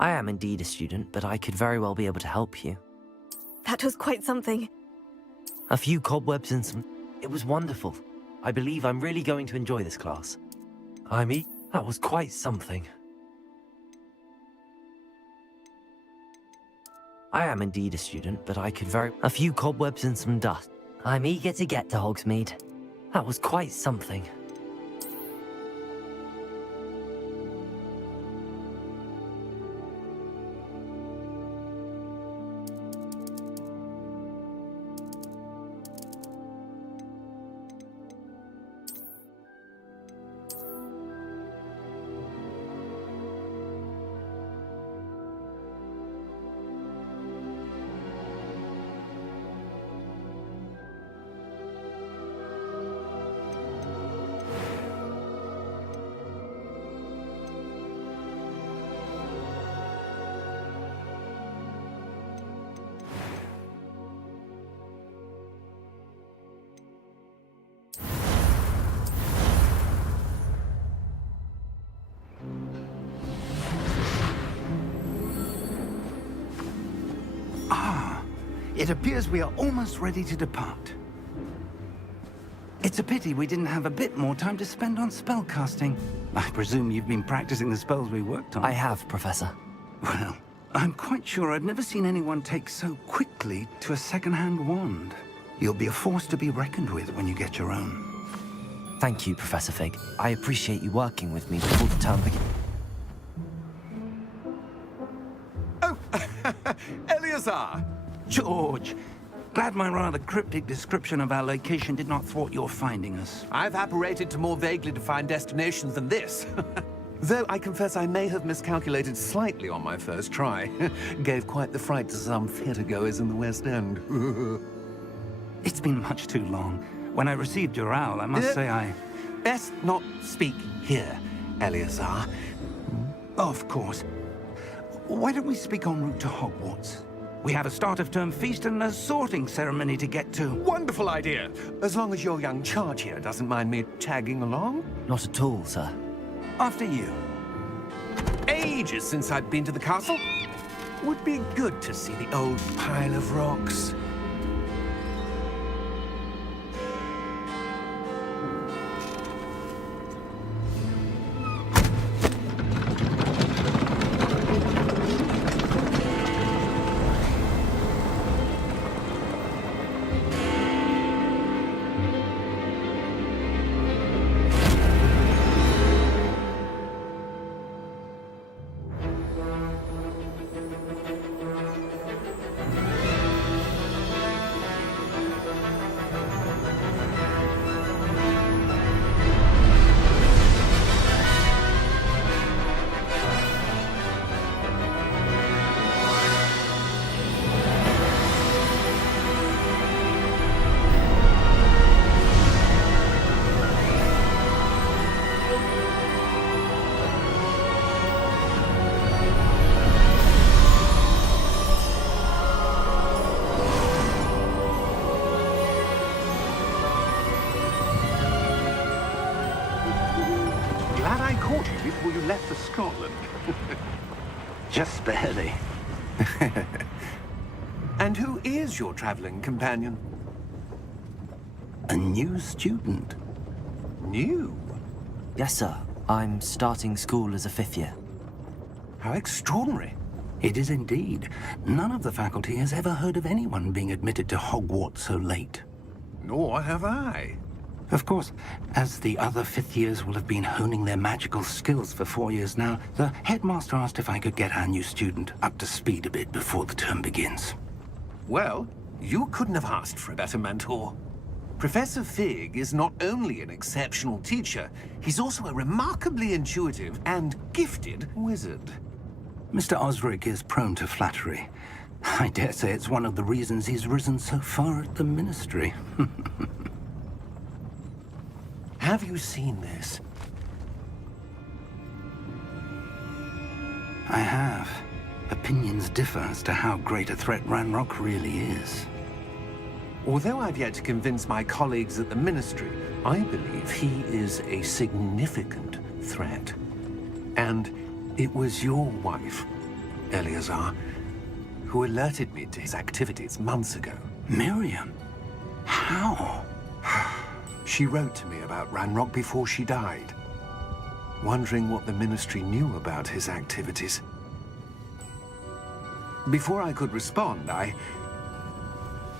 I am indeed a student, but I could very well be able to help you. That was quite something. A few cobwebs and some... It was wonderful. I believe I'm really going to enjoy this class. That was quite something. I am indeed a student, but I could very... A few cobwebs and some dust. I'm eager to get to Hogsmeade. That was quite something. It appears we are almost ready to depart. It's a pity we didn't have a bit more time to spend on spellcasting. I presume you've been practicing the spells we worked on. I have, Professor. Well, I'm quite sure I've never seen anyone take so quickly to a second-hand wand. You'll be a force to be reckoned with when you get your own. Thank you, Professor Fig. I appreciate you working with me before the term begins. Oh, Eleazar! George, glad my rather cryptic description of our location did not thwart your finding us. I've apparated to more vaguely defined destinations than this. Though I confess I may have miscalculated slightly on my first try. Gave quite the fright to some theatre-goers in the West End. It's been much too long. When I received your owl, I must say I... Best not speak here, Eleazar. Of course. Why don't we speak en route to Hogwarts? We have a start-of-term feast and a sorting ceremony to get to. Wonderful idea! As long as your young charge here doesn't mind me tagging along. Not at all, sir. After you. Ages since I'd been to the castle. Would be good to see the old pile of rocks. Glad I caught you before you left for Scotland. Just barely. And who is your traveling companion? A new student. New? Yes, sir. I'm starting school as a 5th year. How extraordinary. It is indeed. None of the faculty has ever heard of anyone being admitted to Hogwarts so late. Nor have I. Of course, as the other 5th years will have been honing their magical skills for 4 years now, the headmaster asked if I could get our new student up to speed a bit before the term begins. Well, you couldn't have asked for a better mentor. Professor Fig is not only an exceptional teacher, he's also a remarkably intuitive and gifted wizard. Mr. Osric is prone to flattery. I dare say it's one of the reasons he's risen so far at the Ministry. Have you seen this? I have. Opinions differ as to how great a threat Ranrock really is. Although I've yet to convince my colleagues at the Ministry, I believe he is a significant threat. And it was your wife Eleazar, who alerted me to his activities months ago. Miriam? How? She wrote to me about Ranrock before she died, wondering what the Ministry knew about his activities. Before I could respond, I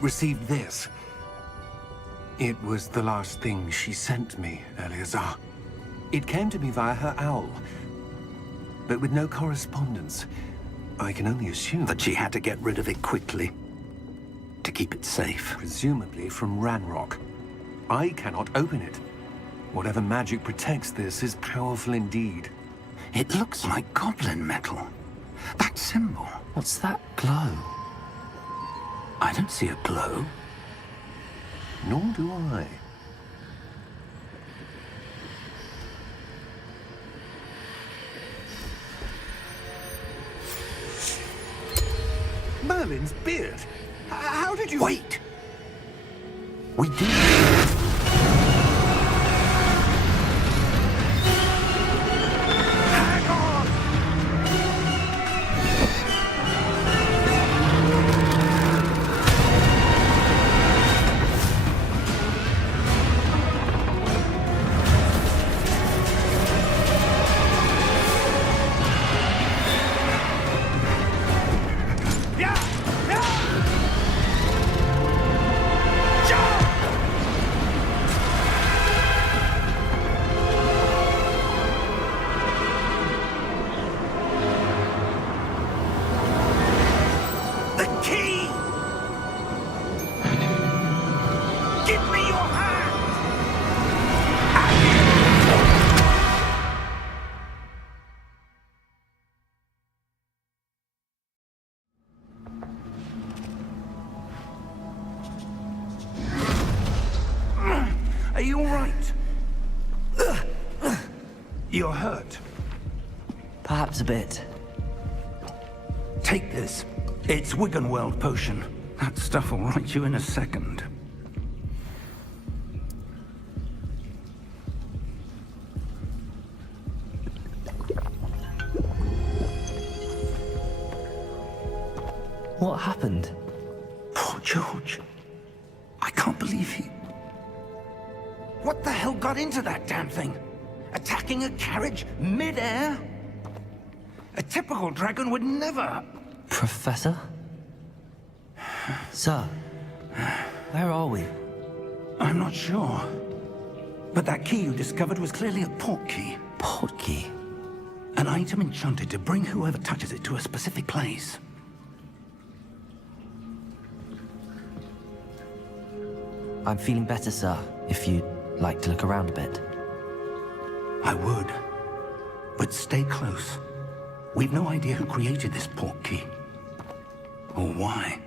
received this. It was the last thing she sent me, Eleazar. It came to me via her owl, but with no correspondence. I can only assume That she had to get rid of it quickly to keep it safe. presumably from Ranrock. I cannot open it. Whatever magic protects this is powerful indeed. It looks like goblin metal. That symbol. What's that glow? I don't see a glow. Nor do I. Merlin's beard. How did you... Wait! We did. Hang on! Yeah! Yeah! Jump! The key! Give me your hand! Are you all right? You're hurt. Perhaps a bit. Take this. It's Wiggenweld potion. That stuff will right you in a second. What happened? Poor George. I can't believe he... What the hell got into that damn thing? Attacking a carriage mid-air? A typical dragon would never... Professor? Sir, where are we? I'm not sure. But that key you discovered was clearly a port key. Port key? An item enchanted to bring whoever touches it to a specific place. I'm feeling better, sir, if you'd like to look around a bit. I would. But stay close. We've no idea who created this port key. Or why.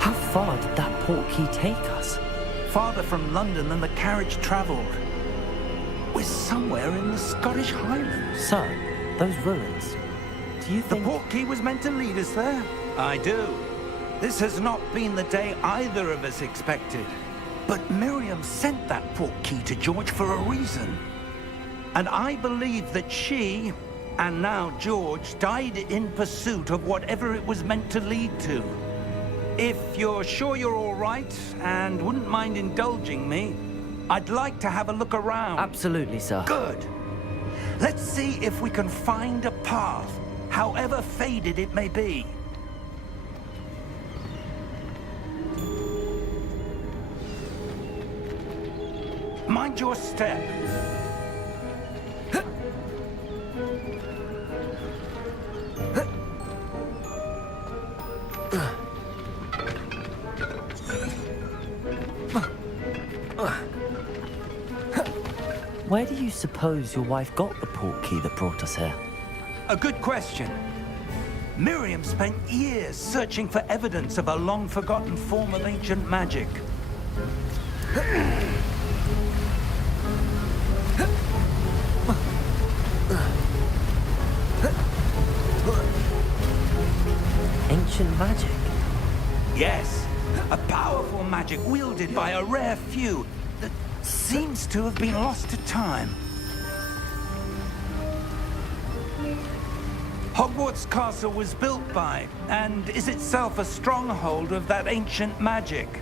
How far did that port key take us? Farther from London than the carriage traveled. We're somewhere in the Scottish Highlands. Sir, those ruins. Do you The think... port key was meant to lead us there? I do. This has not been the day either of us expected. But Miriam sent that port key to George for a reason. And I believe that she, and now George, died in pursuit of whatever it was meant to lead to. If you're sure you're all right, and wouldn't mind indulging me, I'd like to have a look around. Absolutely, sir. Good. Let's see if we can find a path, however faded it may be. Mind your step. Where do you suppose your wife got the port key that brought us here? A good question. Miriam spent years searching for evidence of a long-forgotten form of ancient magic. Ancient magic? Yes, a powerful magic wielded by a rare few that seems to have been lost to time. Hogwarts Castle was built by, and is itself a stronghold of that ancient magic.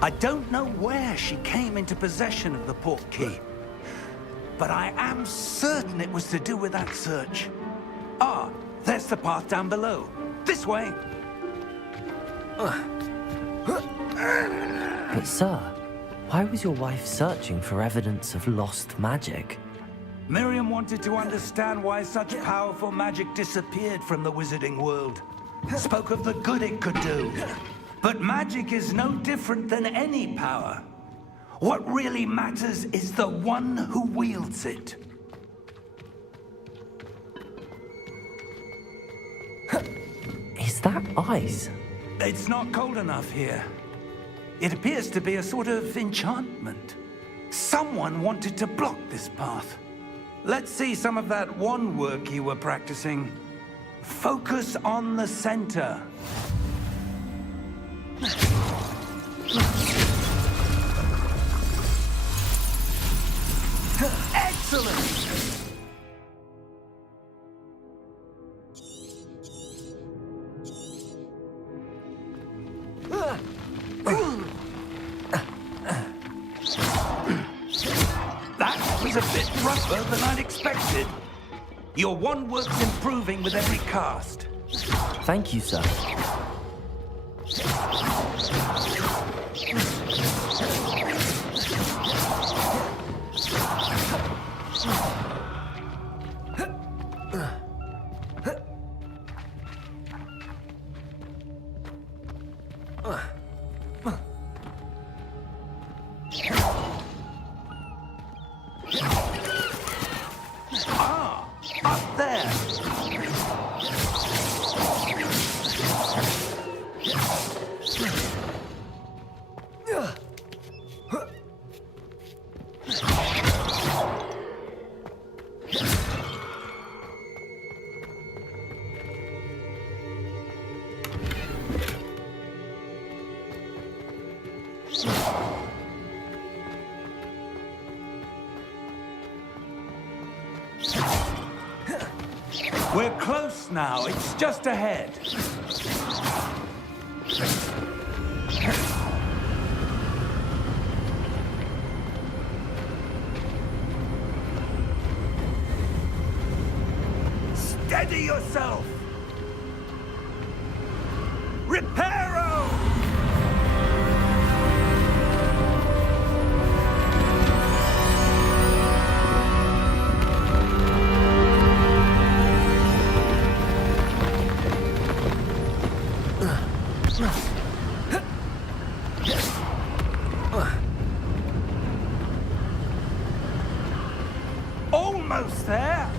I don't know where she came into possession of the port key, but I am certain it was to do with that search. Ah, there's the path down below. This way. But sir, why was your wife searching for evidence of lost magic? Miriam wanted to understand why such powerful magic disappeared from the wizarding world. Spoke of the good it could do. But magic is no different than any power. What really matters is the one who wields it. Is that ice? It's not cold enough here. It appears to be a sort of enchantment. Someone wanted to block this path. Let's see some of that wand work you were practicing. Focus on the center. Excellent! That was a bit rougher than I'd expected. Your wand work's improving with every cast. Thank you, sir. Ah, up there. We're close now. It's just ahead. Steady yourself. Reparo! Almost there.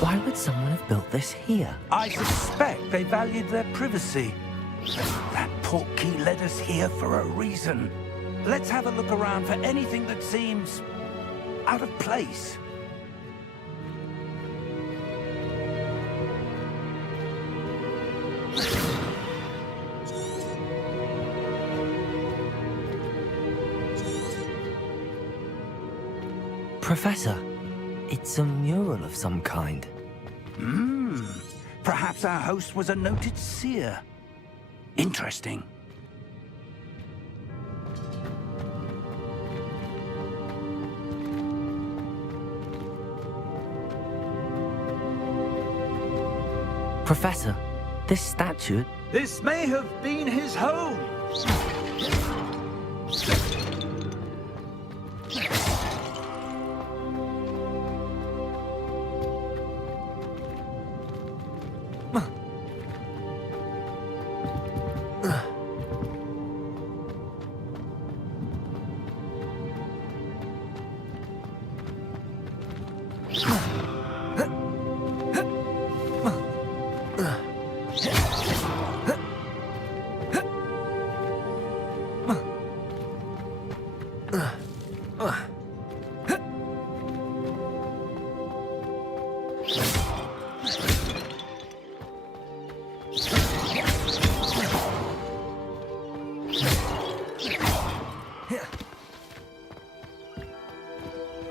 Why would someone have built this here? I suspect they valued their privacy. That port key led us here for a reason. Let's have a look around for anything that seems out of place. Professor, It's a mural of some kind. Perhaps our host was a noted seer. Interesting. Professor, this statue... This may have been his home.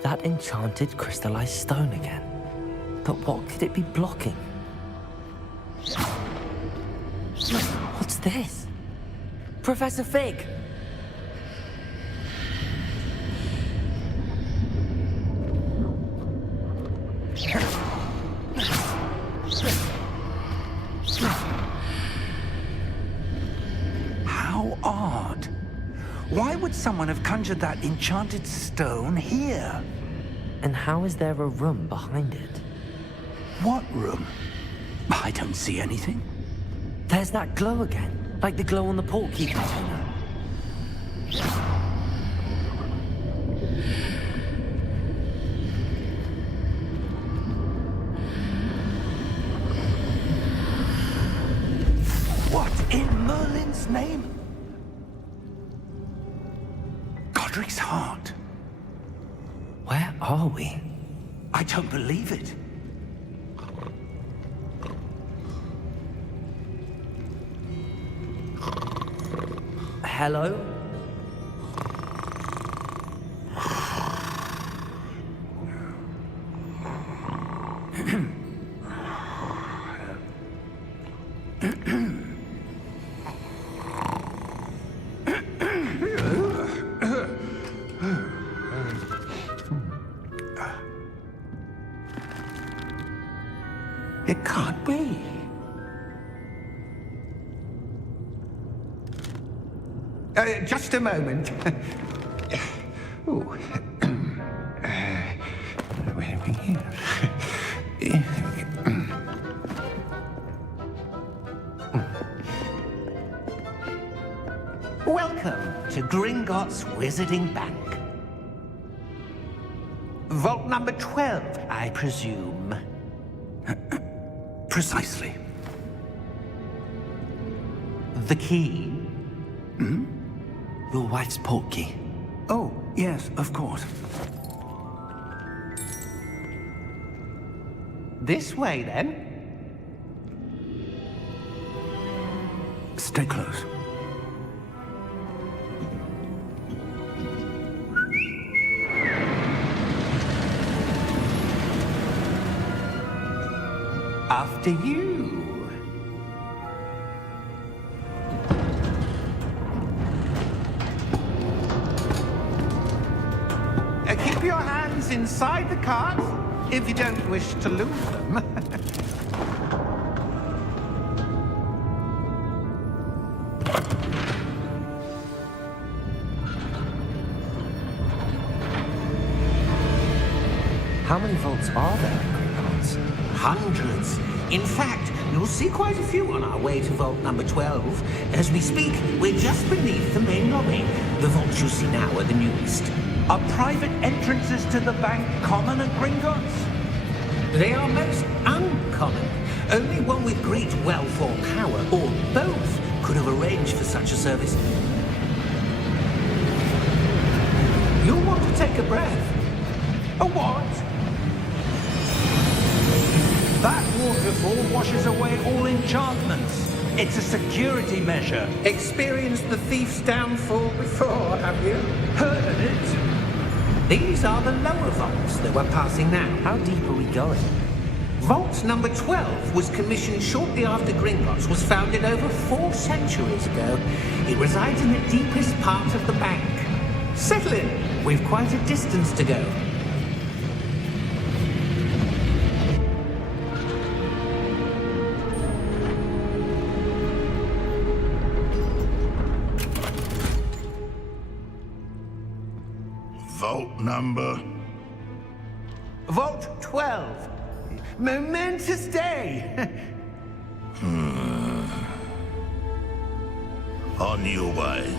That enchanted crystallized stone again. But what could it be blocking? What's this? Professor Fig! How odd. Why would someone have conjured that enchanted stone here? And how is there a room behind it? What room? I don't see anything. There's that glow again, like the glow on the portkey container. What in Merlin's name? Godric's heart. Where are we? I don't believe it. Hello? It can't be. Just a moment. Ooh. Where are we here? Welcome to Gringotts Wizarding Bank. Vault number 12, I presume. Precisely. The key? Your wife's portkey. Oh, yes, of course. This way, then. Stay close. After you. Keep your hands inside the cart if you don't wish to lose them. How many vaults are there in Gringotts? Hundreds. In fact, you'll see quite a few on our way to vault number 12. As we speak, we're just beneath the main lobby. The vaults you see now are the newest. Are private entrances to the bank common at Gringotts? They are most uncommon. Only one with great wealth or power, or both, could have arranged for such a service. You'll want to take a breath. A what? That waterfall washes away all enchantments. It's a security measure. Experienced the thief's downfall before, have you? Heard of it? These are the lower vaults that we're passing now. How deep are we going? Vault number 12 was commissioned shortly after Gringotts was founded over 4 centuries ago. It resides in the deepest part of the bank. Settle in. We've quite a distance to go. Vault number? Vault 12. Momentous day. On your way.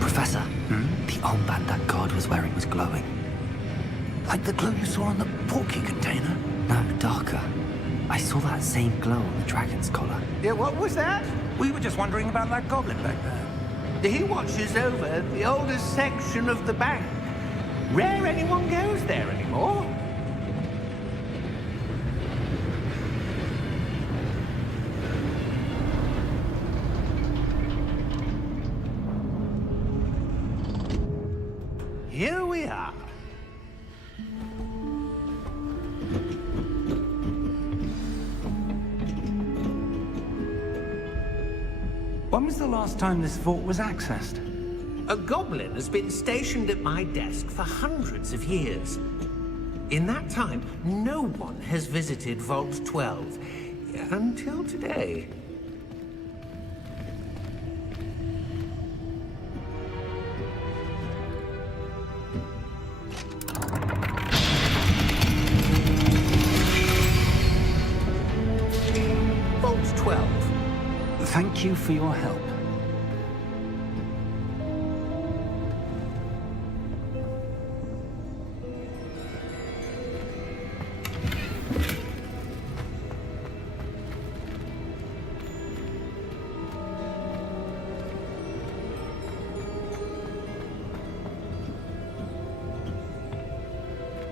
Professor, the armband that guard was wearing was glowing. Like the glow you saw on the porky container? No, darker. I saw that same glow on the dragon's collar. Yeah, what was that? We were just wondering about that goblin back there. He watches over the oldest section of the bank. Rare anyone goes there anymore. Here we are. When was the last time this vault was accessed? A goblin has been stationed at my desk for hundreds of years. In that time, no one has visited Vault 12. Until today. Vault 12. Thank you for your help.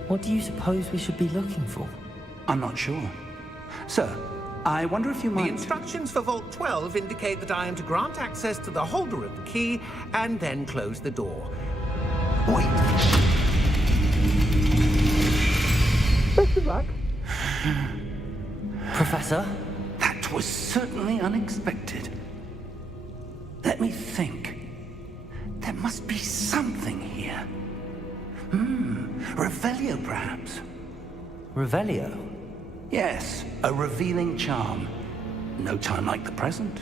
What do you suppose we should be looking for? I'm not sure. Sir, I wonder if you The might... instructions for Vault 12 indicate that I am to grant access to the holder of the key and then close the door. Wait. Best of luck. Professor? That was certainly unexpected. Let me think. There must be something here. Revelio, perhaps. Revelio? Yes, a revealing charm. No time like the present.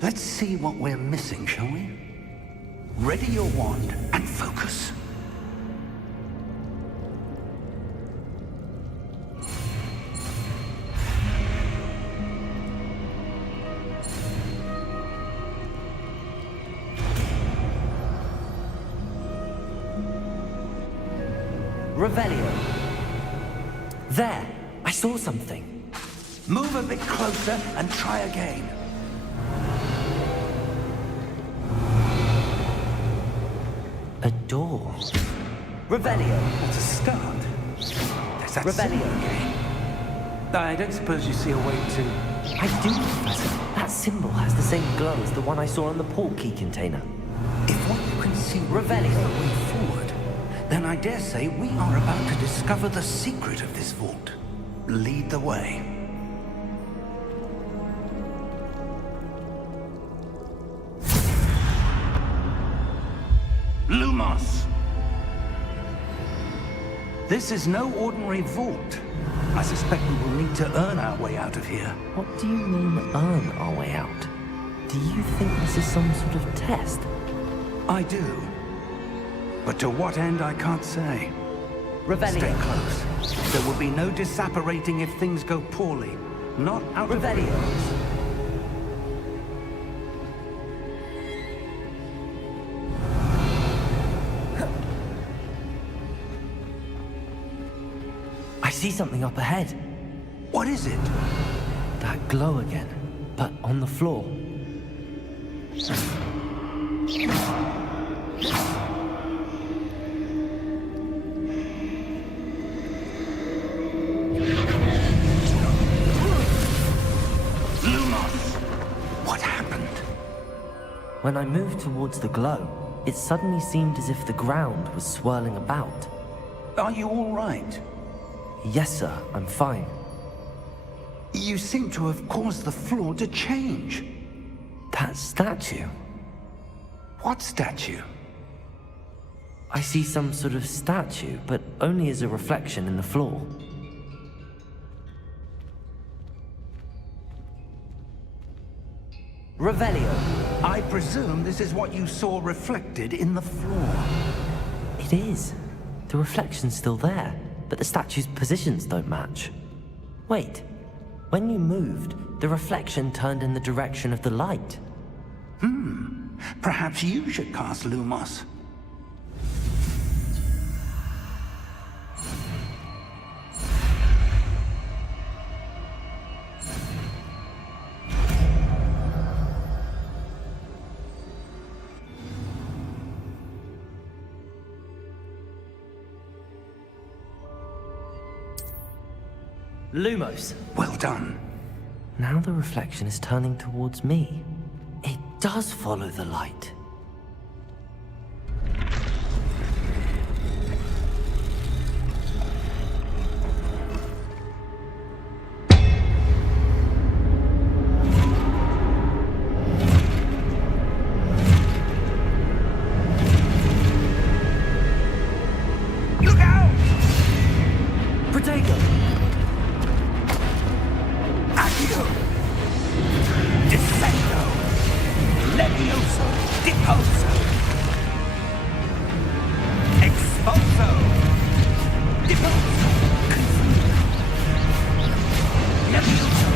Let's see what we're missing, shall we? Ready your wand and focus. Revelio. There! I saw something. Move a bit closer and try again. A door. Revelio. That's a start. There's that Revelio. symbol again. I don't suppose you see a way to... I do, Professor. That symbol has the same glow as the one I saw on the port key container. If what you can see Revelio. reveals the way forward, then I dare say we are about to discover the secret of this vault. Lead the way. Lumos! This is no ordinary vault. I suspect we will need to earn our way out of here. What do you mean, earn our way out? Do you think this is some sort of test? I do. But to what end, I can't say. Revelio. Stay close. There will be no disapparating if things go poorly. Not out of... Revelio. I see something up ahead. What is it? That glow again, but on the floor. What happened? When I moved towards the glow, it suddenly seemed as if the ground was swirling about. Are you all right? Yes, sir, I'm fine. You seem to have caused the floor to change. That statue? What statue? I see some sort of statue, but only as a reflection in the floor. Revelio. I presume this is what you saw reflected in the floor. It is. The reflection's still there, but the statue's positions don't match. Wait. When you moved, the reflection turned in the direction of the light. Perhaps you should cast Lumos. Lumos. Well done. Now the reflection is turning towards me. It does follow the light. Look out! Protego! Accio! Descendo! Levioso! Deposo! Expulso! Deposo! Levioso!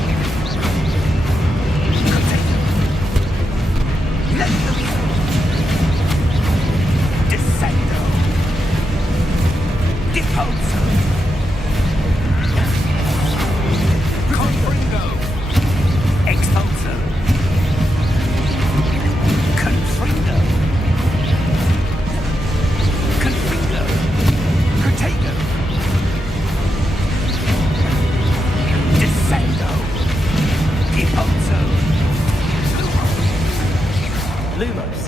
Contagion! Levioso! Descendo! Deposo! Confringo! Expulso! Confringo! Confringo! Protego! Descendo! Deposo! Lumos.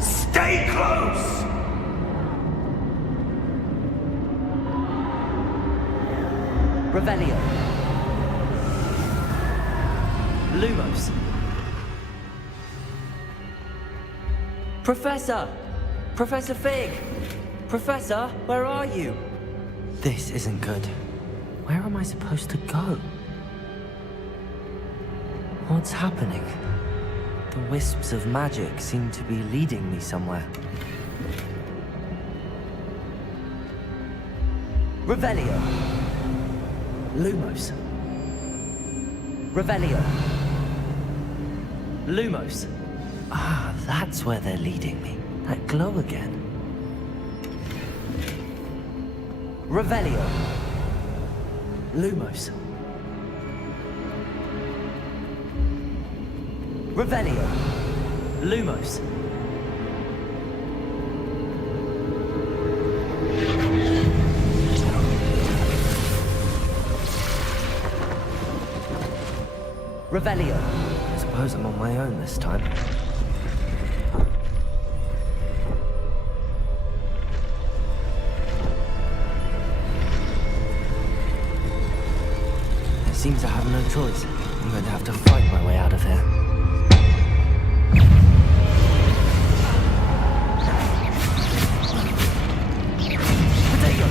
Stay close! Revelio. Lumos. Professor! Professor Fig! Professor, where are you? This isn't good. Where am I supposed to go? What's happening? The wisps of magic seem to be leading me somewhere. Revelio. Lumos. Revelio. Lumos. Ah, that's where they're leading me. That glow again. Revelio. Lumos. Revelio. Lumos. Revelio. I suppose I'm on my own this time. It seems I have no choice. I'm going to have to fight my way out of here. Potato!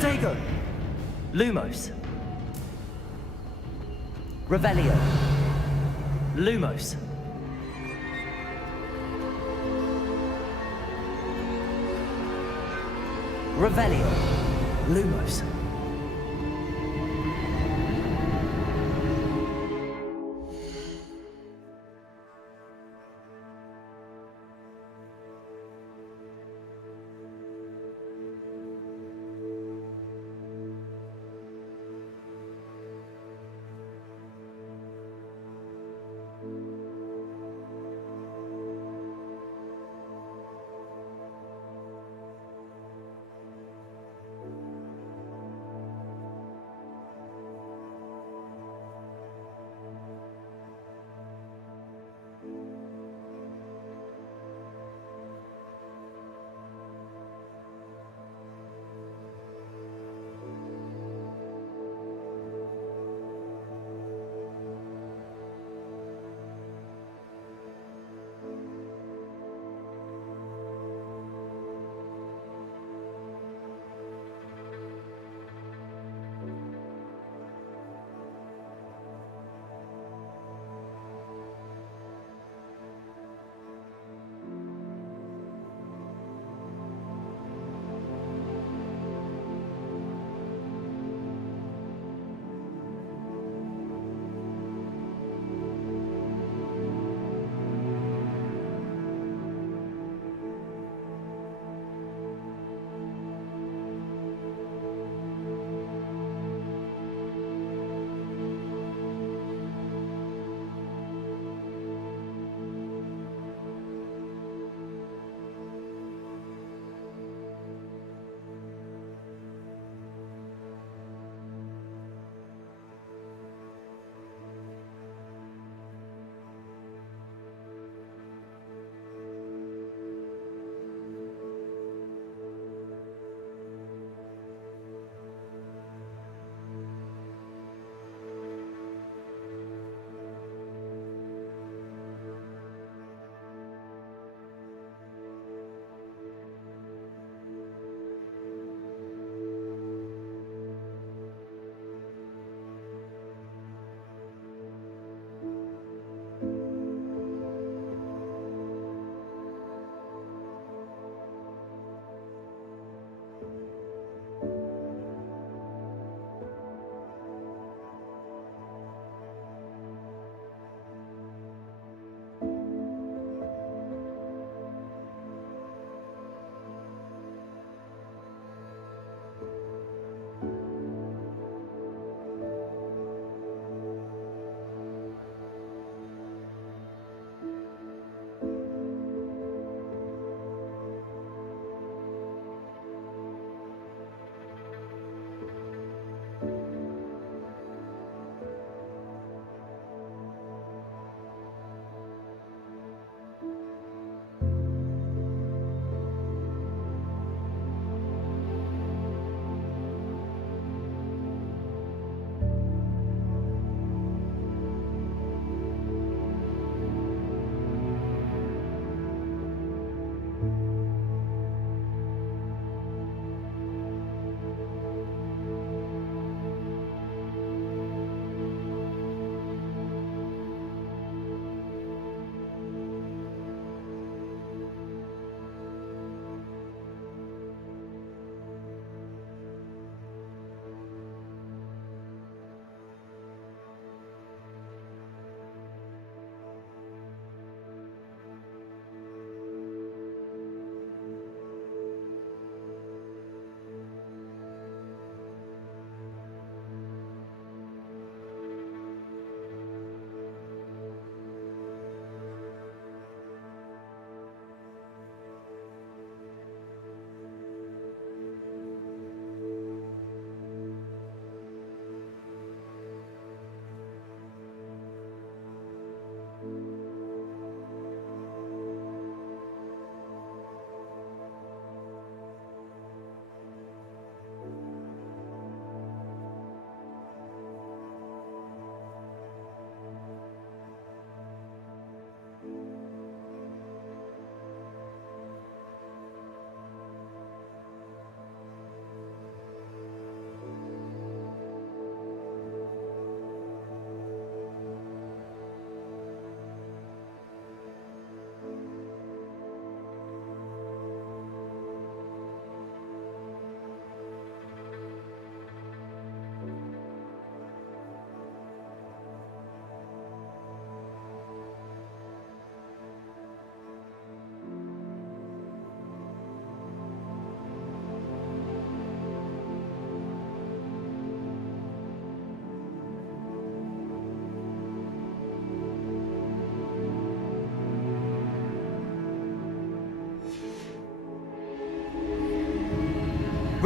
Stratego! Lumos. Revelio. Lumos. Revelio. Lumos.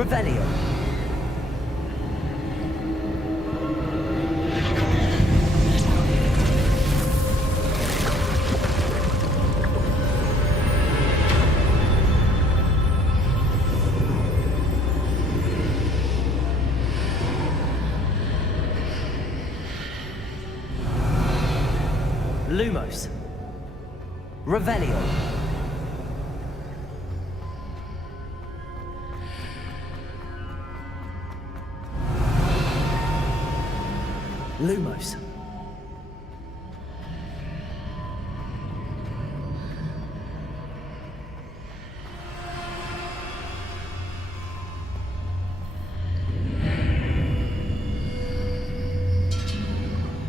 Revelio. Lumos. Revelio. Lumos.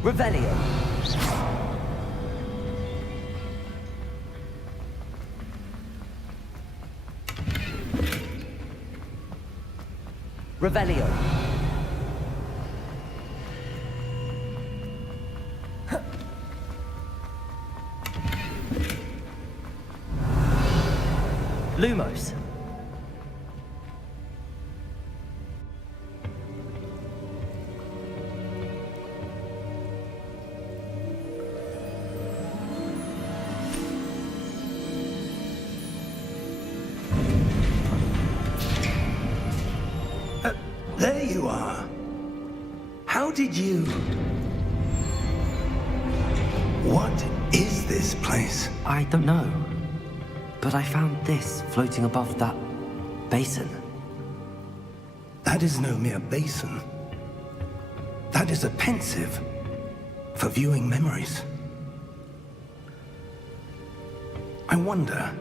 Revelio. Revelio. Lumos. There you are. How did you... What is this place? I don't know. But I found this floating above that basin. That is no mere basin. That is a pensive for viewing memories. I wonder...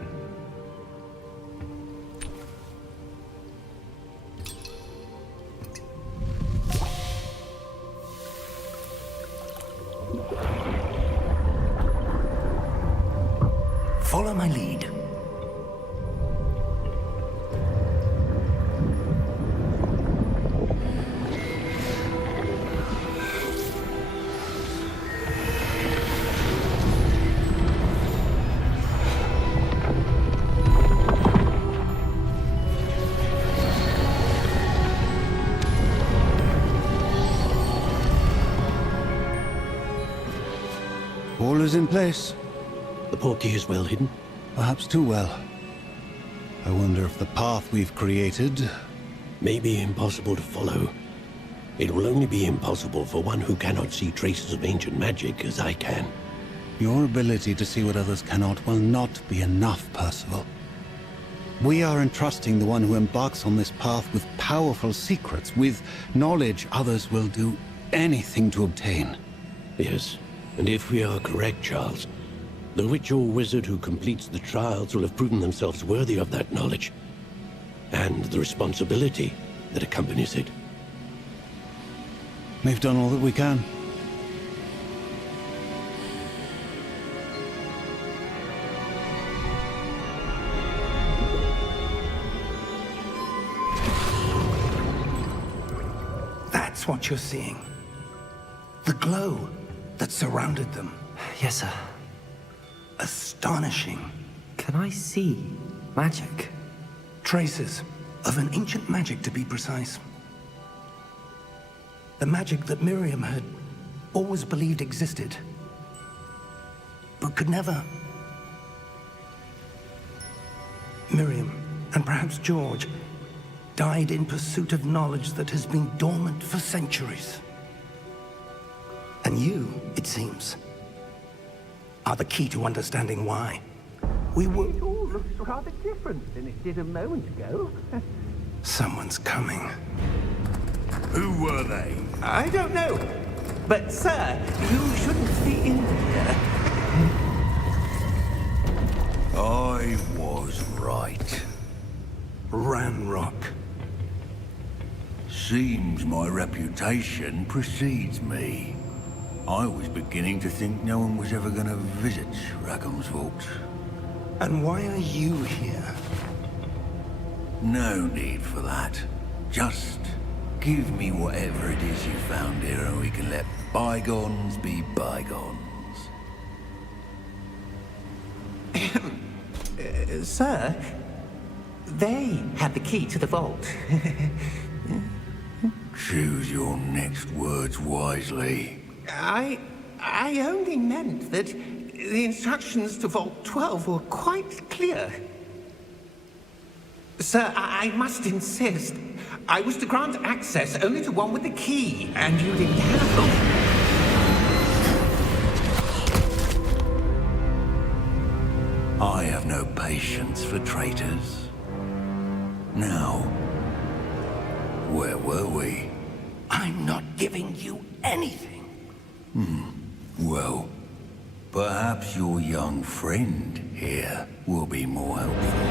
Follow my lead. All is in place. The portkey is well hidden. Perhaps too well. I wonder if the path we've created... May be impossible to follow. It will only be impossible for one who cannot see traces of ancient magic as I can. Your ability to see what others cannot will not be enough, Percival. We are entrusting the one who embarks on this path with powerful secrets, with knowledge others will do anything to obtain. Yes, and if we are correct, Charles, the witch or wizard who completes the trials will have proven themselves worthy of that knowledge, and the responsibility that accompanies it. We've done all that we can. That's what you're seeing. The glow that surrounded them. Yes, sir. Astonishing. Can I see magic? Traces of an ancient magic, to be precise. The magic that Miriam had always believed existed, but could never. Miriam, and perhaps George, died in pursuit of knowledge that has been dormant for centuries. And you, it seems, are the key to understanding why. We were... It all looks rather different than it did a moment ago. Someone's coming. Who were they? I don't know. But, sir, you shouldn't be in here. I was right. Ranrock. Seems my reputation precedes me. I was beginning to think no one was ever going to visit Rackham's vault. And why are you here? No need for that. Just give me whatever it is you found here and we can let bygones be bygones. Sir, They had the key to the vault. Choose your next words wisely. I only meant that the instructions to Vault 12 were quite clear. Sir, I must insist. I was to grant access only to one with the key, and you didn't have them. I have no patience for traitors. Now, where were we? I'm not giving you anything. Well, perhaps your young friend here will be more helpful.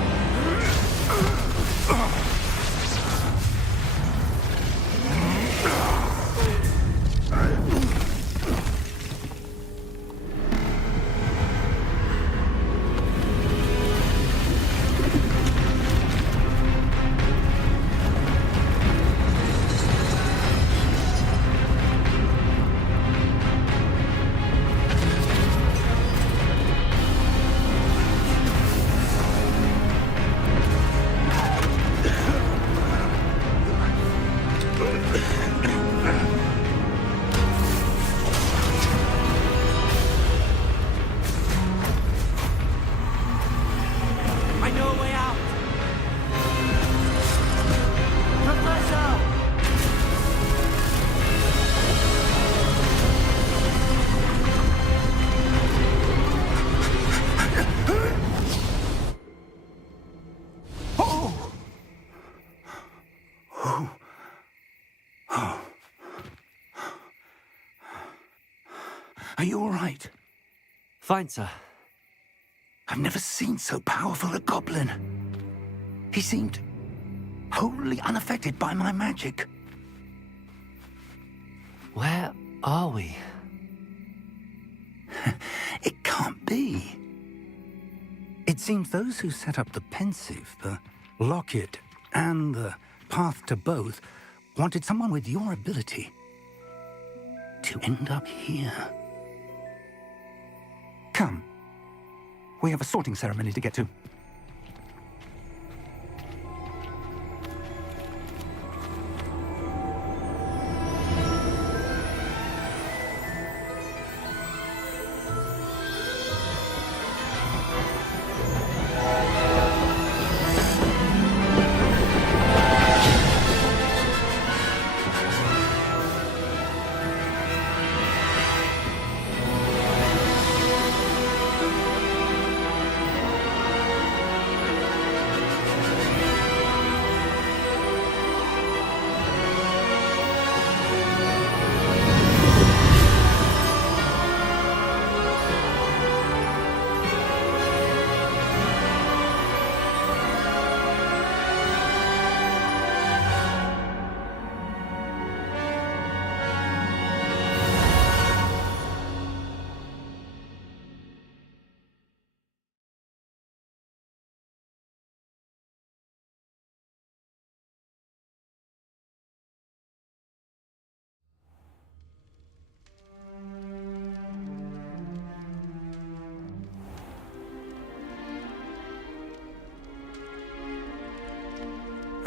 I know a way out. Professor! Are you all right? Fine, sir. I've never seen so powerful a goblin. He seemed wholly unaffected by my magic. Where are we? It can't be. It seems those who set up the pensive, the locket, and the path to both wanted someone with your ability to end up here. Come. We have a sorting ceremony to get to.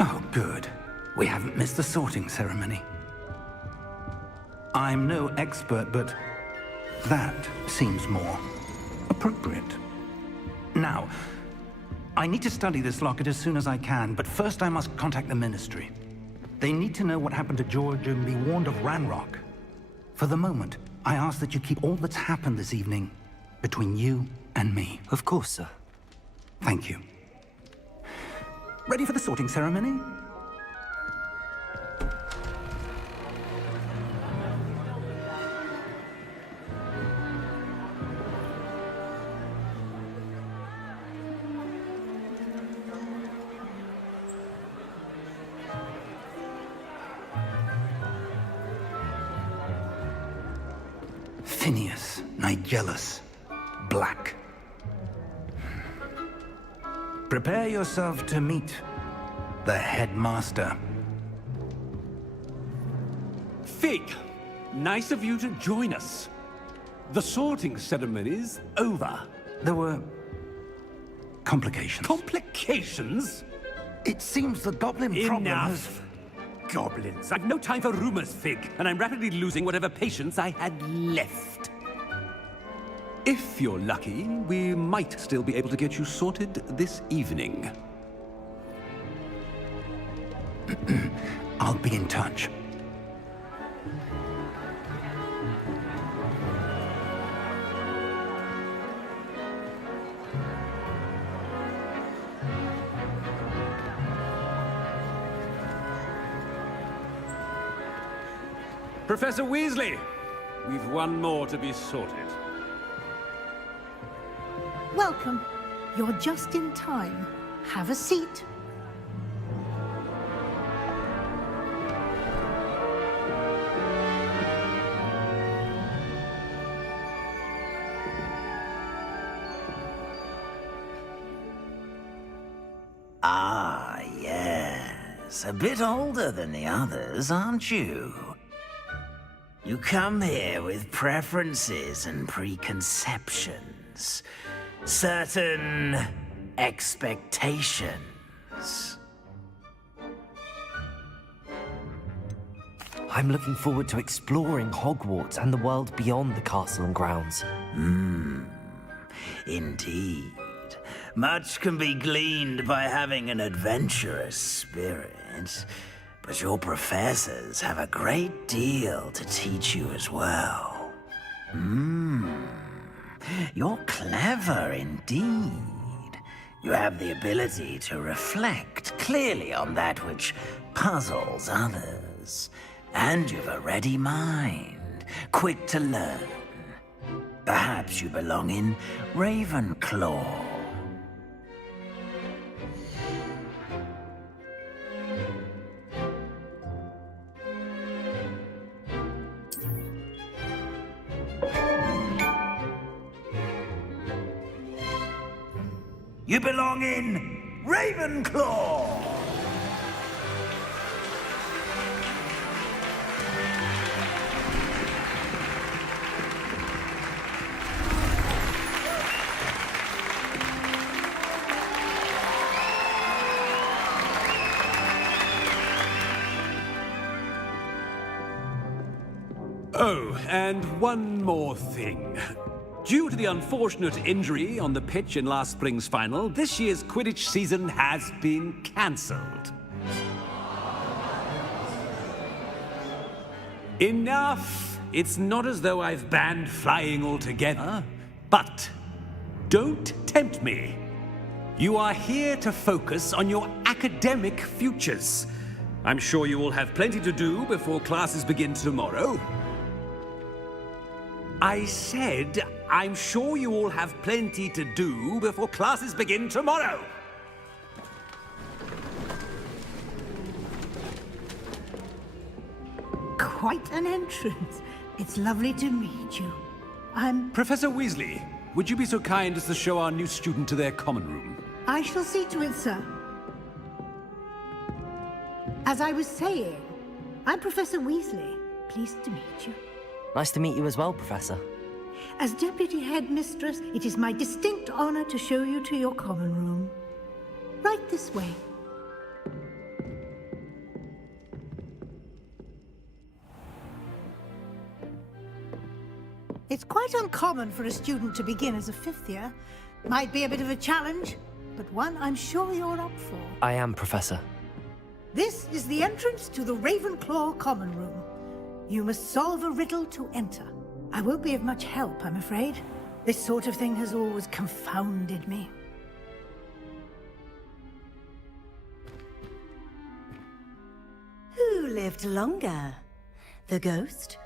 Oh, good. We haven't missed the sorting ceremony. I'm no expert, but that seems more appropriate. Now, I need to study this locket as soon as I can, but first I must contact the Ministry. They need to know what happened to George and be warned of Ranrock. For the moment, I ask that you keep all that's happened this evening between you and me. Of course, sir. Thank you. Ready for the sorting ceremony? Phineas, Nigellus, Black. Prepare yourself to meet the headmaster. Fig, nice of you to join us. The sorting ceremony's over. There were complications. Complications? It seems the goblin problem has... Enough! Goblins. I've no time for rumors, Fig, and I'm rapidly losing whatever patience I had left. If you're lucky, we might still be able to get you sorted this evening. I'll be in touch. Professor Weasley, we've one more to be sorted. Welcome. You're just in time. Have a seat. Ah, yes. A bit older than the others, aren't you? You come here with preferences and preconceptions. Certain expectations. I'm looking forward to exploring Hogwarts and the world beyond the castle and grounds. Indeed. Much can be gleaned by having an adventurous spirit. But your professors have a great deal to teach you as well. You're clever indeed. You have the ability to reflect clearly on that which puzzles others. And you've a ready mind, quick to learn. Perhaps you belong in Ravenclaw. You belong in Ravenclaw! Oh, and one more thing. Due to the unfortunate injury on the pitch in last spring's final, this year's Quidditch season has been cancelled. Enough! It's not as though I've banned flying altogether. But don't tempt me. You are here to focus on your academic futures. I'm sure you will have plenty to do before classes begin tomorrow. I said, I'm sure you all have plenty to do before classes begin tomorrow. Quite an entrance. It's lovely to meet you. Professor Weasley, would you be so kind as to show our new student to their common room? I shall see to it, sir. As I was saying, I'm Professor Weasley. Pleased to meet you. Nice to meet you as well, Professor. As Deputy Headmistress, it is my distinct honor to show you to your common room. Right this way. It's quite uncommon for a student to begin as a fifth year. Might be a bit of a challenge, but one I'm sure you're up for. I am, Professor. This is the entrance to the Ravenclaw common room. You must solve a riddle to enter. I won't be of much help, I'm afraid. This sort of thing has always confounded me. Who lived longer? The ghost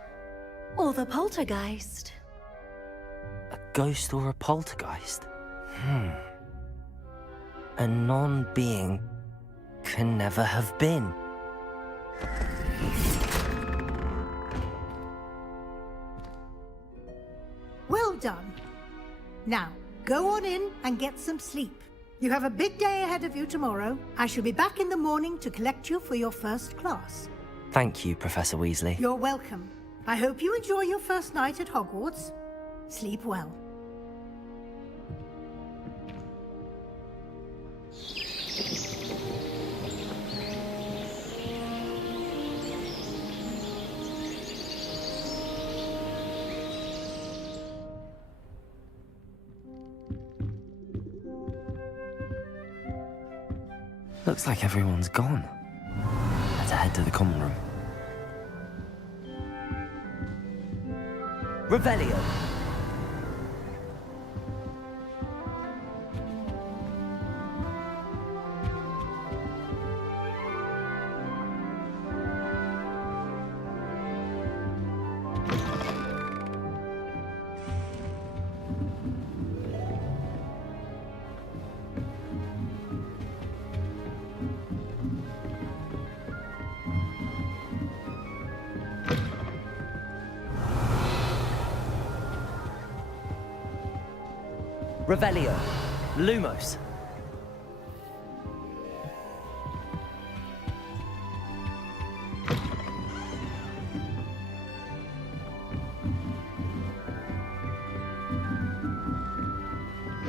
or the poltergeist? A ghost or a poltergeist? A non-being can never have been. Well done. Now, go on in and get some sleep. You have a big day ahead of you tomorrow. I shall be back in the morning to collect you for your first class. Thank you, Professor Weasley. You're welcome. I hope you enjoy your first night at Hogwarts. Sleep well. Looks like everyone's gone. Let's head to the common room. Revelio! Revelio. Lumos.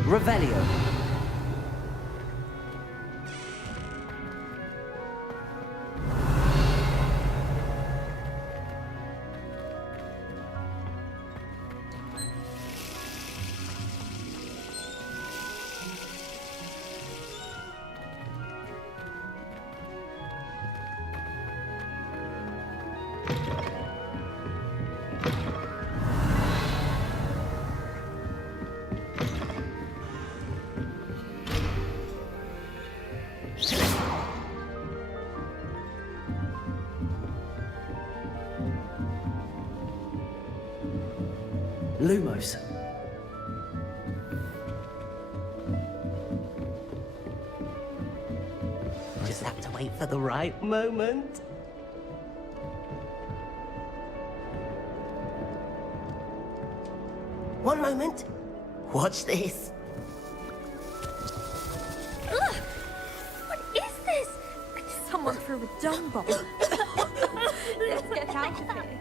Revelio. Lumos. Just have to wait for the right moment. One moment. Watch this. Ugh! What is this? Someone threw a dung bomb. Let's get out of here.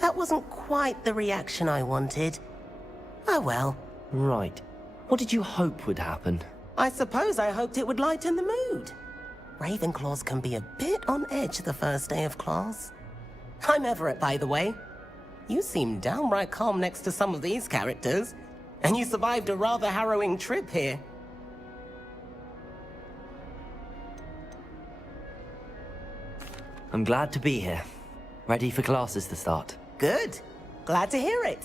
That wasn't quite the reaction I wanted. Oh well. Right. What did you hope would happen? I suppose I hoped it would lighten the mood. Ravenclaws can be a bit on edge the first day of class. I'm Everett, by the way. You seem downright calm next to some of these characters, and you survived a rather harrowing trip here. I'm glad to be here. Ready for classes to start. Good. Glad to hear it.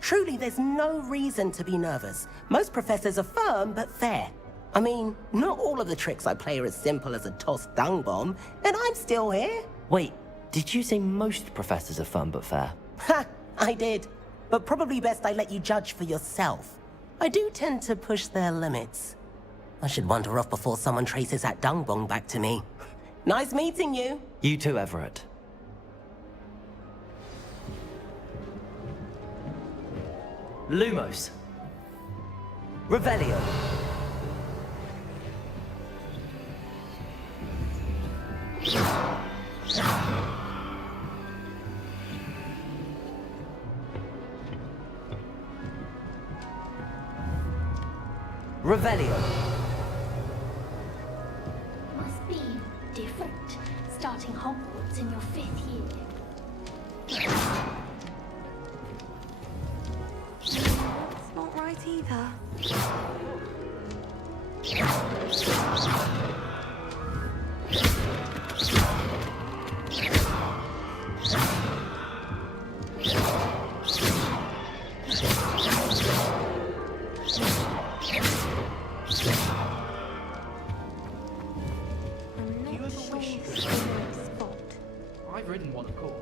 Truly, there's no reason to be nervous. Most professors are firm but fair. I mean, not all of the tricks I play are as simple as a tossed dung bomb, and I'm still here. Wait, did you say most professors are fun but fair? Ha! I did. But probably best I let you judge for yourself. I do tend to push their limits. I should wander off before someone traces that dung bomb back to me. Nice meeting you. You too, Everett. Lumos. Revelio. Revelio. Must be different, starting Hogwarts in your 5th year. It's not right either. I've ridden one, of course.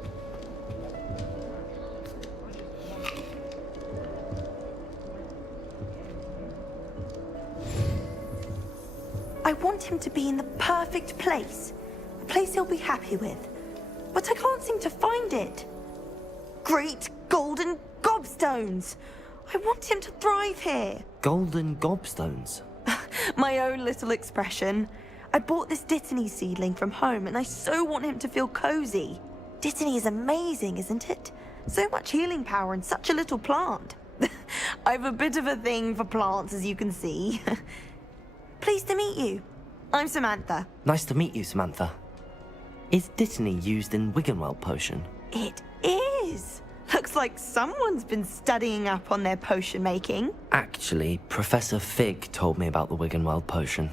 I want him to be in the perfect place. A place he'll be happy with. But I can't seem to find it. Great golden gobstones! I want him to thrive here. Golden gobstones. My own little expression. I bought this Dittany seedling from home and I so want him to feel cozy. Dittany is amazing, isn't it? So much healing power in such a little plant. I have a bit of a thing for plants, as you can see. Pleased to meet you. I'm Samantha. Nice to meet you, Samantha. Is Dittany used in Wiggenweld potion? It is. Looks like someone's been studying up on their potion making. Actually, Professor Fig told me about the Wiggenweld potion.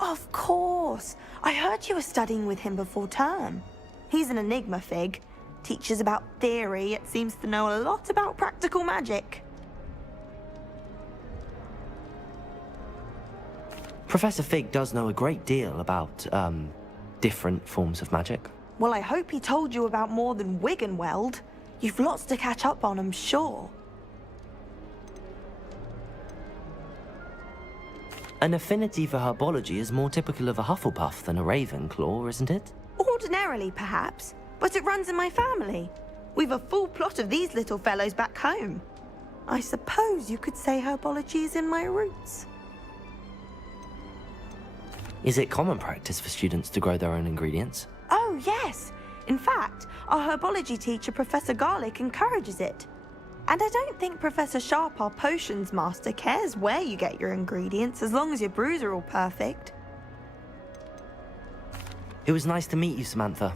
Of course. I heard you were studying with him before term. He's an enigma, Fig. Teaches about theory, yet seems to know a lot about practical magic. Professor Fig does know a great deal about, different forms of magic. Well, I hope he told you about more than Wiggenweld. You've lots to catch up on, I'm sure. An affinity for herbology is more typical of a Hufflepuff than a Ravenclaw, isn't it? Ordinarily, perhaps, but it runs in my family. We've a full plot of these little fellows back home. I suppose you could say herbology is in my roots. Is it common practice for students to grow their own ingredients? Oh, yes. In fact, our herbology teacher, Professor Garlick, encourages it. And I don't think Professor Sharp, our potions master, cares where you get your ingredients, as long as your brews are all perfect. It was nice to meet you, Samantha.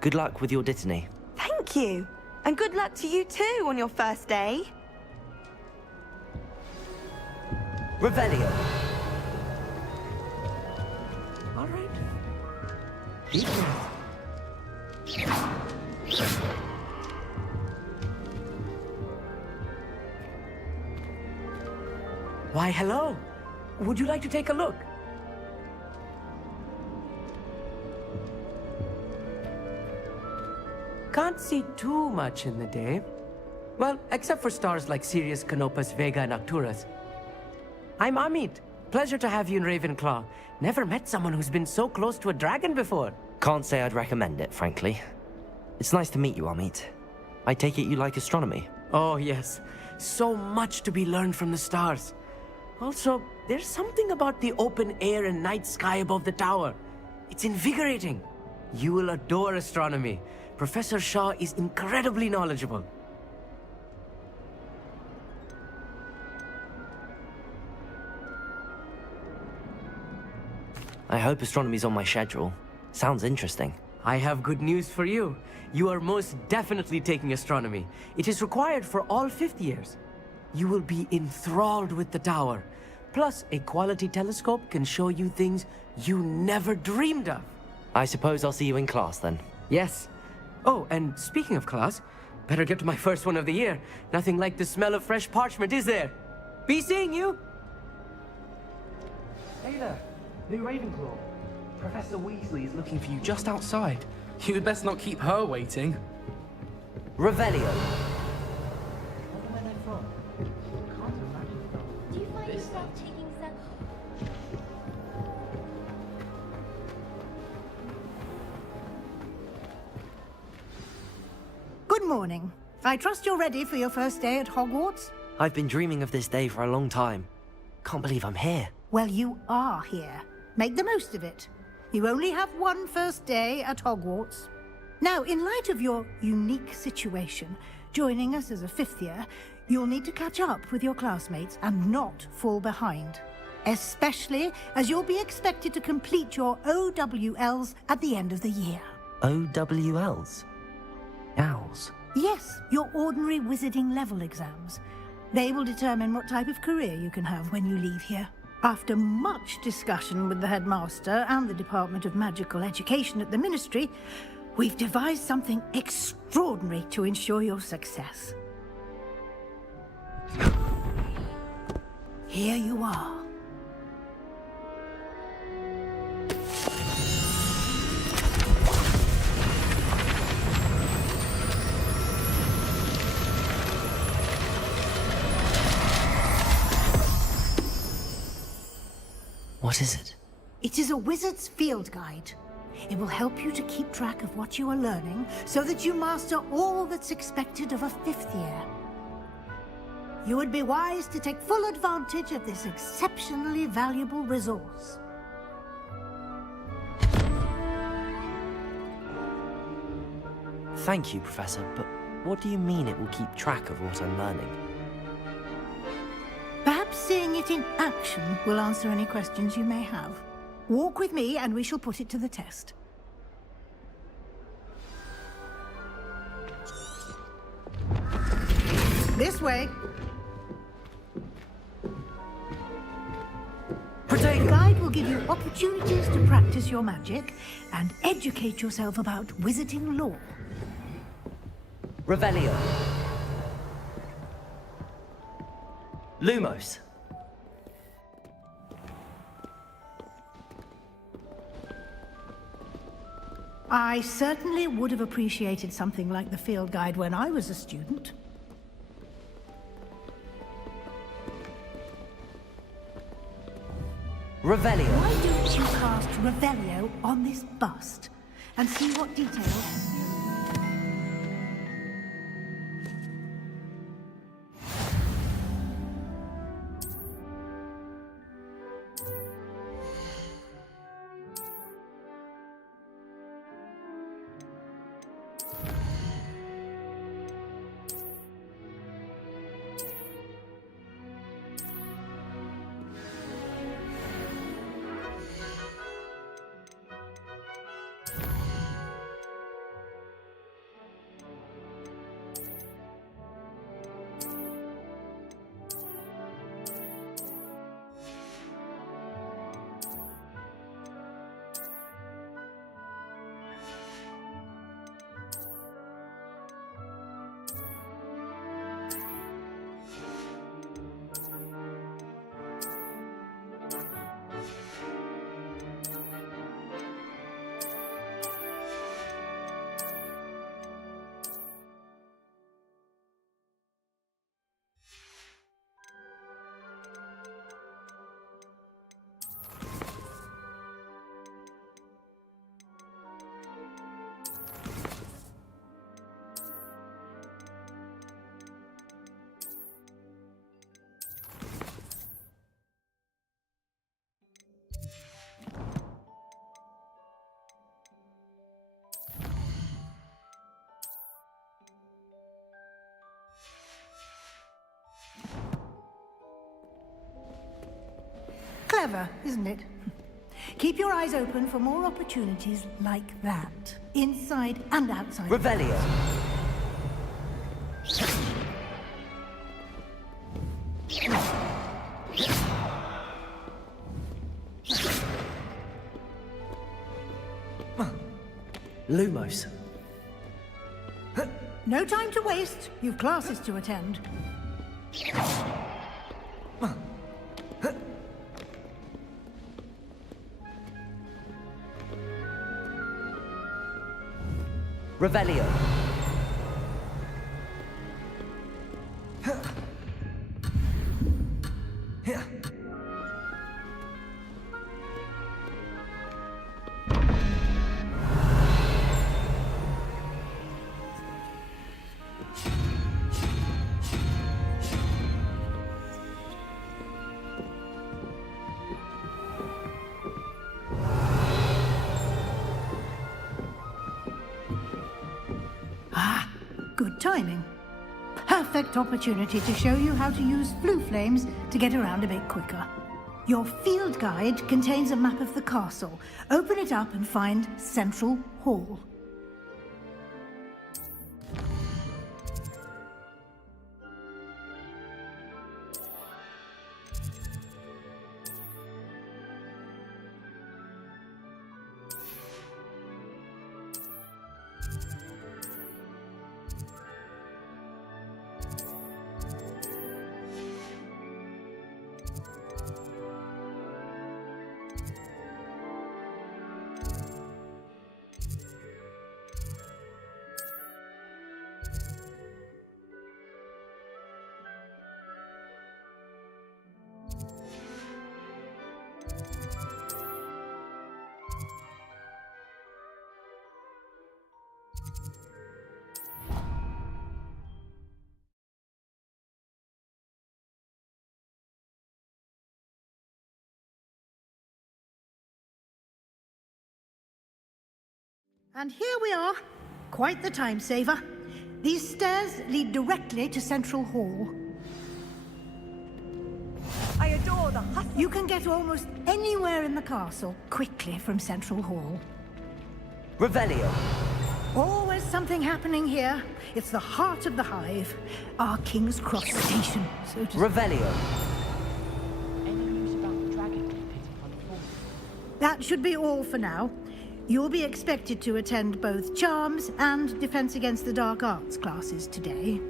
Good luck with your dittany. Thank you. And good luck to you too on your first day. Revelio. All right. Why, hello. Would you like to take a look? Can't see too much in the day. Well, except for stars like Sirius, Canopus, Vega, and Arcturus. I'm Amit. Pleasure to have you in Ravenclaw. Never met someone who's been so close to a dragon before. Can't say I'd recommend it, frankly. It's nice to meet you, Amit. I take it you like astronomy? Oh, yes. So much to be learned from the stars. Also, there's something about the open air and night sky above the tower. It's invigorating. You will adore astronomy. Professor Shaw is incredibly knowledgeable. I hope astronomy's on my schedule. Sounds interesting. I have good news for you. You are most definitely taking astronomy. It is required for all fifth years. You will be enthralled with the tower. Plus, a quality telescope can show you things you never dreamed of. I suppose I'll see you in class then. Yes. Oh, and speaking of class, better get to my first one of the year. Nothing like the smell of fresh parchment, is there? Be seeing you! Hey there, new Ravenclaw. Professor Weasley is looking for you just outside. You'd best not keep her waiting. Revelio. Do you find yourself taking some... Good morning. I trust you're ready for your first day at Hogwarts? I've been dreaming of this day for a long time. Can't believe I'm here. Well, you are here. Make the most of it. You only have one first day at Hogwarts. Now, in light of your unique situation, joining us as a fifth year, you'll need to catch up with your classmates and not fall behind. Especially as you'll be expected to complete your OWLs at the end of the year. OWLs? Owls? Yes, your ordinary wizarding level exams. They will determine what type of career you can have when you leave here. After much discussion with the headmaster and the Department of Magical Education at the Ministry, we've devised something extraordinary to ensure your success. Here you are. What is it? It is a wizard's field guide. It will help you to keep track of what you are learning so that you master all that's expected of a fifth year. You would be wise to take full advantage of this exceptionally valuable resource. Thank you, Professor, but what do you mean it will keep track of what I'm learning? Perhaps seeing it in action will answer any questions you may have. Walk with me and we shall put it to the test. This way. The guide will give you opportunities to practice your magic and educate yourself about wizarding lore. Revelio. Lumos. I certainly would have appreciated something like the field guide when I was a student. Revelio. Why don't you cast Revelio on this bust and see what details... Clever, isn't it? Keep your eyes open for more opportunities like that, inside and outside. Revelio. Lumos. No time to waste. You've classes to attend. Revelio. Good timing. Perfect opportunity to show you how to use flue flames to get around a bit quicker. Your field guide contains a map of the castle. Open it up and find Central Hall. And here we are. Quite the time saver. These stairs lead directly to Central Hall. I adore the hustle. You can get almost anywhere in the castle quickly from Central Hall. Revelio. Always something happening here. It's the heart of the hive. Our King's Cross station, so to Revelio. Any news about the dragon pit upon the floor? That should be all for now. You'll be expected to attend both Charms and Defense Against the Dark Arts classes today.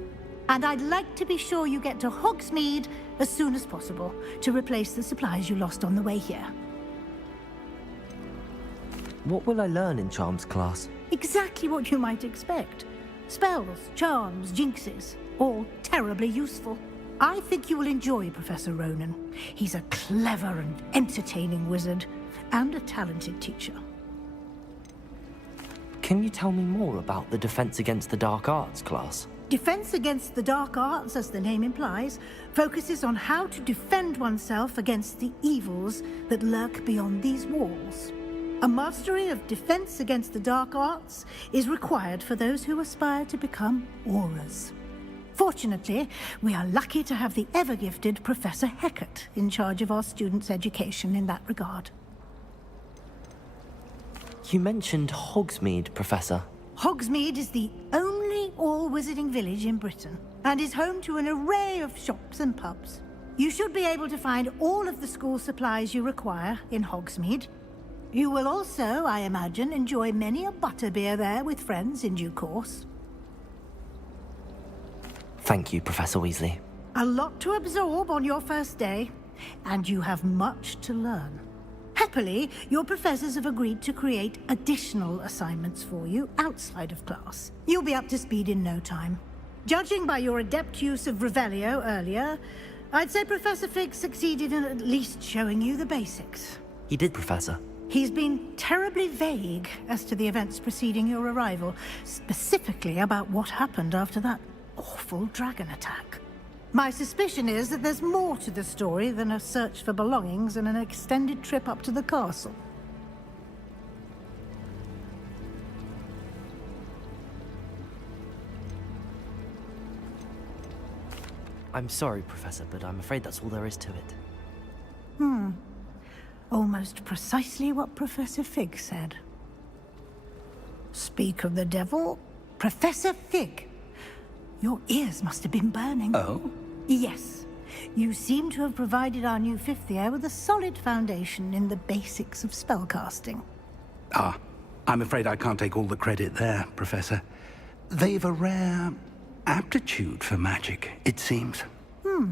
And I'd like to be sure you get to Hogsmeade as soon as possible to replace the supplies you lost on the way here. What will I learn in Charms class? Exactly what you might expect. Spells, charms, jinxes, all terribly useful. I think you will enjoy Professor Ronan. He's a clever and entertaining wizard, and a talented teacher. Can you tell me more about the Defense Against the Dark Arts class? Defense Against the Dark Arts, as the name implies, focuses on how to defend oneself against the evils that lurk beyond these walls. A mastery of Defense Against the Dark Arts is required for those who aspire to become Aurors. Fortunately, we are lucky to have the ever-gifted Professor Hecat in charge of our students' education in that regard. You mentioned Hogsmeade, Professor. Hogsmeade is the only all-wizarding village in Britain, and is home to an array of shops and pubs. You should be able to find all of the school supplies you require in Hogsmeade. You will also, I imagine, enjoy many a butterbeer there with friends in due course. Thank you, Professor Weasley. A lot to absorb on your first day, and you have much to learn. Happily, your professors have agreed to create additional assignments for you outside of class. You'll be up to speed in no time. Judging by your adept use of Revelio earlier, I'd say Professor Fig succeeded in at least showing you the basics. He did, Professor. He's been terribly vague as to the events preceding your arrival, specifically about what happened after that awful dragon attack. My suspicion is that there's more to the story than a search for belongings and an extended trip up to the castle. I'm sorry, Professor, but I'm afraid that's all there is to it. Almost precisely what Professor Fig said. Speak of the devil, Professor Fig. Your ears must have been burning. Oh? Yes. You seem to have provided our new fifth year with a solid foundation in the basics of spellcasting. Ah, I'm afraid I can't take all the credit there, Professor. They've a rare aptitude for magic, it seems. Well,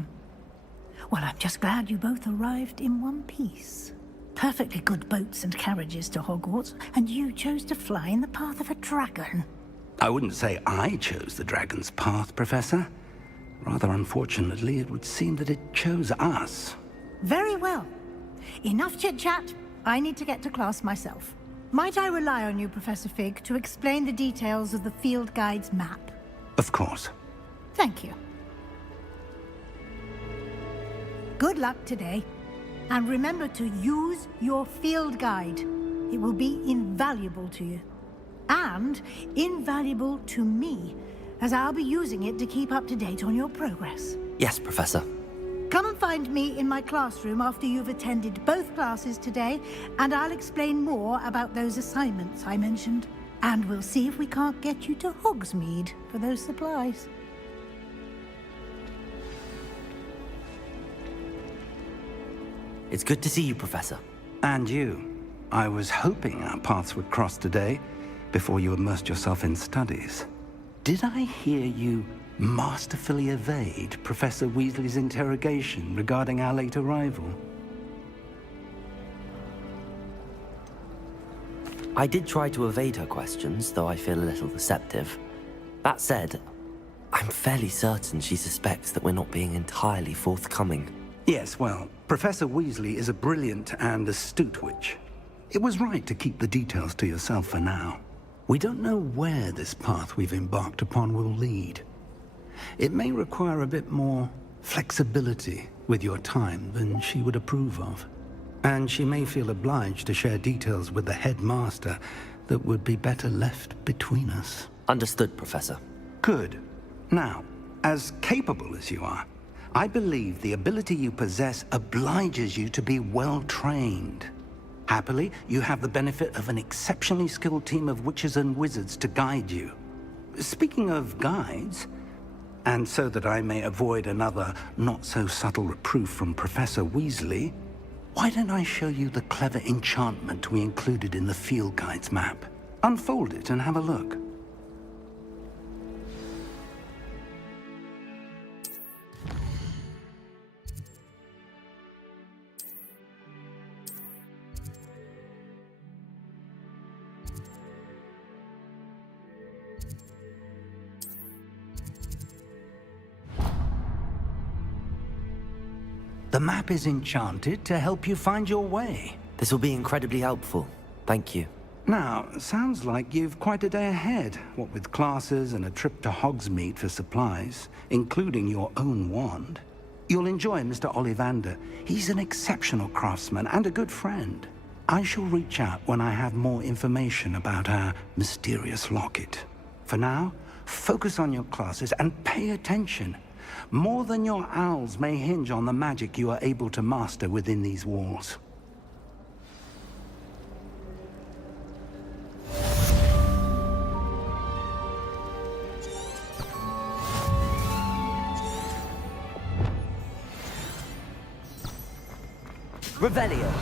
I'm just glad you both arrived in one piece. Perfectly good boats and carriages to Hogwarts, and you chose to fly in the path of a dragon. I wouldn't say I chose the dragon's path, Professor. Rather unfortunately, it would seem that it chose us. Very well. Enough chit-chat. I need to get to class myself. Might I rely on you, Professor Fig, to explain the details of the field guide's map? Of course. Thank you. Good luck today. And remember to use your field guide. It will be invaluable to you. And invaluable to me, as I'll be using it to keep up to date on your progress. Yes, Professor. Come and find me in my classroom after you've attended both classes today, and I'll explain more about those assignments I mentioned. And we'll see if we can't get you to Hogsmeade for those supplies. It's good to see you, Professor. And you. I was hoping our paths would cross today, before you immersed yourself in studies. Did I hear you masterfully evade Professor Weasley's interrogation regarding our late arrival? I did try to evade her questions, though I feel a little deceptive. That said, I'm fairly certain she suspects that we're not being entirely forthcoming. Yes, well, Professor Weasley is a brilliant and astute witch. It was right to keep the details to yourself for now. We don't know where this path we've embarked upon will lead. It may require a bit more flexibility with your time than she would approve of. And she may feel obliged to share details with the headmaster that would be better left between us. Understood, Professor. Good. Now, as capable as you are, I believe the ability you possess obliges you to be well-trained. Happily, you have the benefit of an exceptionally skilled team of witches and wizards to guide you. Speaking of guides, and so that I may avoid another not-so-subtle reproof from Professor Weasley, Why don't I show you the clever enchantment we included in the field guide's map? Unfold it and have a look. The map is enchanted to help you find your way. This will be incredibly helpful. Thank you. Now, sounds like you've quite a day ahead, what with classes and a trip to Hogsmeade for supplies, including your own wand. You'll enjoy Mr. Ollivander. He's an exceptional craftsman and a good friend. I shall reach out when I have more information about our mysterious locket. For now, focus on your classes and pay attention. More than your owls may hinge on the magic you are able to master within these walls. Revelio.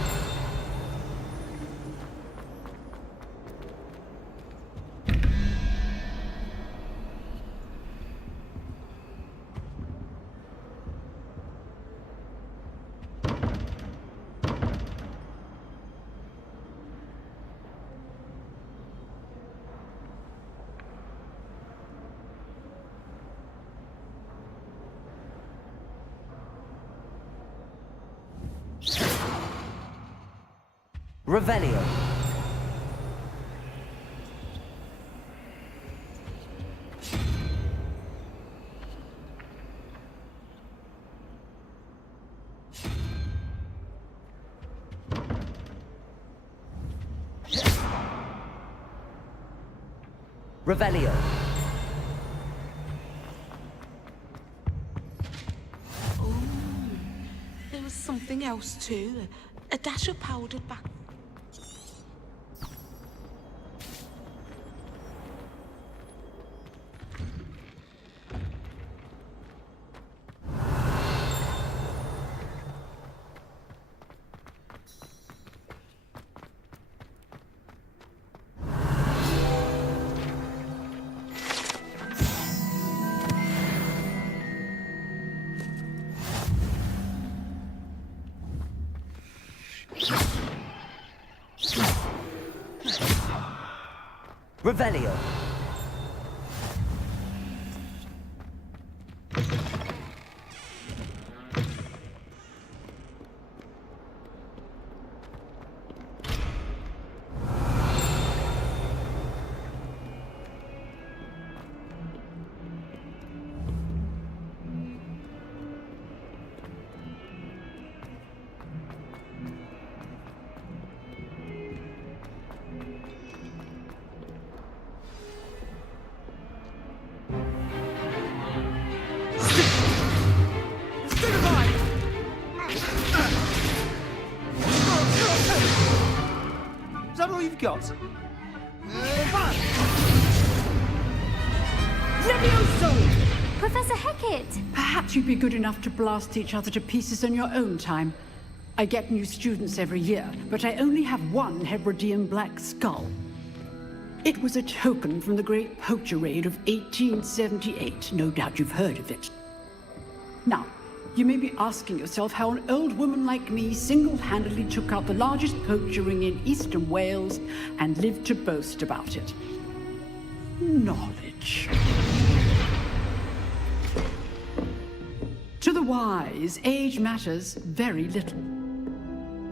Revelio. Revelio. Oh, there was something else too. A dash of powdered back. Revelio. Is that all you've got? Levioso! Professor Hecat! Perhaps you'd be good enough to blast each other to pieces in your own time. I get new students every year, but I only have one Hebridean black skull. It was a token from the Great Poacher Raid of 1878. No doubt you've heard of it. Now, you may be asking yourself how an old woman like me single-handedly took out the largest poacher ring in eastern Wales and lived to boast about it. Knowledge. To the wise, age matters very little.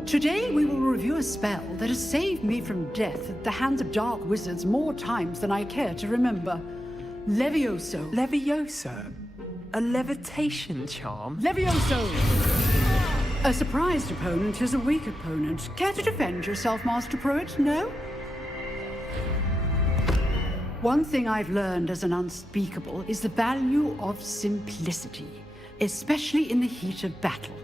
Today we will review a spell that has saved me from death at the hands of dark wizards more times than I care to remember. Levioso. Levioso? A levitation charm? Levioso! A surprised opponent is a weak opponent. Care to defend yourself, Master Pruitt? No? One thing I've learned as an unspeakable is the value of simplicity, especially in the heat of battle.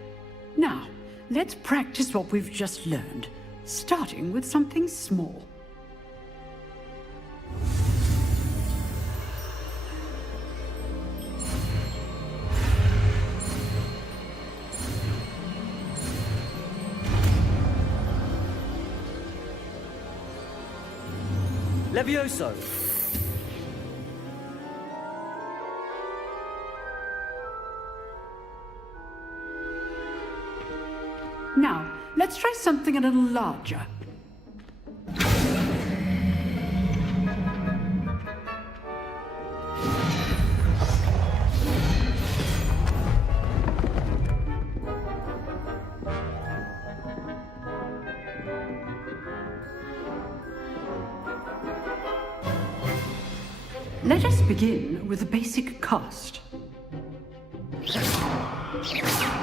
Now, let's practice what we've just learned, starting with something small. Levioso! Now, let's try something a little larger. Let us begin with the basic cast.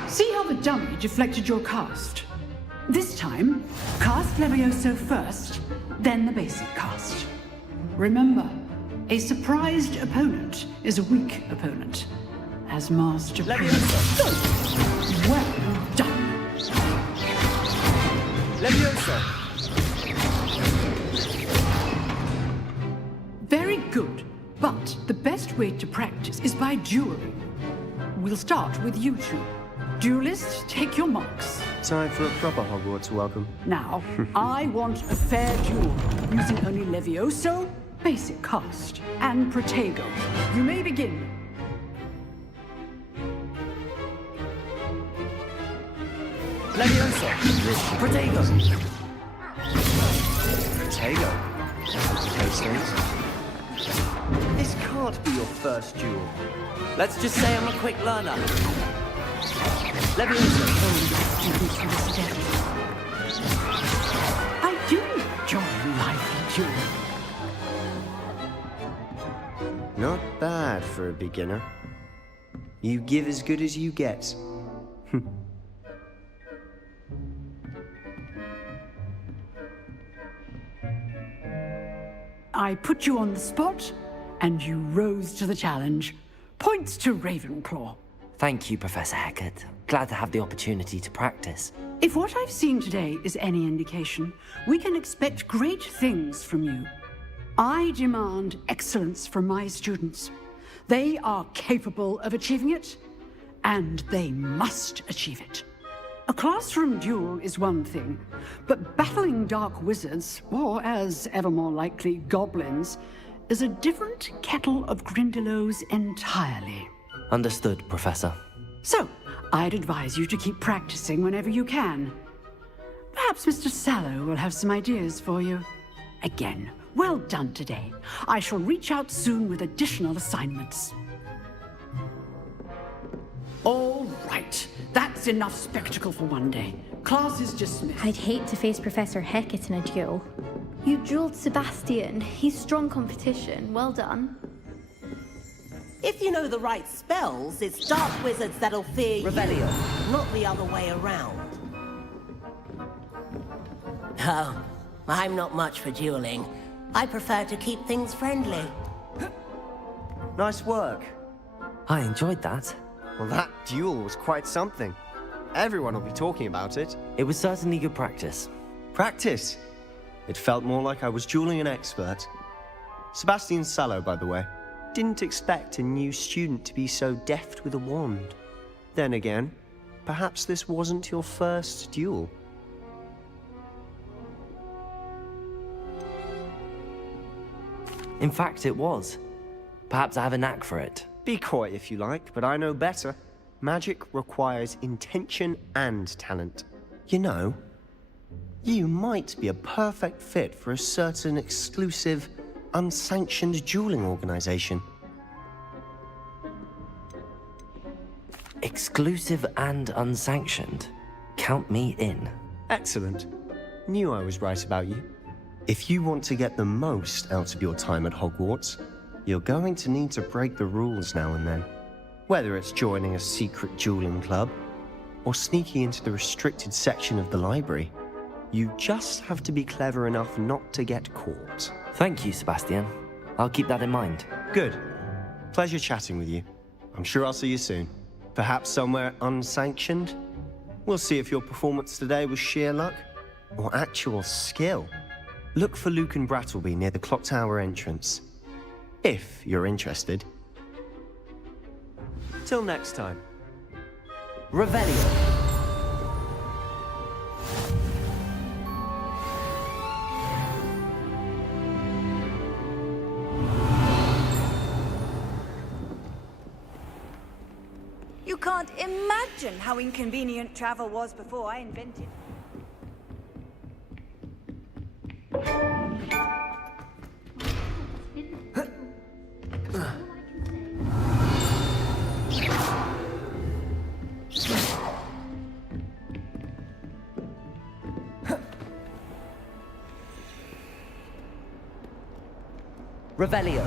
See how the dummy deflected your cast? This time, cast Levioso first, then the basic cast. Remember, a surprised opponent is a weak opponent. As Master Levioso! Well done! Levioso! Very good, but the best way to practice is by dueling. We'll start with you two. Duelists, take your marks. Time for a proper Hogwarts welcome. Now, I want a fair duel, using only Levioso, basic cast, and Protego. You may begin. Levioso! Protego! Protego? This can't be your first duel. Let's just say I'm a quick learner. Levioso! I do enjoy lively duel. Not bad for a beginner. You give as good as you get. I put you on the spot, and you rose to the challenge. Points to Ravenclaw. Thank you, Professor Hecat. Glad to have the opportunity to practice. If what I've seen today is any indication, we can expect great things from you. I demand excellence from my students. They are capable of achieving it, and they must achieve it. A classroom duel is one thing, but battling dark wizards, or as ever more likely, goblins, is a different kettle of Grindylows entirely. Understood, Professor. So, I'd advise you to keep practicing whenever you can. Perhaps Mr. Sallow will have some ideas for you. Again, well done today. I shall reach out soon with additional assignments. All right. That's enough spectacle for one day. Class is dismissed. I'd hate to face Professor Hecat in a duel. You dueled Sebastian. He's strong competition. Well done. If you know the right spells, it's dark wizards that'll fear you, not the other way around. Oh, I'm not much for dueling. I prefer to keep things friendly. Nice work. I enjoyed that. Well, that duel was quite something. Everyone will be talking about it. It was certainly good practice. Practice? It felt more like I was dueling an expert. Sebastian Sallow, by the way. Didn't expect a new student to be so deft with a wand. Then again, perhaps this wasn't your first duel. In fact, it was. Perhaps I have a knack for it. Be coy if you like, but I know better. Magic requires intention and talent. You know, you might be a perfect fit for a certain exclusive, unsanctioned dueling organization. Exclusive and unsanctioned? Count me in. Excellent. Knew I was right about you. If you want to get the most out of your time at Hogwarts, you're going to need to break the rules now and then. Whether it's joining a secret dueling club, or sneaking into the restricted section of the library, you just have to be clever enough not to get caught. Thank you, Sebastian. I'll keep that in mind. Good. Pleasure chatting with you. I'm sure I'll see you soon. Perhaps somewhere unsanctioned? We'll see if your performance today was sheer luck, or actual skill. Look for Luke and Brattleby near the clock tower entrance. If you're interested. Till next time. Revelio. You can't imagine how inconvenient travel was before I invented... Revelio.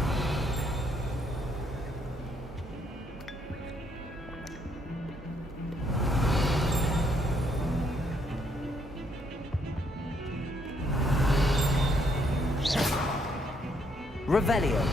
Revelio.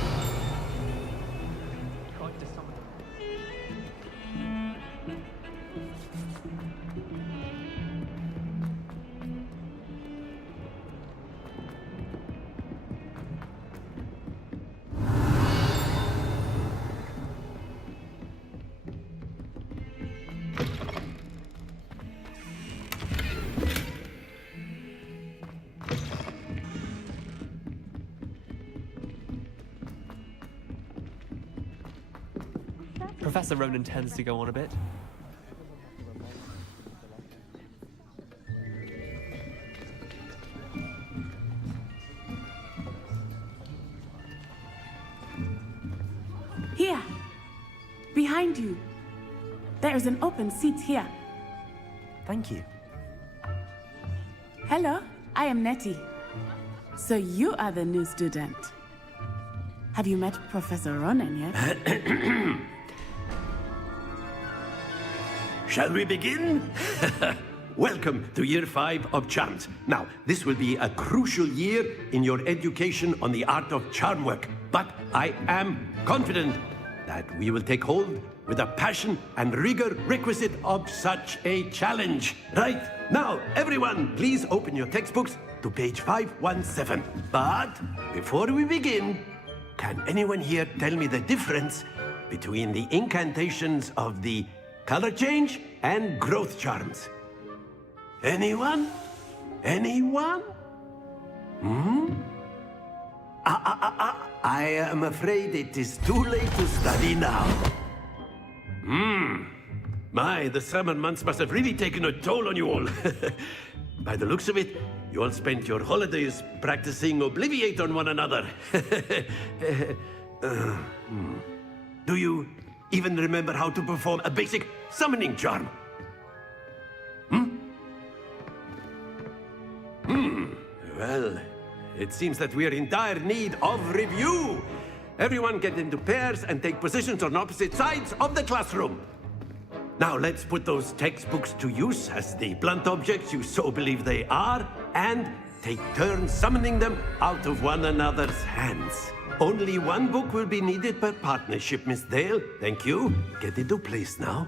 Professor Ronan tends to go on a bit. Here. Behind you. There is an open seat here. Thank you. Hello, I am Nettie. So you are the new student. Have you met Professor Ronan yet? Shall we begin? Welcome to Year 5 of Charms. Now, this will be a crucial year in your education on the art of charm work, but I am confident that we will take hold with the passion and rigor requisite of such a challenge. Right, now, everyone, please open your textbooks to page 517. But before we begin, can anyone here tell me the difference between the incantations of the color change and growth charms? Anyone? Anyone? I am afraid it is too late to study now. My, the summer months must have really taken a toll on you all. By the looks of it, you all spent your holidays practicing Obliviate on one another. Do you even remember how to perform a basic summoning charm? Well, it seems that we are in dire need of review. Everyone get into pairs and take positions on opposite sides of the classroom. Now let's put those textbooks to use as the blunt objects you so believe they are, and take turns summoning them out of one another's hands. Only one book will be needed per partnership, Miss Dale. Thank you. Get into place now.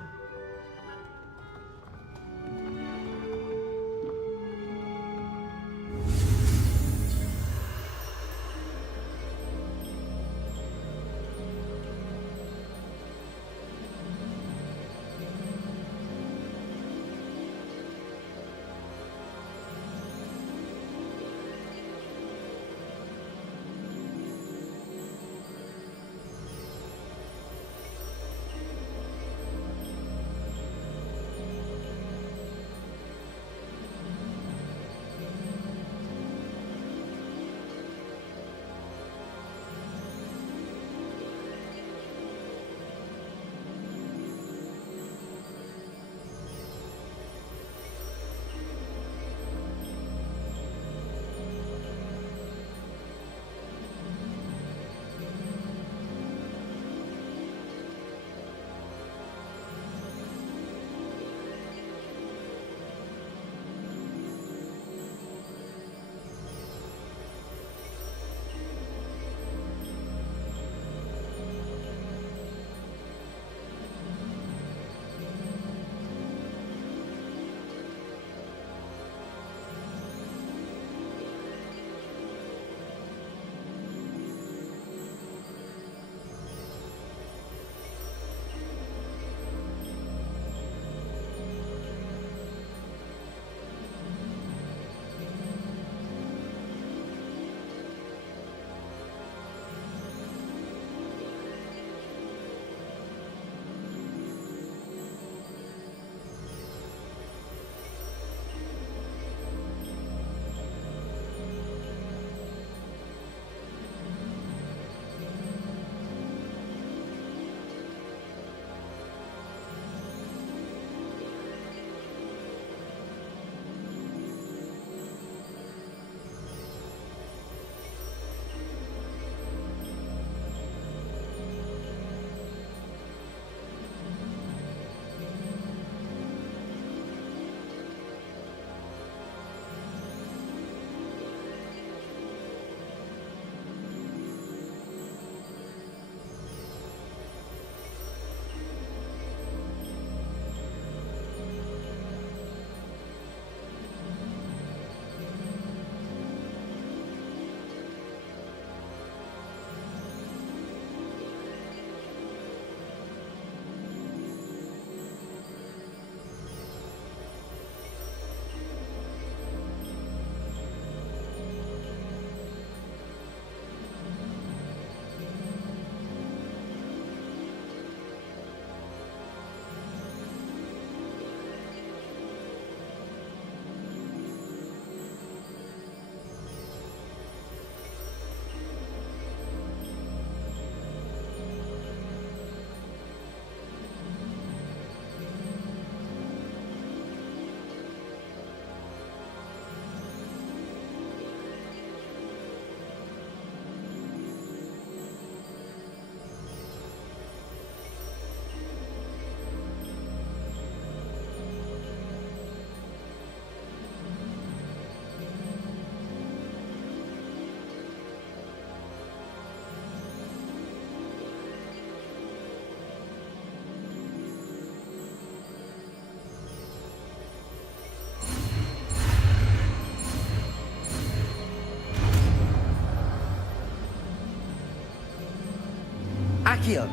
Accio!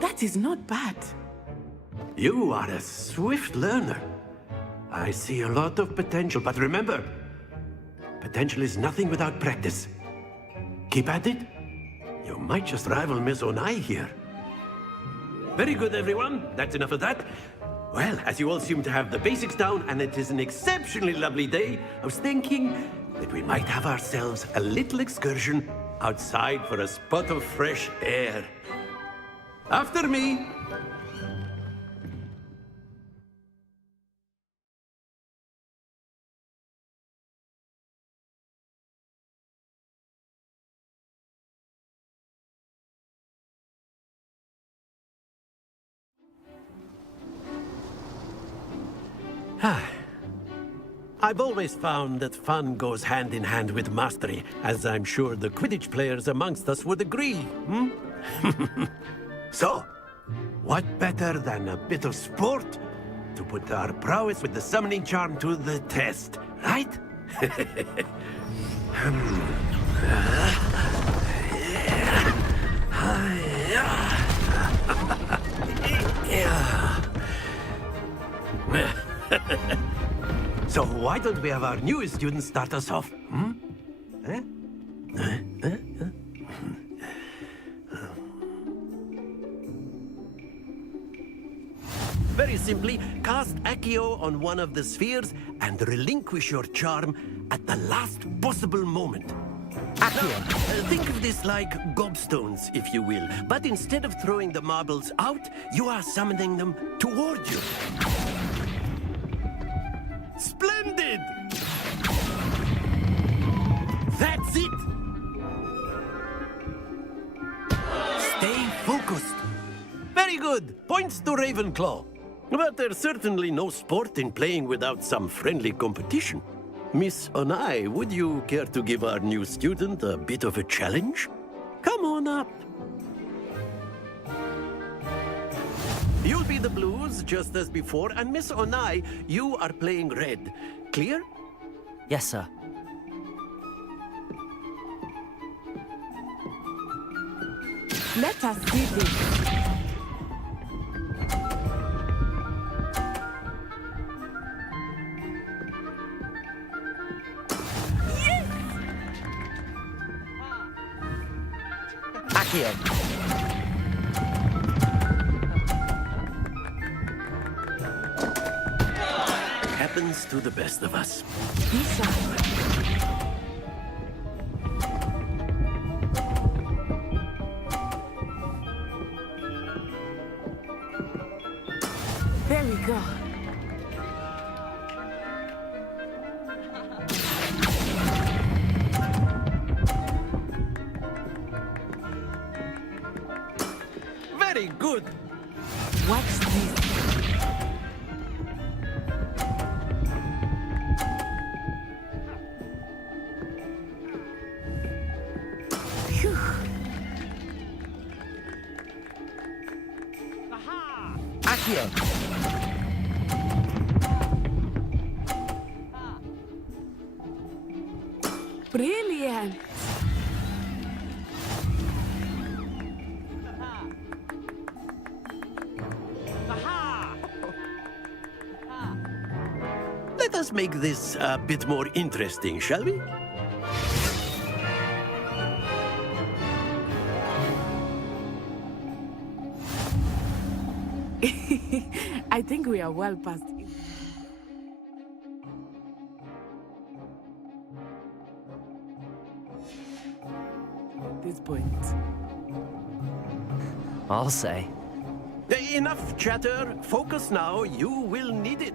That is not bad. You are a swift learner. I see a lot of potential, but remember, potential is nothing without practice. Keep at it. You might just rival Miss Onai here. Very good, everyone. That's enough of that. Well, as you all seem to have the basics down, and it is an exceptionally lovely day, I was thinking that we might have ourselves a little excursion outside for a spot of fresh air. After me. I've always found that fun goes hand in hand with mastery, as I'm sure the Quidditch players amongst us would agree, So, what better than a bit of sport to put our prowess with the summoning charm to the test, right? So why don't we have our newest student start us off? Very simply, cast Accio on one of the spheres and relinquish your charm at the last possible moment. Accio. Think of this like gobstones, if you will. But instead of throwing the marbles out, you are summoning them toward you. Splendid! That's it! Stay focused. Very good. Points to Ravenclaw. But there's certainly no sport in playing without some friendly competition. Miss Onai, would you care to give our new student a bit of a challenge? Come on up. You'll be the blues, just as before, and Miss Onai, you are playing red. Clear? Yes, sir. Let us see this. Accio. Happens to the best of us. There we go. Very good. Watch this. Accio. Brilliant. Let us make this a bit more interesting, shall we? I think we are well past this point. I'll say. Enough chatter. Focus now. You will need it.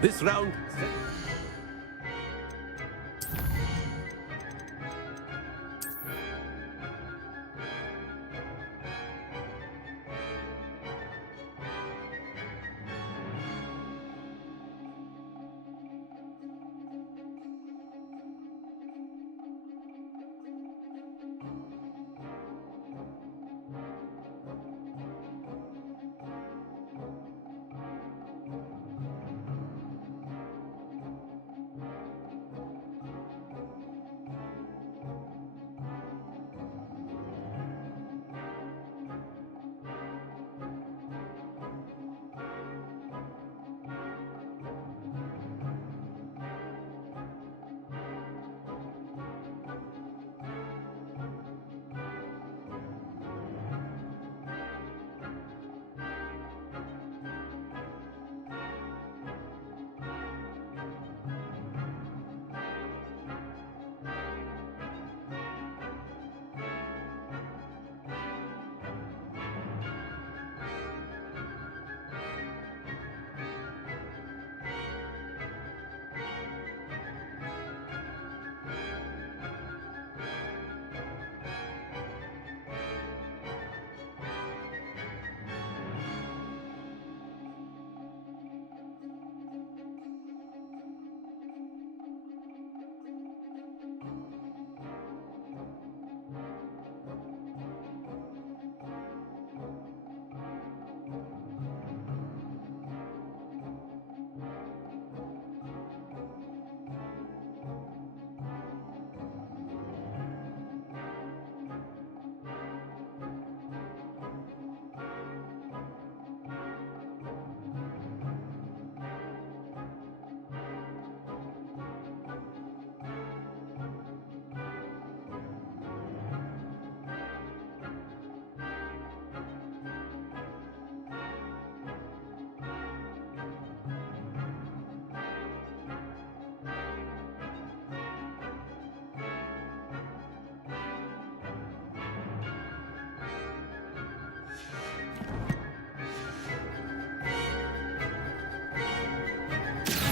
This round...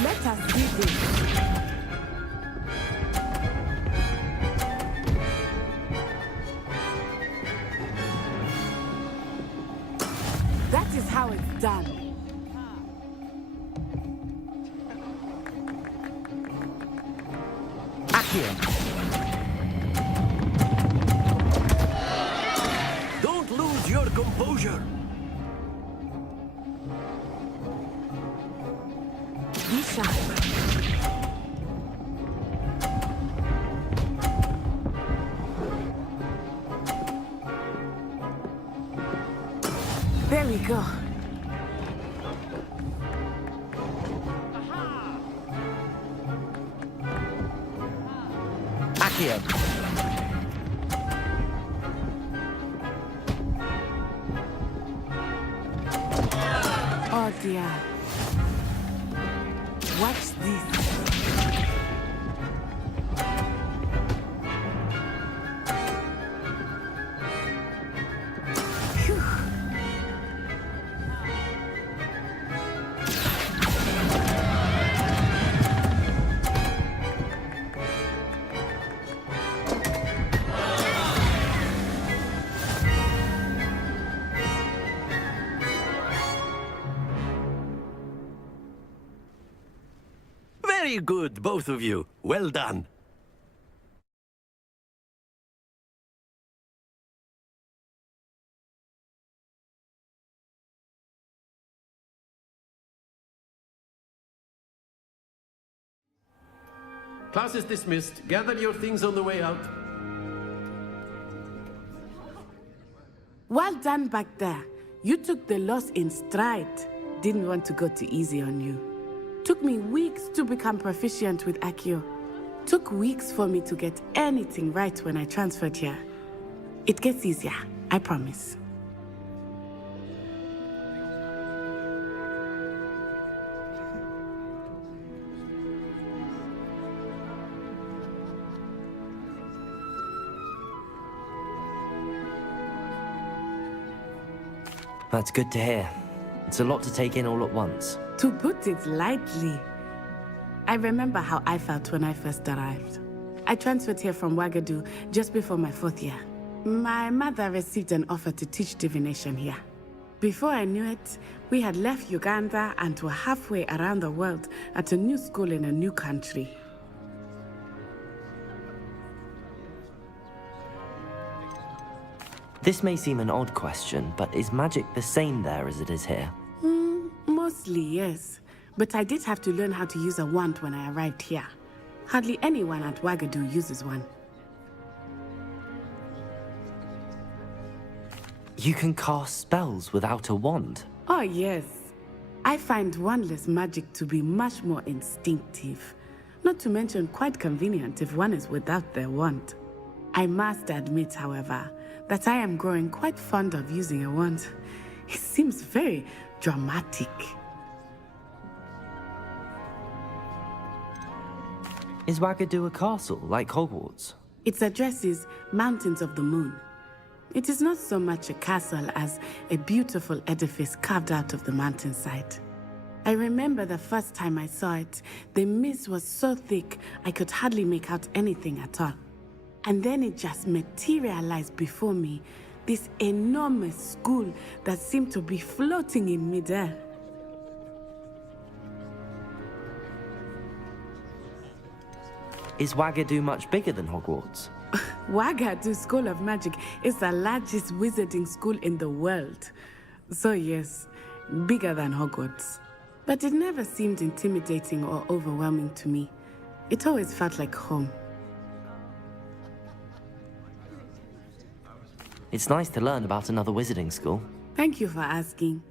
Let us do this. That is how it's done. Accio! Don't lose your composure! Be sharp. There we go. Accio! Oh dear. Watch this. Phew. Very good, both of you. Well done. Class is dismissed. Gather your things on the way out. Well done back there. You took the loss in stride. Didn't want to go too easy on you. Took me weeks to become proficient with Accio. Took weeks for me to get anything right when I transferred here. It gets easier, I promise. That's good to hear. It's a lot to take in all at once. To put it lightly, I remember how I felt when I first arrived. I transferred here from Wagadu just before my 4th year. My mother received an offer to teach divination here. Before I knew it, we had left Uganda and were halfway around the world at a new school in a new country. This may seem an odd question, but is magic the same there as it is here? Mostly, yes. But I did have to learn how to use a wand when I arrived here. Hardly anyone at Wagadu uses one. You can cast spells without a wand? Oh, yes. I find wandless magic to be much more instinctive. Not to mention quite convenient if one is without their wand. I must admit, however, that I am growing quite fond of using a wand. It seems very dramatic. Is Wagadu a castle, like Hogwarts? Its address is Mountains of the Moon. It is not so much a castle as a beautiful edifice carved out of the mountainside. I remember the first time I saw it, the mist was so thick I could hardly make out anything at all. And then it just materialized before me, this enormous school that seemed to be floating in midair. Is Wagadu much bigger than Hogwarts? Wagadu School of Magic is the largest wizarding school in the world. So yes, bigger than Hogwarts. But it never seemed intimidating or overwhelming to me. It always felt like home. It's nice to learn about another wizarding school. Thank you for asking.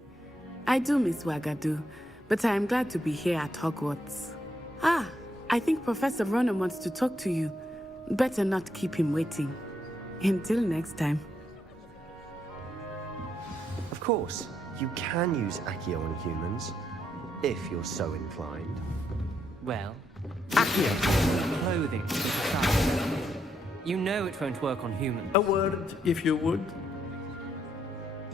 I do miss Wagadu, but I am glad to be here at Hogwarts. Ah, I think Professor Ronan wants to talk to you. Better not keep him waiting. Until next time. Of course, you can use Accio on humans, if you're so inclined. Well, Accio! Clothing. You know it won't work on humans. A word, if you would.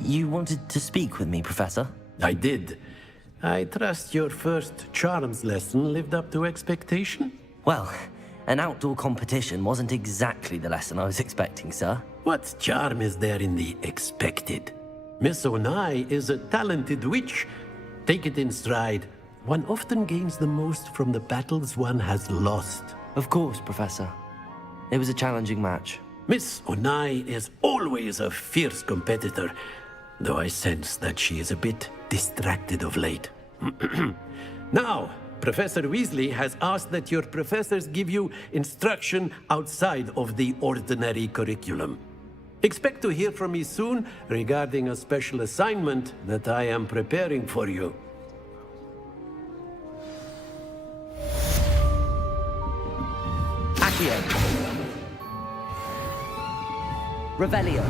You wanted to speak with me, Professor? I did. I trust your first charms lesson lived up to expectation? Well, an outdoor competition wasn't exactly the lesson I was expecting, sir. What charm is there in the expected? Miss Onai is a talented witch. Take it in stride. One often gains the most from the battles one has lost. Of course, Professor. It was a challenging match. Miss Onai is always a fierce competitor, though I sense that she is a bit distracted of late. Now, Professor Weasley has asked that your professors give you instruction outside of the ordinary curriculum. Expect to hear from me soon regarding a special assignment that I am preparing for you. Accio! Revelio!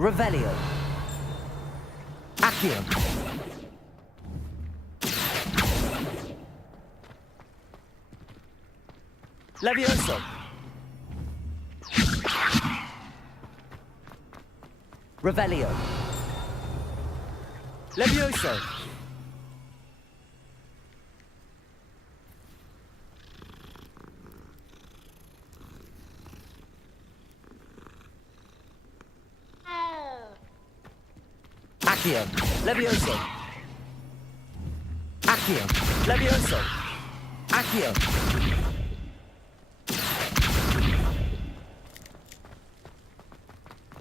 Revelio. Accio. Levioso. Revelio. Levioso. Accio. Levioso. Accio. Levioso. Accio.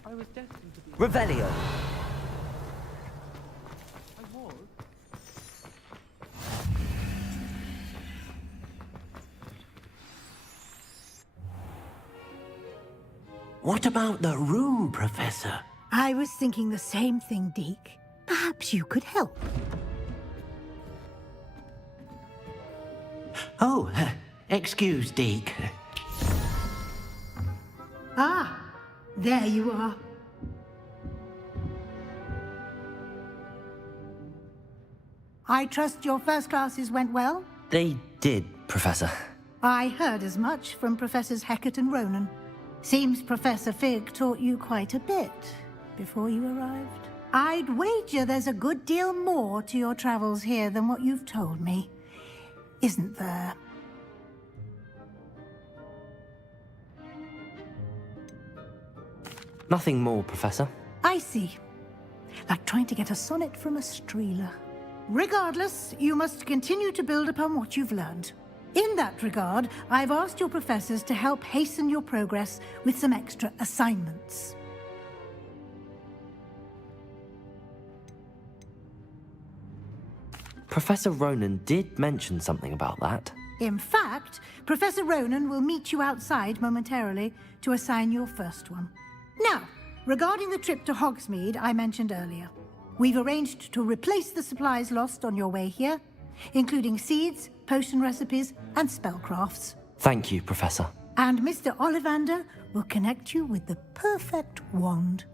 I was destined to be... Revelio. I was? What about the room, Professor? I was thinking the same thing, Deke. Perhaps you could help. Oh, excuse, Deke. Ah, there you are. I trust your first classes went well? They did, Professor. I heard as much from Professors Hecat and Ronan. Seems Professor Fig taught you quite a bit before you arrived. I'd wager there's a good deal more to your travels here than what you've told me. Isn't there? Nothing more, Professor. I see. Like trying to get a sonnet from a streeler. Regardless, you must continue to build upon what you've learned. In that regard, I've asked your professors to help hasten your progress with some extra assignments. Professor Ronan did mention something about that. In fact, Professor Ronan will meet you outside momentarily to assign your first one. Now, regarding the trip to Hogsmeade I mentioned earlier, we've arranged to replace the supplies lost on your way here, including seeds, potion recipes, and spellcrafts. Thank you, Professor. And Mr. Ollivander will connect you with the perfect wand.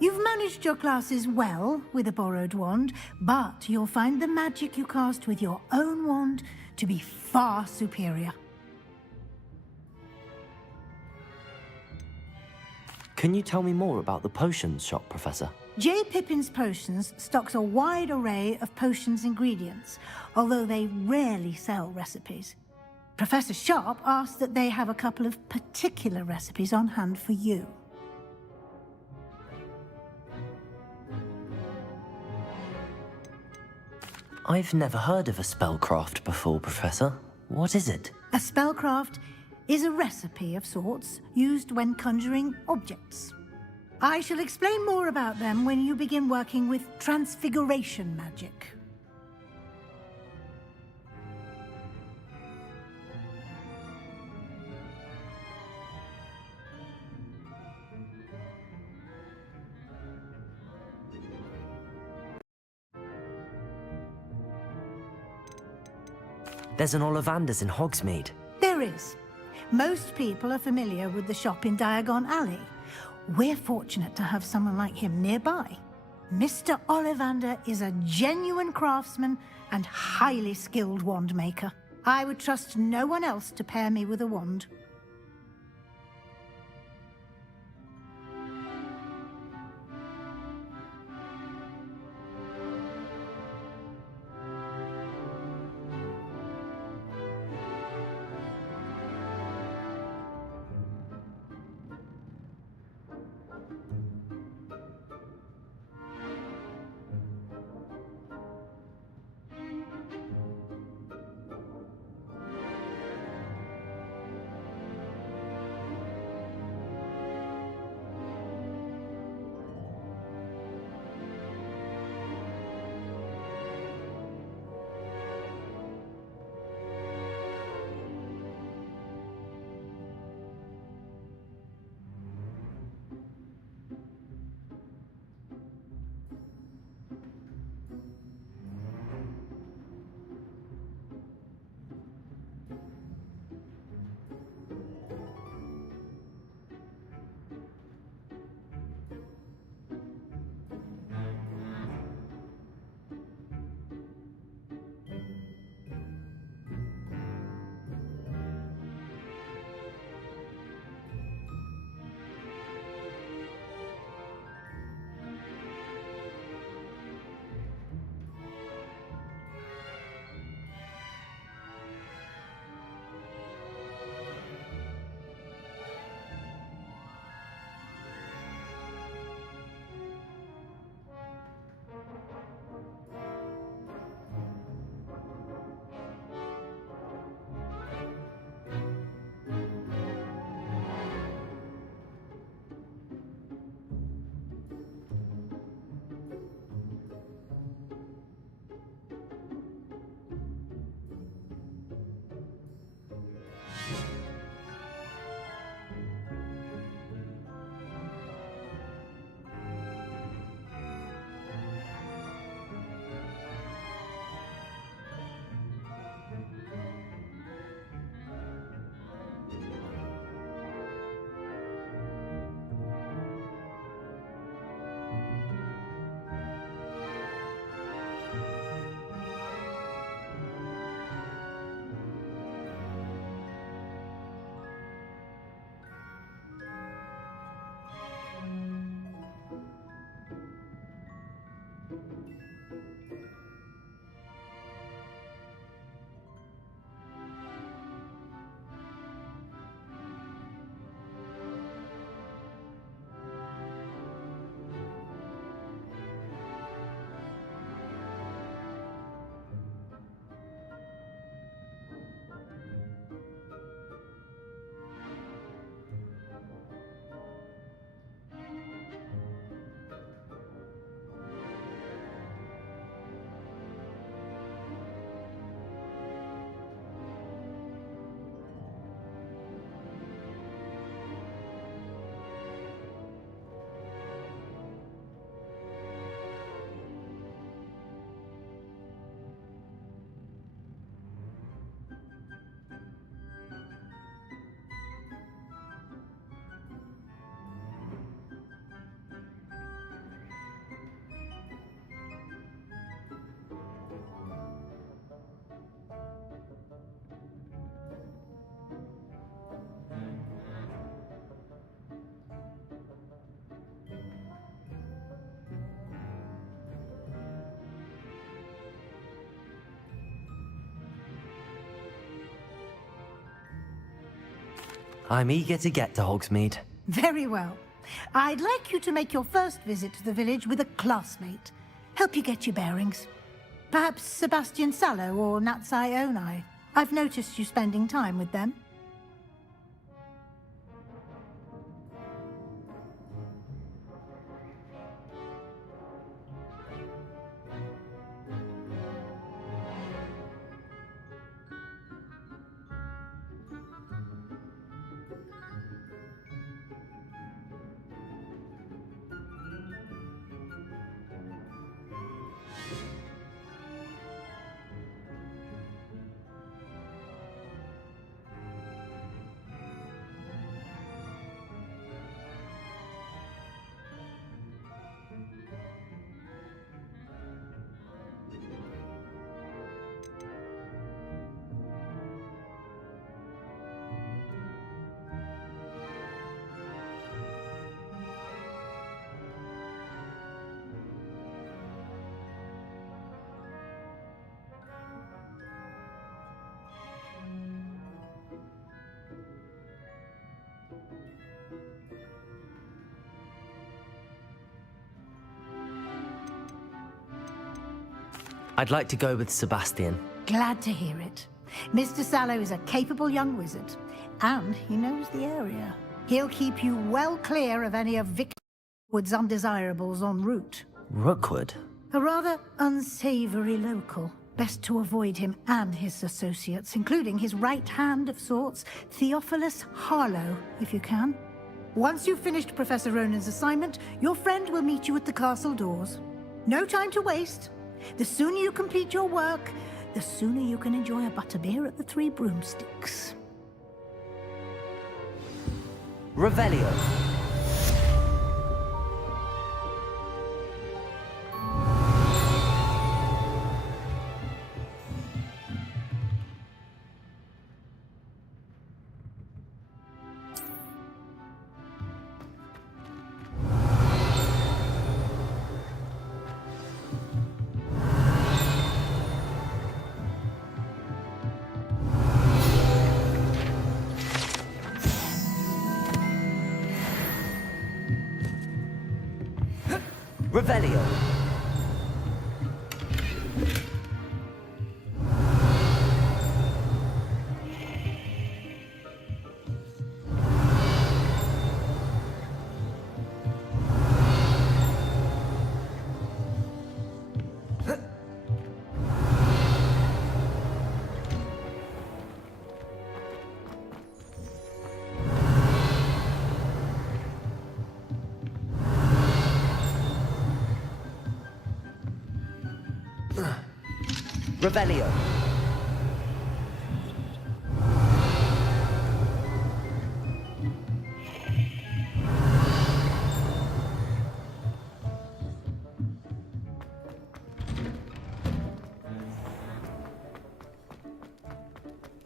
You've managed your classes well with a borrowed wand, but you'll find the magic you cast with your own wand to be far superior. Can you tell me more about the potions shop, Professor? J. Pippin's Potions stocks a wide array of potions ingredients, although they rarely sell recipes. Professor Sharp asked that they have a couple of particular recipes on hand for you. I've never heard of a spellcraft before, Professor. What is it? A spellcraft is a recipe of sorts used when conjuring objects. I shall explain more about them when you begin working with transfiguration magic. There's an Ollivander's in Hogsmeade. There is. Most people are familiar with the shop in Diagon Alley. We're fortunate to have someone like him nearby. Mr. Ollivander is a genuine craftsman and highly skilled wand maker. I would trust no one else to pair me with a wand. I'm eager to get to Hogsmeade. Very well. I'd like you to make your first visit to the village with a classmate. Help you get your bearings. Perhaps Sebastian Sallow or Natsai Onai. I've noticed you spending time with them. I'd like to go with Sebastian. Glad to hear it. Mr. Sallow is a capable young wizard, and he knows the area. He'll keep you well clear of any of Victor Rookwood's undesirables en route. Rookwood? A rather unsavory local. Best to avoid him and his associates, including his right hand of sorts, Theophilus Harlow, if you can. Once you've finished Professor Ronan's assignment, your friend will meet you at the castle doors. No time to waste. The sooner you complete your work, the sooner you can enjoy a butterbeer at the Three Broomsticks. Revelio. Revelio. Revelio.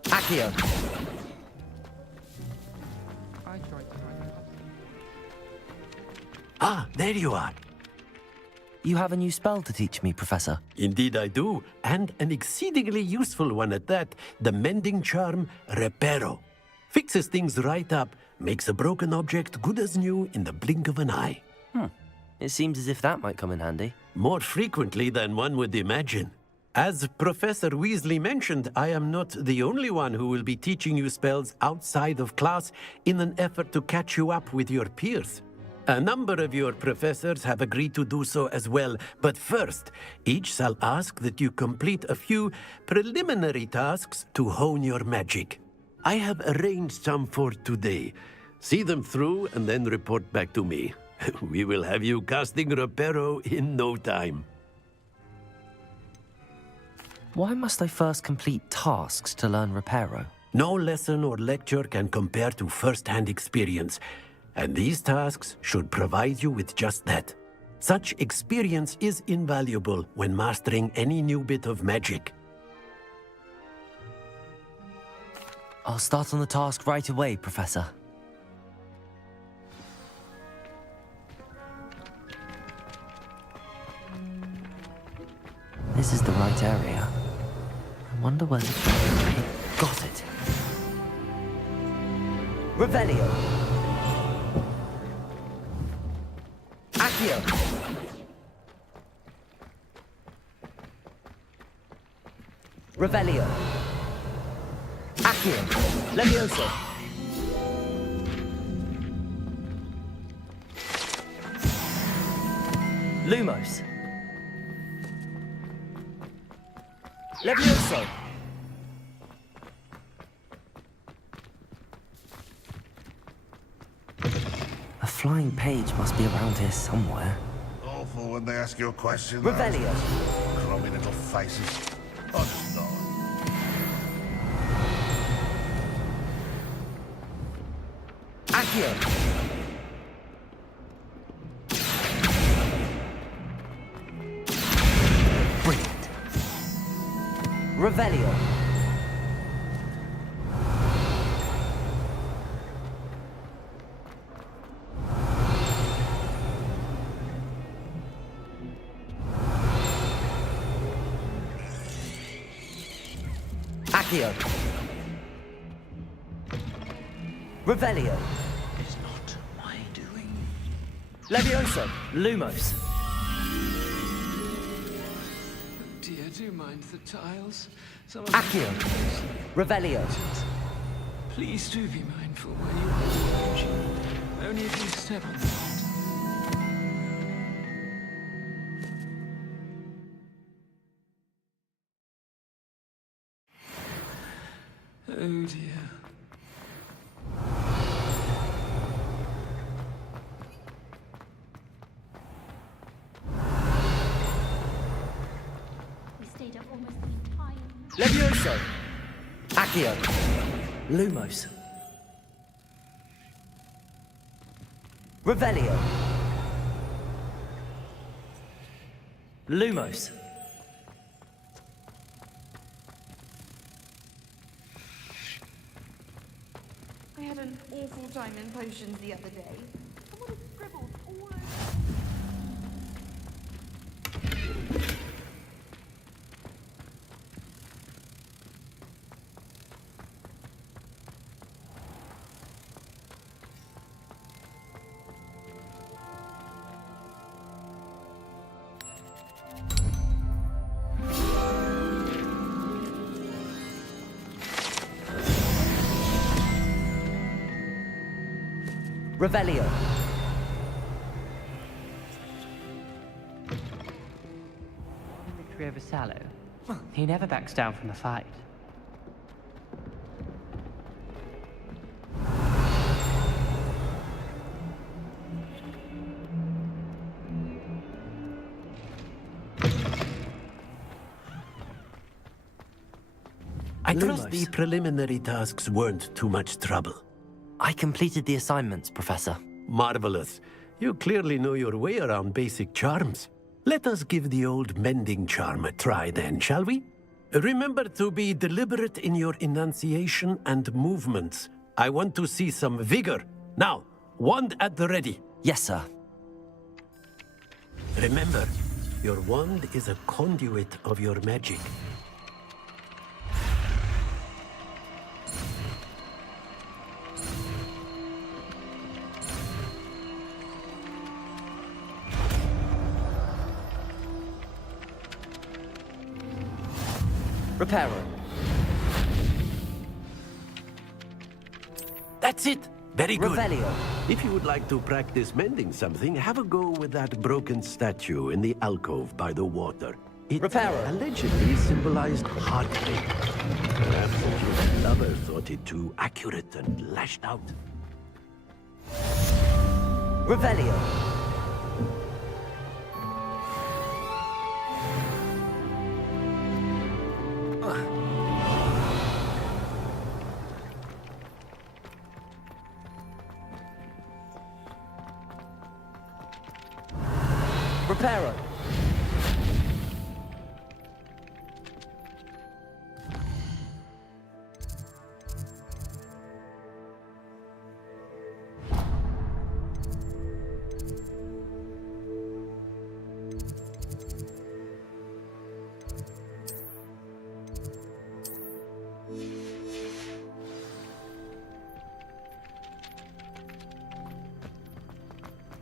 Accio. Ah, there you are. You have a new spell to teach me, Professor. Indeed I do, and an exceedingly useful one at that, the mending charm Reparo. Fixes things right up, makes a broken object good as new in the blink of an eye. It seems as if that might come in handy. More frequently than one would imagine. As Professor Weasley mentioned, I am not the only one who will be teaching you spells outside of class in an effort to catch you up with your peers. A number of your professors have agreed to do so as well, but first, each shall ask that you complete a few preliminary tasks to hone your magic. I have arranged some for today. See them through and then report back to me. We will have you casting Reparo in no time. Why must I first complete tasks to learn Reparo? No lesson or lecture can compare to first-hand experience, and these tasks should provide you with just that. Such experience is invaluable when mastering any new bit of magic. I'll start on the task right away, Professor. This is the right area. I wonder whether I got it. Revelio. Accio. Revelio. Accio. Levioso. Lumos. Levioso. A flying page must be around here somewhere. Awful when they ask you a question. Revelio. Crummy little faces. I'll just nod. Accio. Brilliant. Revelio. Accio. Revelio. It's not my doing. Levioso. Lumos. Dear, do you mind the tiles? Some of Accio. Revelio. Please do be mindful where you are approaching. Only if you step on that. Oh dear. We stayed up almost the entire night. Levioso. Accio. Lumos. Revelio. Lumos. I had an awful time in potions the other day. Someone had scribbled all over. Revelio. Victory over Sallow. He never backs down from a fight. I trust the preliminary tasks weren't too much trouble. I completed the assignments, Professor. Marvelous. You clearly know your way around basic charms. Let us give the old mending charm a try then, shall we? Remember to be deliberate in your enunciation and movements. I want to see some vigor. Now, wand at the ready. Yes, sir. Remember, your wand is a conduit of your magic. Reparo. That's it. Very good. Revelio. If you would like to practice mending something, have a go with that broken statue in the alcove by the water. It allegedly symbolized heartbreak. Perhaps your lover thought it too accurate and lashed out. Revelio. Reparo.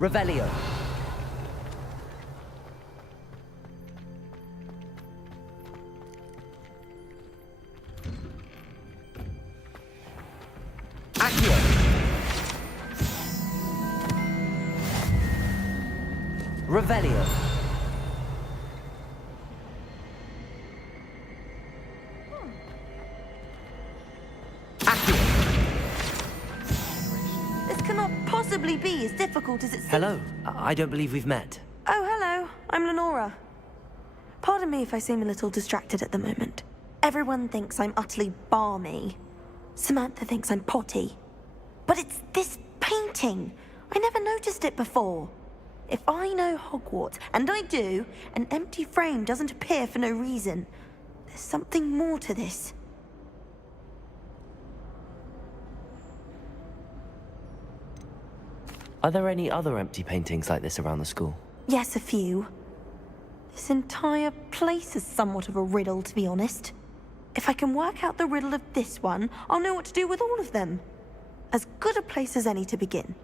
Revelio. Accio. Revelio. This cannot possibly be as difficult as it seems. Hello. I don't believe we've met. Oh, hello. I'm Lenora. Pardon me if I seem a little distracted at the moment. Everyone thinks I'm utterly balmy. Samantha thinks I'm potty. But it's this painting. I never noticed it before. If I know Hogwarts, and I do, an empty frame doesn't appear for no reason. There's something more to this. Are there any other empty paintings like this around the school? Yes, a few. This entire place is somewhat of a riddle, to be honest. If I can work out the riddle of this one, I'll know what to do with all of them. As good a place as any to begin.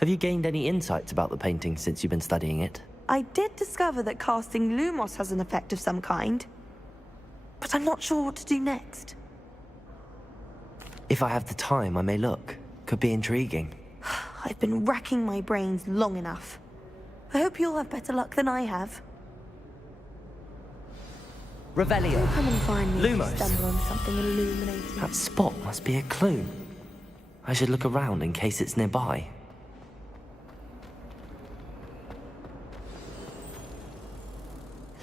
Have you gained any insights about the painting since you've been studying it? I did discover that casting Lumos has an effect of some kind. But I'm not sure what to do next. If I have the time, I may look. Could be intriguing. I've been racking my brains long enough. I hope you'll have better luck than I have. Revelio. You'll come and find me if you Lumos. stumble on something illuminating. That spot must be a clue. I should look around in case it's nearby.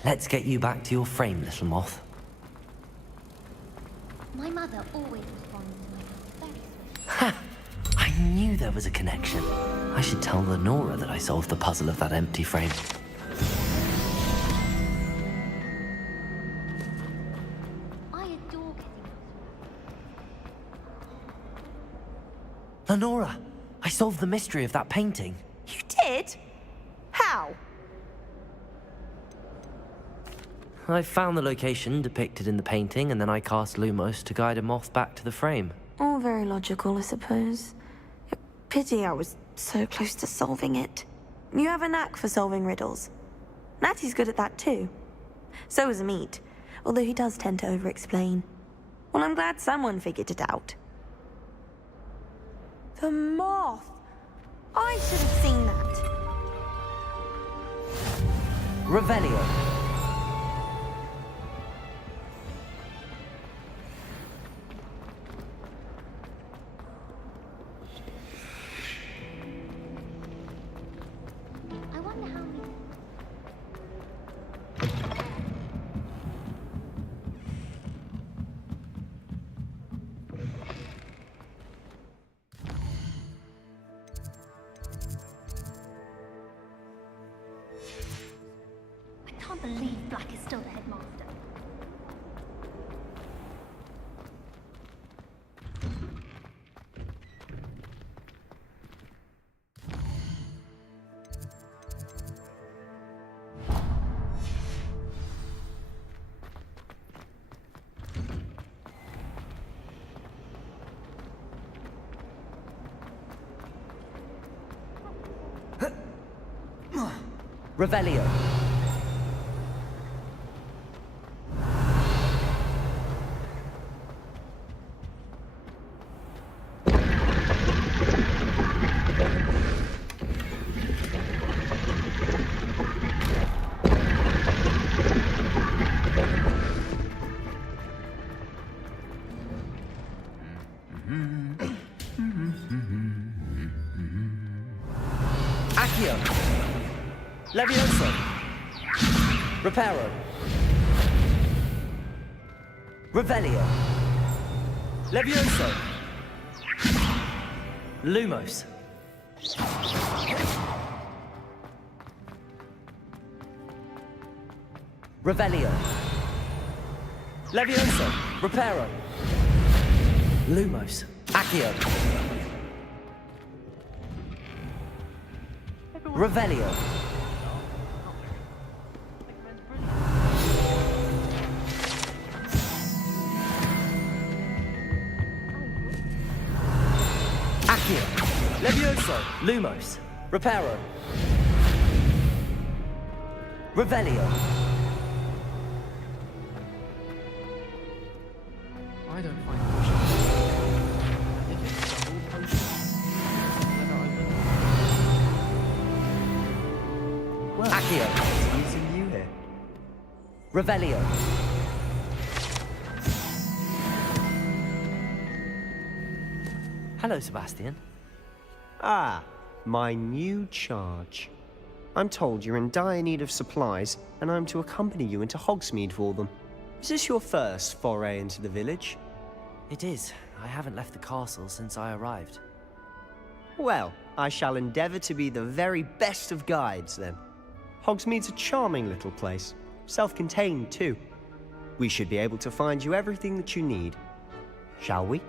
Let's get you back to your frame, little moth. My mother always responds to me very sweet. Ha! I knew there was a connection. I should tell Lenora that I solved the puzzle of that empty frame. I adore getting Lenora, I solved the mystery of that painting. You did? How? I found the location depicted in the painting, and then I cast Lumos to guide a moth back to the frame. All very logical, I suppose. A pity I was so close to solving it. You have a knack for solving riddles. Natty's good at that too. So is Meat, although he does tend to over-explain. Well, I'm glad someone figured it out. The moth! I should have seen that. Revelio. I wonder how many... I can't believe Black is still the headmaster. Revelio. Accio. Levioso. Reparo. Revelio. Levioso. Lumos. Revelio. Levioso. Reparo. Lumos. Accio. Revelio. Accio. Levioso. Levioso! Lumos! Reparo! Revelio! I don't find potions. I think it's the whole potion. Well, Accio! Using you here. Revelio! Hello, Sebastian. Ah, my new charge. I'm told you're in dire need of supplies, and I'm to accompany you into Hogsmeade for them. Is this your first foray into the village? It is. I haven't left the castle since I arrived. Well, I shall endeavour to be the very best of guides, then. Hogsmeade's a charming little place, self-contained too. We should be able to find you everything that you need. Shall we?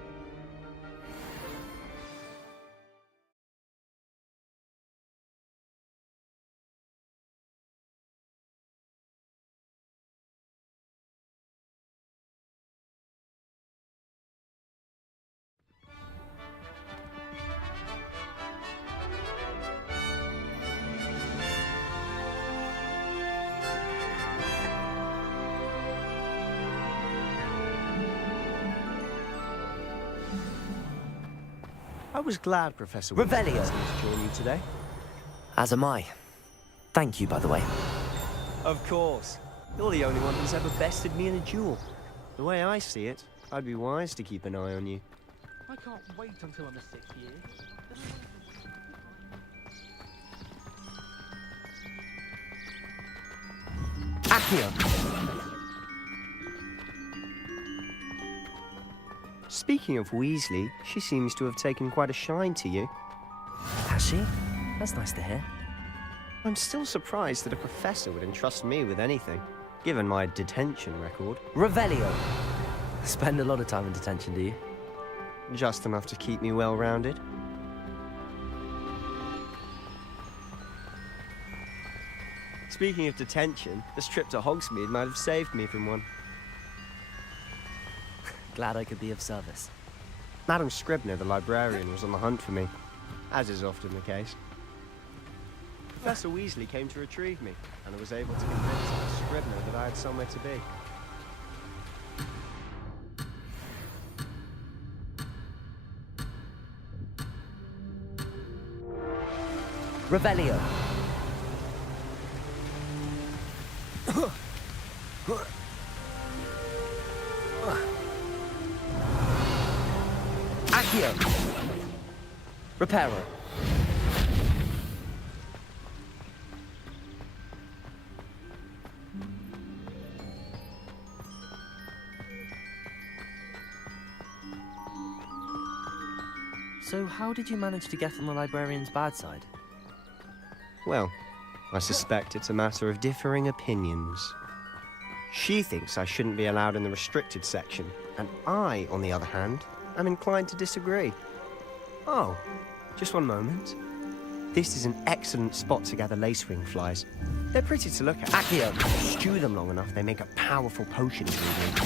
I was glad Professor Revelio was to join you today. As am I. Thank you, by the way. Of course. You're the only one who's ever bested me in a duel. The way I see it, I'd be wise to keep an eye on you. I can't wait until I'm a 6th year. Accio! Speaking of Weasley, she seems to have taken quite a shine to you. Has she? That's nice to hear. I'm still surprised that a professor would entrust me with anything, given my detention record. Revelio! Spend a lot of time in detention, do you? Just enough to keep me well-rounded. Speaking of detention, this trip to Hogsmeade might have saved me from one. Glad I could be of service. Madam Scribner, the librarian, was on the hunt for me, as is often the case. Professor Weasley came to retrieve me, and I was able to convince Madam Scribner that I had somewhere to be. Revelio! Accio! Reparo! So how did you manage to get on the librarian's bad side? Well, I suspect it's a matter of differing opinions. She thinks I shouldn't be allowed in the restricted section, and I, on the other hand, am inclined to disagree. Oh, just one moment. This is an excellent spot to gather lacewing flies. They're pretty to look at. Accio! Stew them long enough, they make a powerful potion ingredient.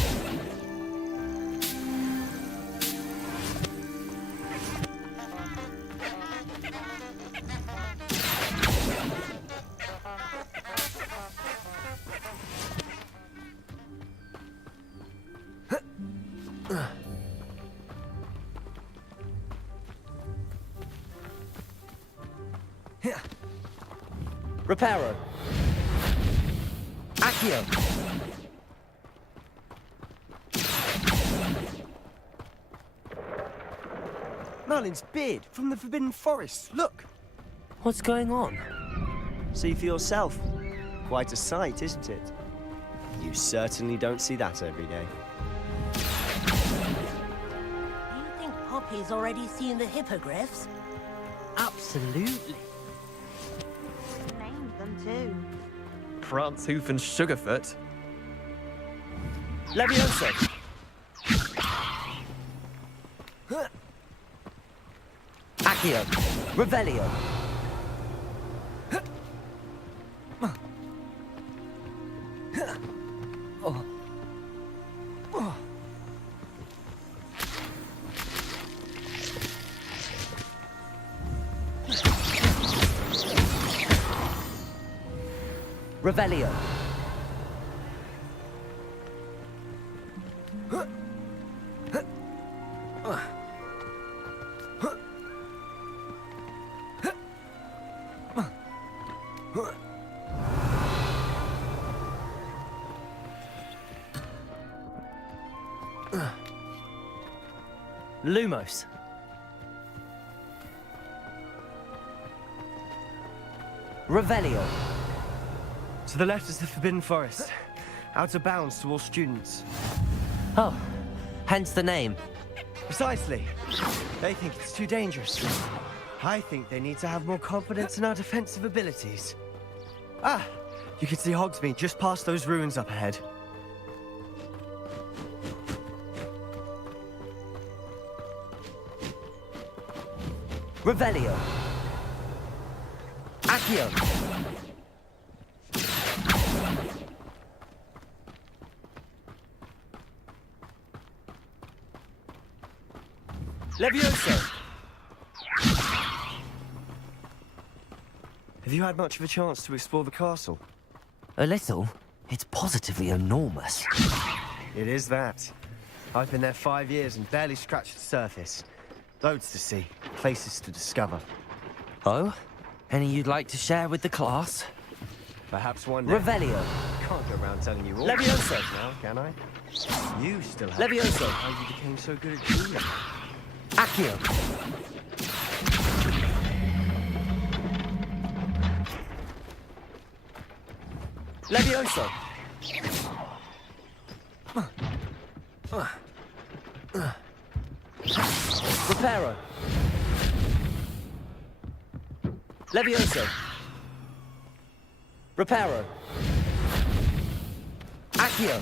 Reparo! Accio! Merlin's beard from the Forbidden Forest, look! What's going on? See for yourself. Quite a sight, isn't it? You certainly don't see that every day. Do you think Poppy's already seen the hippogriffs? Absolutely. Named them too. Prance, Hoof, and Sugarfoot. Levioso! Accio! Revelio! Oh. Oh. Revelio. Lumos. Revelio. To the left is the Forbidden Forest. Out of bounds to all students. Oh, hence the name. Precisely. They think it's too dangerous. I think they need to have more confidence in our defensive abilities. Ah, you can see Hogsmeade just past those ruins up ahead. Revelio. Accio. Levioso! Have you had much of a chance to explore the castle? A little. It's positively enormous. It is that. I've been there 5 years and barely scratched the surface. Loads to see, places to discover. Oh? Any you'd like to share with the class? Perhaps one day. Revelio. Can't go around telling you all. Levioso. Now, can I? You still have. Levioso. How you became so good at dueling. Accio. Levioso. Reparo. Levioso. Reparo. Accio.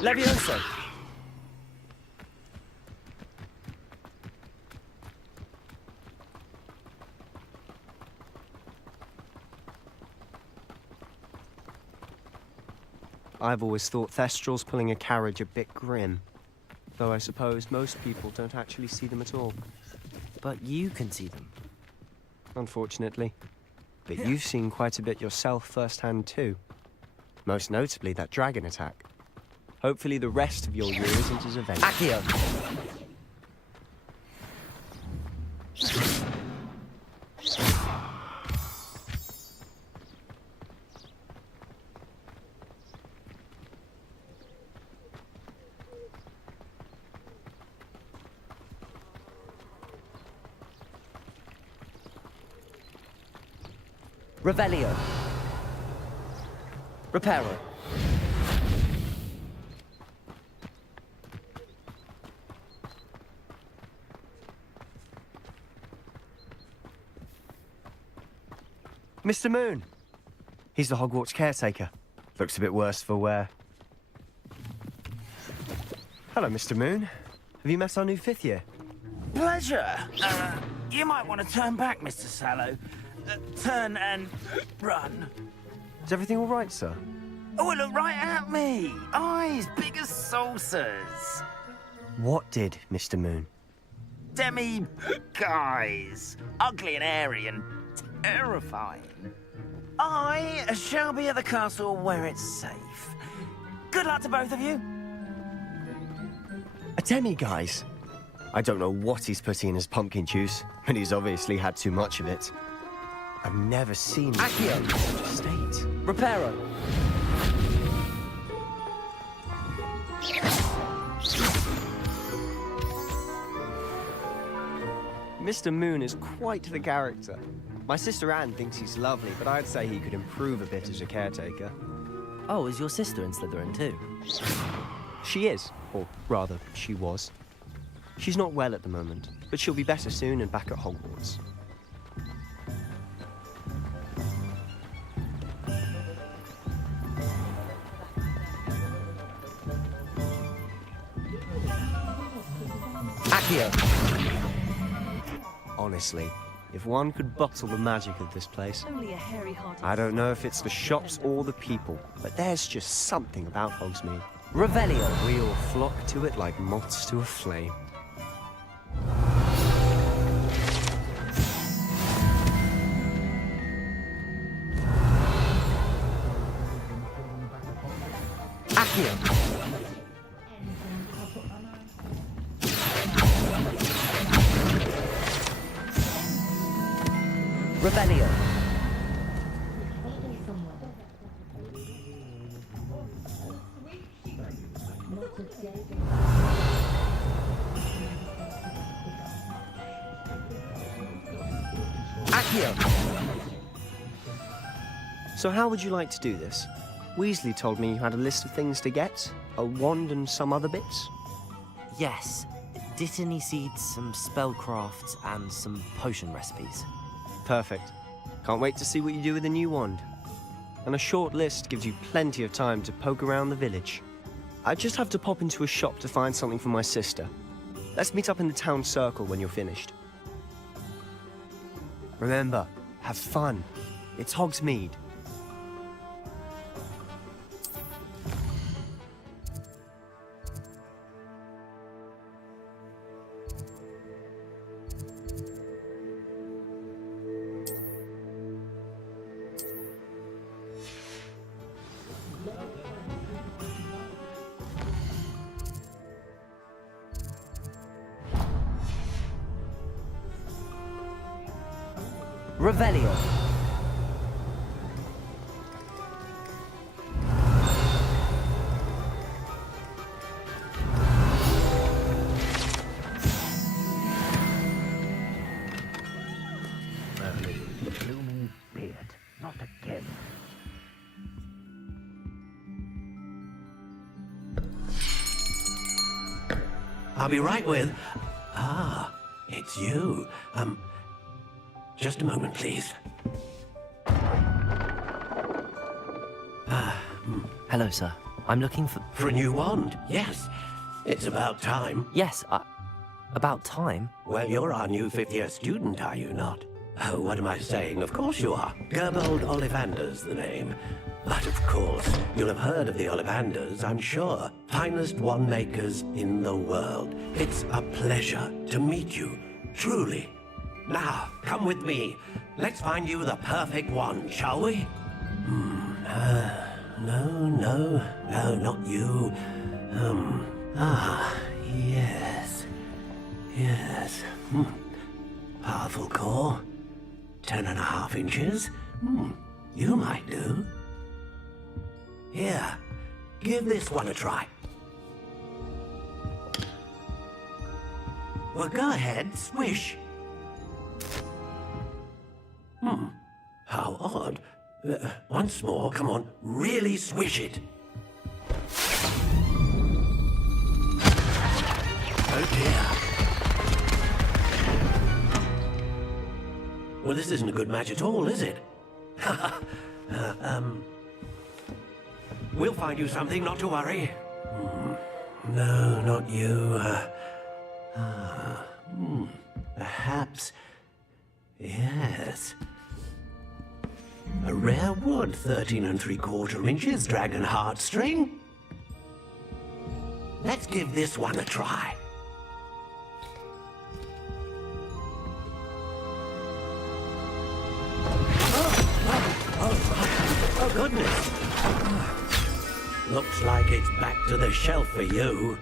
Levioso. I've always thought Thestrals pulling a carriage a bit grim. Though I suppose most people don't actually see them at all. But you can see them. Unfortunately. But you've seen quite a bit yourself firsthand too. Most notably that dragon attack. Hopefully the rest of your year isn't as eventful. Accio. Revelio. Reparo. Mr. Moon. He's the Hogwarts caretaker. Looks a bit worse for wear. Hello, Mr. Moon. Have you met our new 5th year? Pleasure. You might want to turn back, Mr. Sallow. Turn and run. Is everything all right, sir? Oh, look right at me. Eyes big as saucers. What did, Mr. Moon? Demi-guys. Ugly and airy and terrifying. I shall be at the castle where it's safe. Good luck to both of you. A demi-guise? I don't know what he's putting in his pumpkin juice, but he's obviously had too much of it. I've never seen Accio. in such a state. Reparo. Mr. Moon is quite the character. My sister Anne thinks he's lovely, but I'd say he could improve a bit as a caretaker. Oh, is your sister in Slytherin too? She is. Or rather, she was. She's not well at the moment, but she'll be better soon and back at Hogwarts. Accio! Honestly, if one could bottle the magic of this place. Only a hairy-hearted. I don't know if it's the shops or the people, but there's just something about Hogsmeade. Revelio! We all flock to it like moths to a flame. Accio! Revelio! Accio! So how would you like to do this? Weasley told me you had a list of things to get, a wand and some other bits. Yes. Dittany seeds, some spellcrafts, and some potion recipes. Perfect. Can't wait to see what you do with the new wand. And a short list gives you plenty of time to poke around the village. I just have to pop into a shop to find something for my sister. Let's meet up in the town circle when you're finished. Remember, have fun. It's Hogsmeade. Revelio! Blooming beard, not again. I'll be right with... Ah, it's you. Just a moment, please. Hello, sir. I'm looking for... For a new wand, yes. It's about time. Yes, about time? Well, you're our new fifth-year student, are you not? Oh, what am I saying? Of course you are. Gerbold Ollivander's the name. But of course, you'll have heard of the Ollivanders, I'm sure. Finest wand makers in the world. It's a pleasure to meet you, truly. Now, come with me. Let's find you the perfect wand, shall we? No, not you. Yes. Powerful core. 10.5 inches. You might do. Here, give this one a try. Well, go ahead, swish. How odd. Once more, come on, really swish it. Oh dear. Well, this isn't a good match at all, is it? We'll find you something, not to worry. No, not you. Perhaps... Yes. A rare wood, 13 3/4 inches, dragon heartstring. Let's give this one a try. Oh, goodness. Looks like it's back to the shelf for you.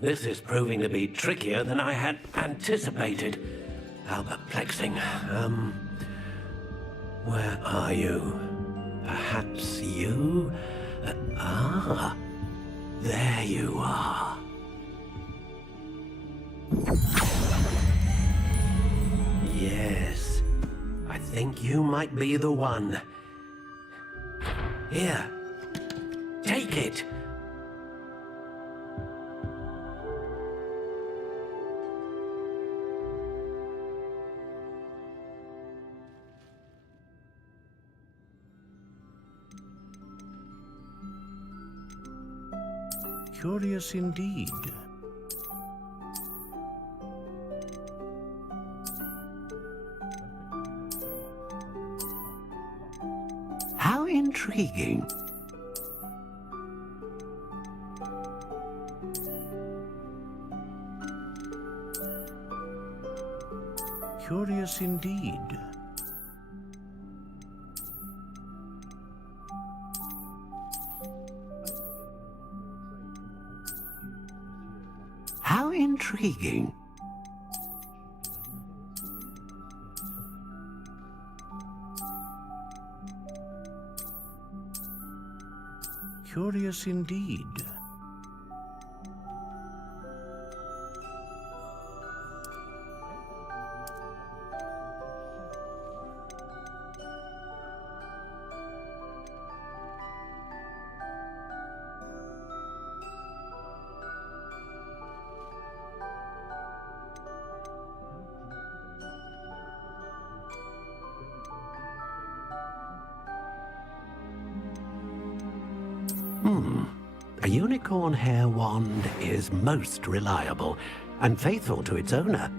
This is proving to be trickier than I had anticipated. How perplexing. Where are you? Perhaps you? There you are. Yes, I think you might be the one. Here, take it. Curious indeed. How intriguing. Curious indeed. How intriguing. Curious indeed. A unicorn hair wand is most reliable and faithful to its owner.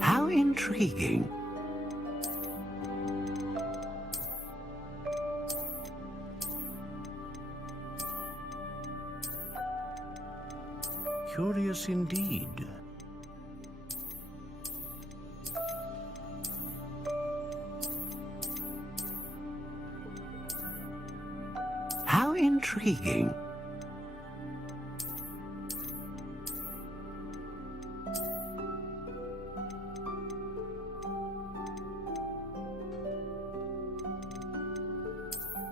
How intriguing. Curious indeed. How intriguing.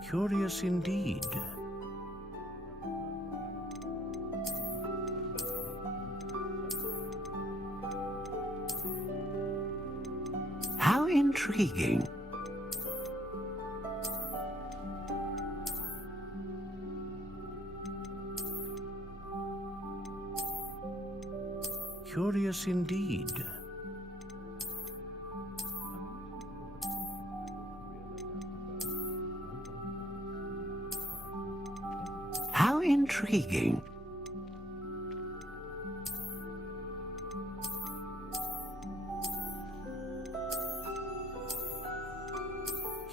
Curious indeed. How intriguing. Curious indeed. How intriguing.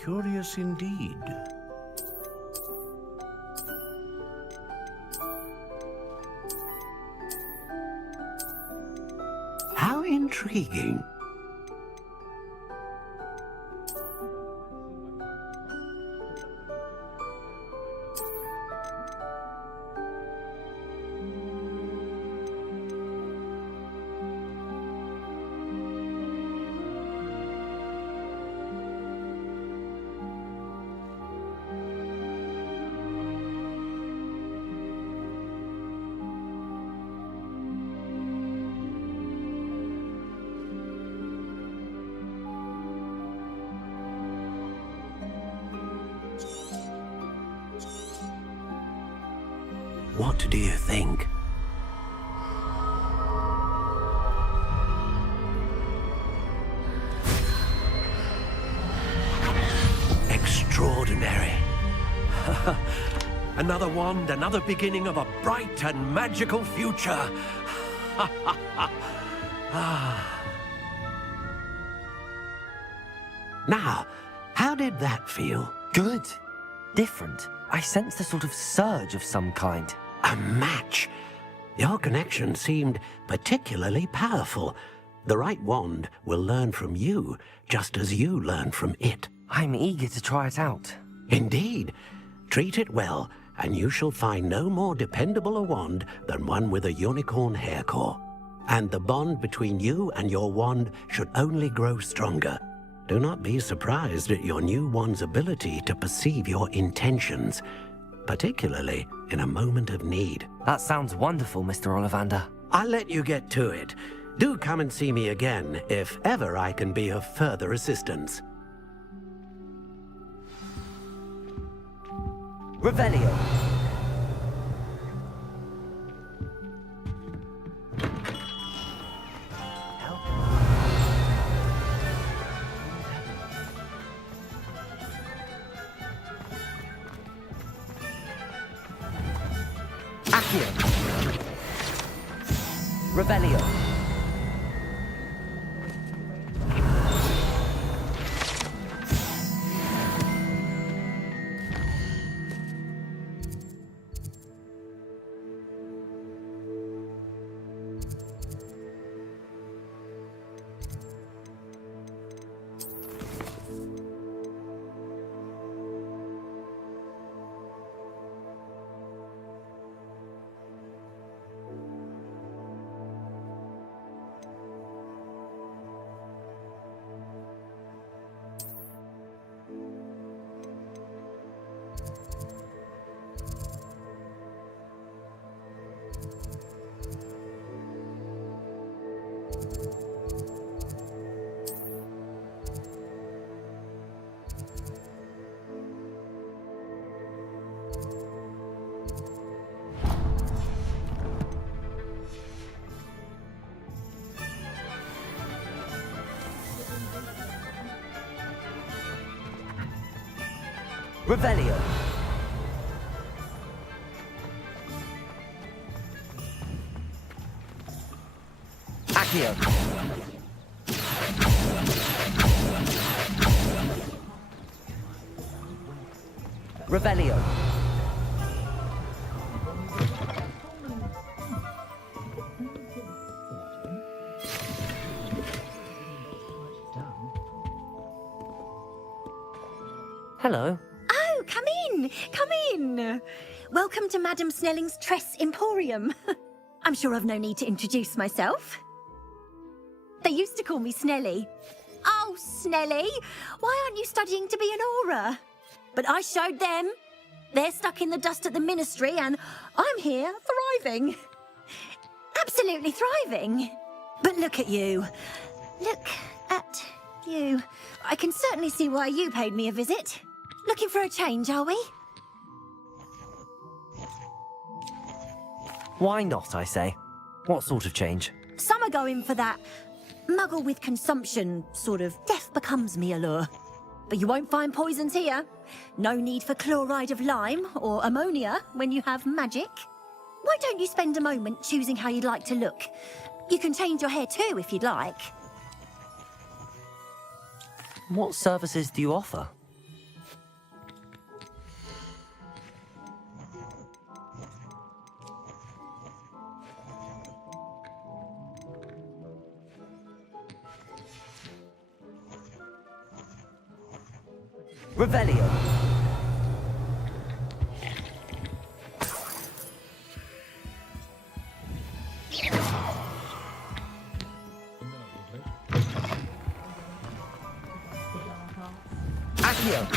Curious indeed. How intriguing. What do you think? Extraordinary. Another wand, another beginning of a bright and magical future. Now, how did that feel? Good. Different. I sensed a sort of surge of some kind. A match. Your connection seemed particularly powerful. The right wand will learn from you, just as you learn from it. I'm eager to try it out. Indeed. Treat it well, and you shall find no more dependable a wand than one with a unicorn hair core. And the bond between you and your wand should only grow stronger. Do not be surprised at your new one's ability to perceive your intentions, particularly in a moment of need. That sounds wonderful, Mr. Ollivander. I'll let you get to it. Do come and see me again if ever I can be of further assistance. Revelio. Accio. Revelio. Revelio. Accio. Revelio. Hello. Oh, come in! Come in! Welcome to Madame Snelling's Tress Emporium. I'm sure I've no need to introduce myself. They used to call me Snelly. Oh, Snelly! Why aren't you studying to be an aura? But I showed them. They're stuck in the dust at the Ministry, and I'm here, thriving. Absolutely thriving. But look at you. Look at you. I can certainly see why you paid me a visit. Looking for a change, are we? Why not, I say? What sort of change? Some are going for that muggle with consumption, sort of death becomes me allure. But you won't find poisons here. No need for chloride of lime or ammonia when you have magic. Why don't you spend a moment choosing how you'd like to look? You can change your hair too if you'd like. What services do you offer? Revelio. Accio.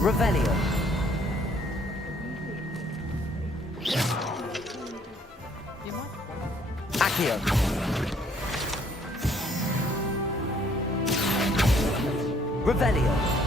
Revelio. Accio. Revelio.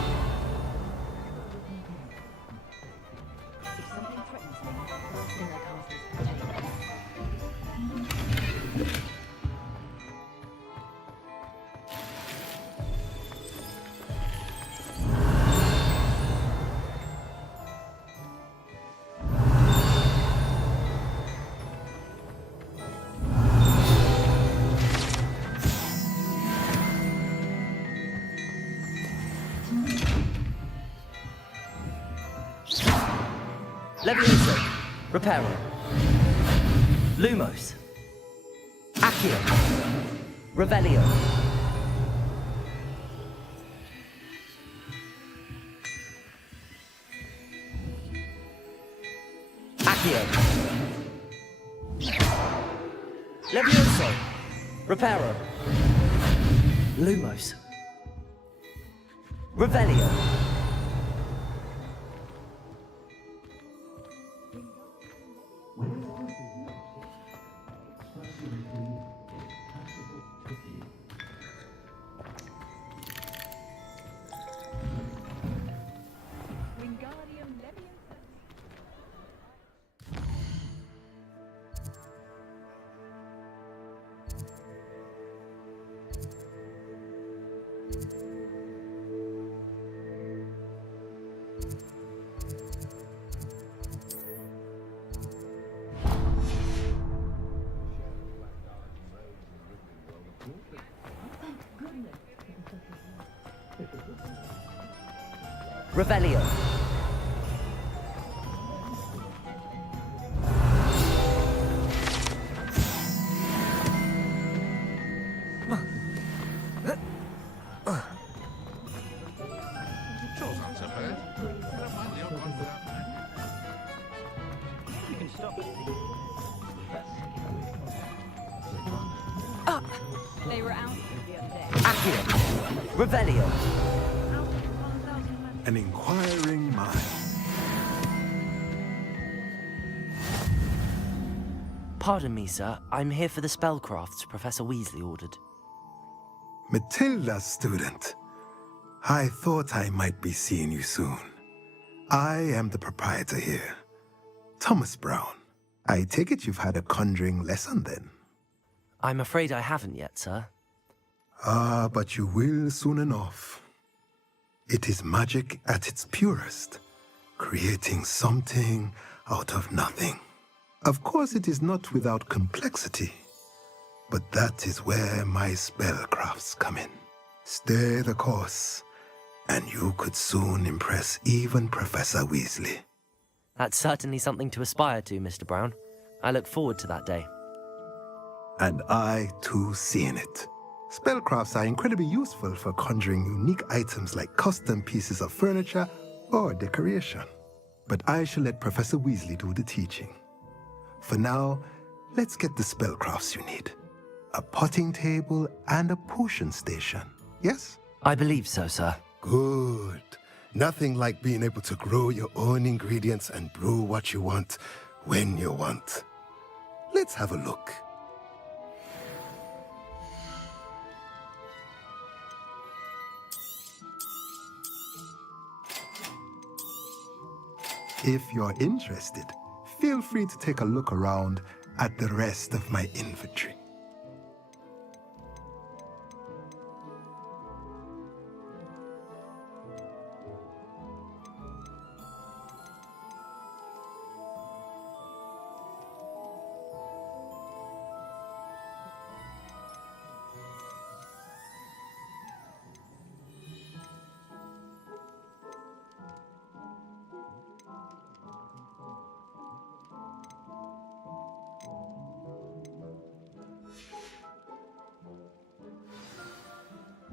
Levioso. Reparo. Lumos. Accio. Revelio. Accio. Levioso! Reparo! Lumos! Revelio! Revelio. Sure sounds so bad. Don't mind the odd one for that matter. You can stop it. They were out the other day. Accio. Revelio. An inquiring mind. Pardon me, sir. I'm here for the spellcrafts Professor Weasley ordered. Matilda's student. I thought I might be seeing you soon. I am the proprietor here, Thomas Brown. I take it you've had a conjuring lesson then? I'm afraid I haven't yet, sir. Ah, but you will soon enough. It is magic at its purest, creating something out of nothing. Of course, it is not without complexity, but that is where my spellcrafts come in. Stay the course, and you could soon impress even Professor Weasley. That's certainly something to aspire to, Mr. Brown. I look forward to that day. And I, too, seeing it. Spellcrafts are incredibly useful for conjuring unique items like custom pieces of furniture or decoration. But I shall let Professor Weasley do the teaching. For now, let's get the spellcrafts you need. A potting table and a potion station, yes? I believe so, sir. Good. Nothing like being able to grow your own ingredients and brew what you want when you want. Let's have a look. If you're interested, feel free to take a look around at the rest of my inventory.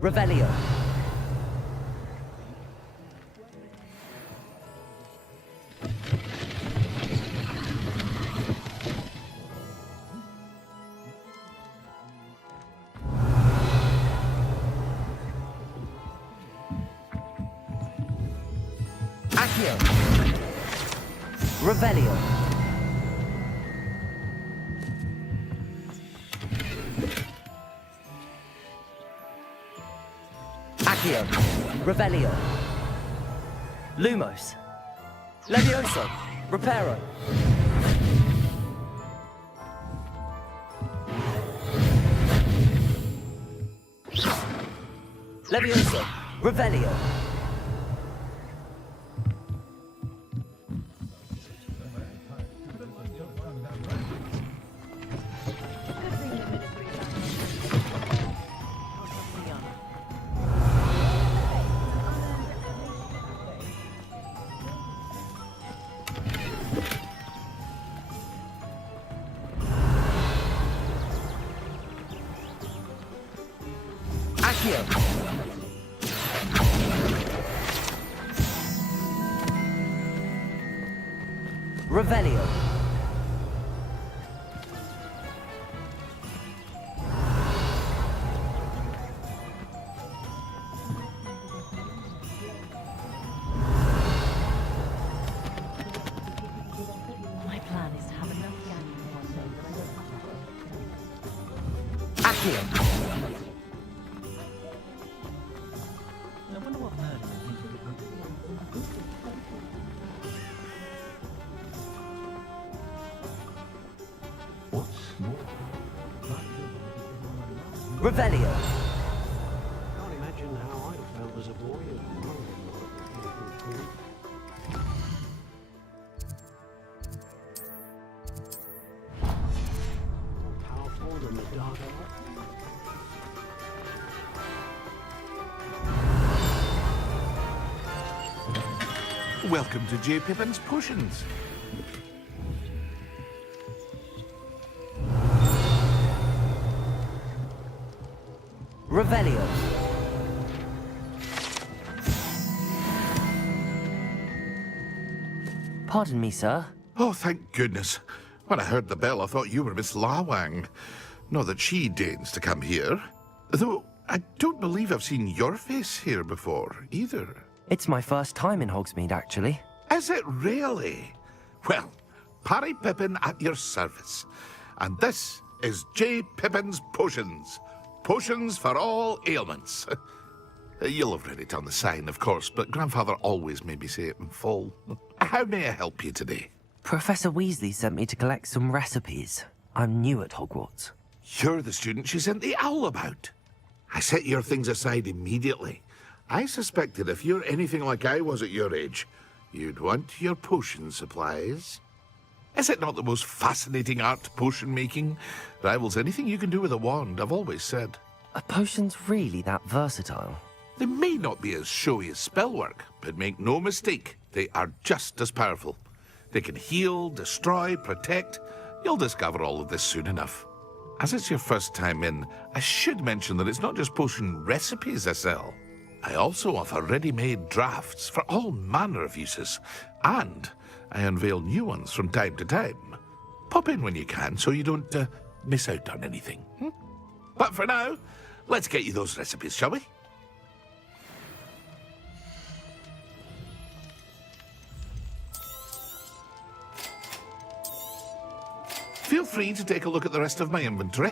Revelio. Accio. Revelio. Accio. Revelio. Lumos. Levioso. Reparo. Levioso. Revelio. Accio. Revelio. Revelio. Can't imagine how I felt as a boy. More powerful than the dark art. Welcome to J. Pippin's Potions. Revelio. Pardon me, sir. Oh, thank goodness. When I heard the bell, I thought you were Miss Lawang. Not that she deigns to come here. Though, I don't believe I've seen your face here before, either. It's my first time in Hogsmeade, actually. Is it really? Well, Parry Pippin at your service. And this is J. Pippin's Potions. Potions for all ailments. You'll have read it on the sign, of course, but Grandfather always made me say it in full. How may I help you today? Professor Weasley sent me to collect some recipes. I'm new at Hogwarts. You're the student she sent the owl about. I set your things aside immediately. I suspected if you're anything like I was at your age, you'd want your potion supplies. Is it not the most fascinating art, potion making? Rivals anything you can do with a wand, I've always said. Are potions really that versatile? They may not be as showy as spellwork, but make no mistake, they are just as powerful. They can heal, destroy, protect. You'll discover all of this soon enough. As it's your first time in, I should mention that it's not just potion recipes I sell. I also offer ready-made drafts for all manner of uses, and I unveil new ones from time to time. Pop in when you can so you don't miss out on anything. But for now, let's get you those recipes, shall we? Feel free to take a look at the rest of my inventory,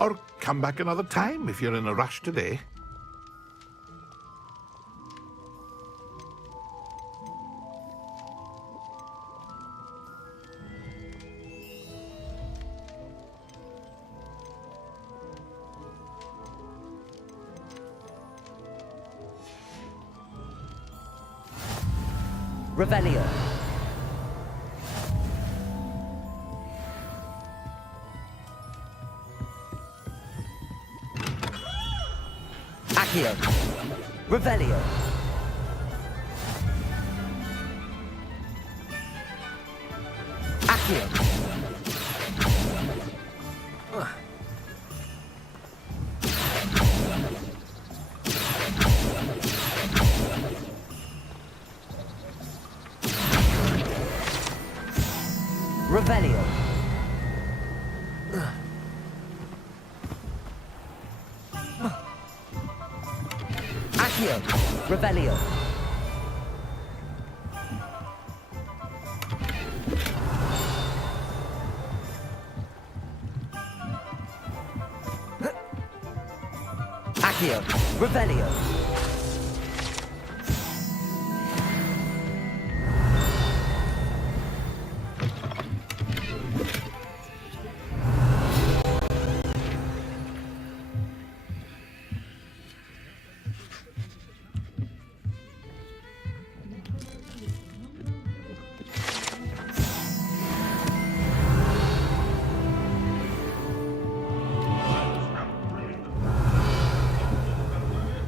or come back another time if you're in a rush today. Revelio. Accio. Revelio. Accio. Revelio. Accio. Revelio. Accio. Revelio.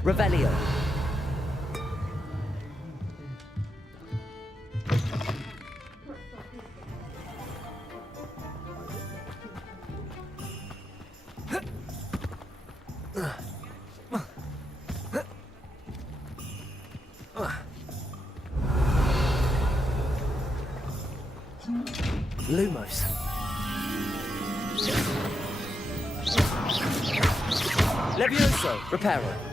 Revelio. Lumos. Levioso. Reparo.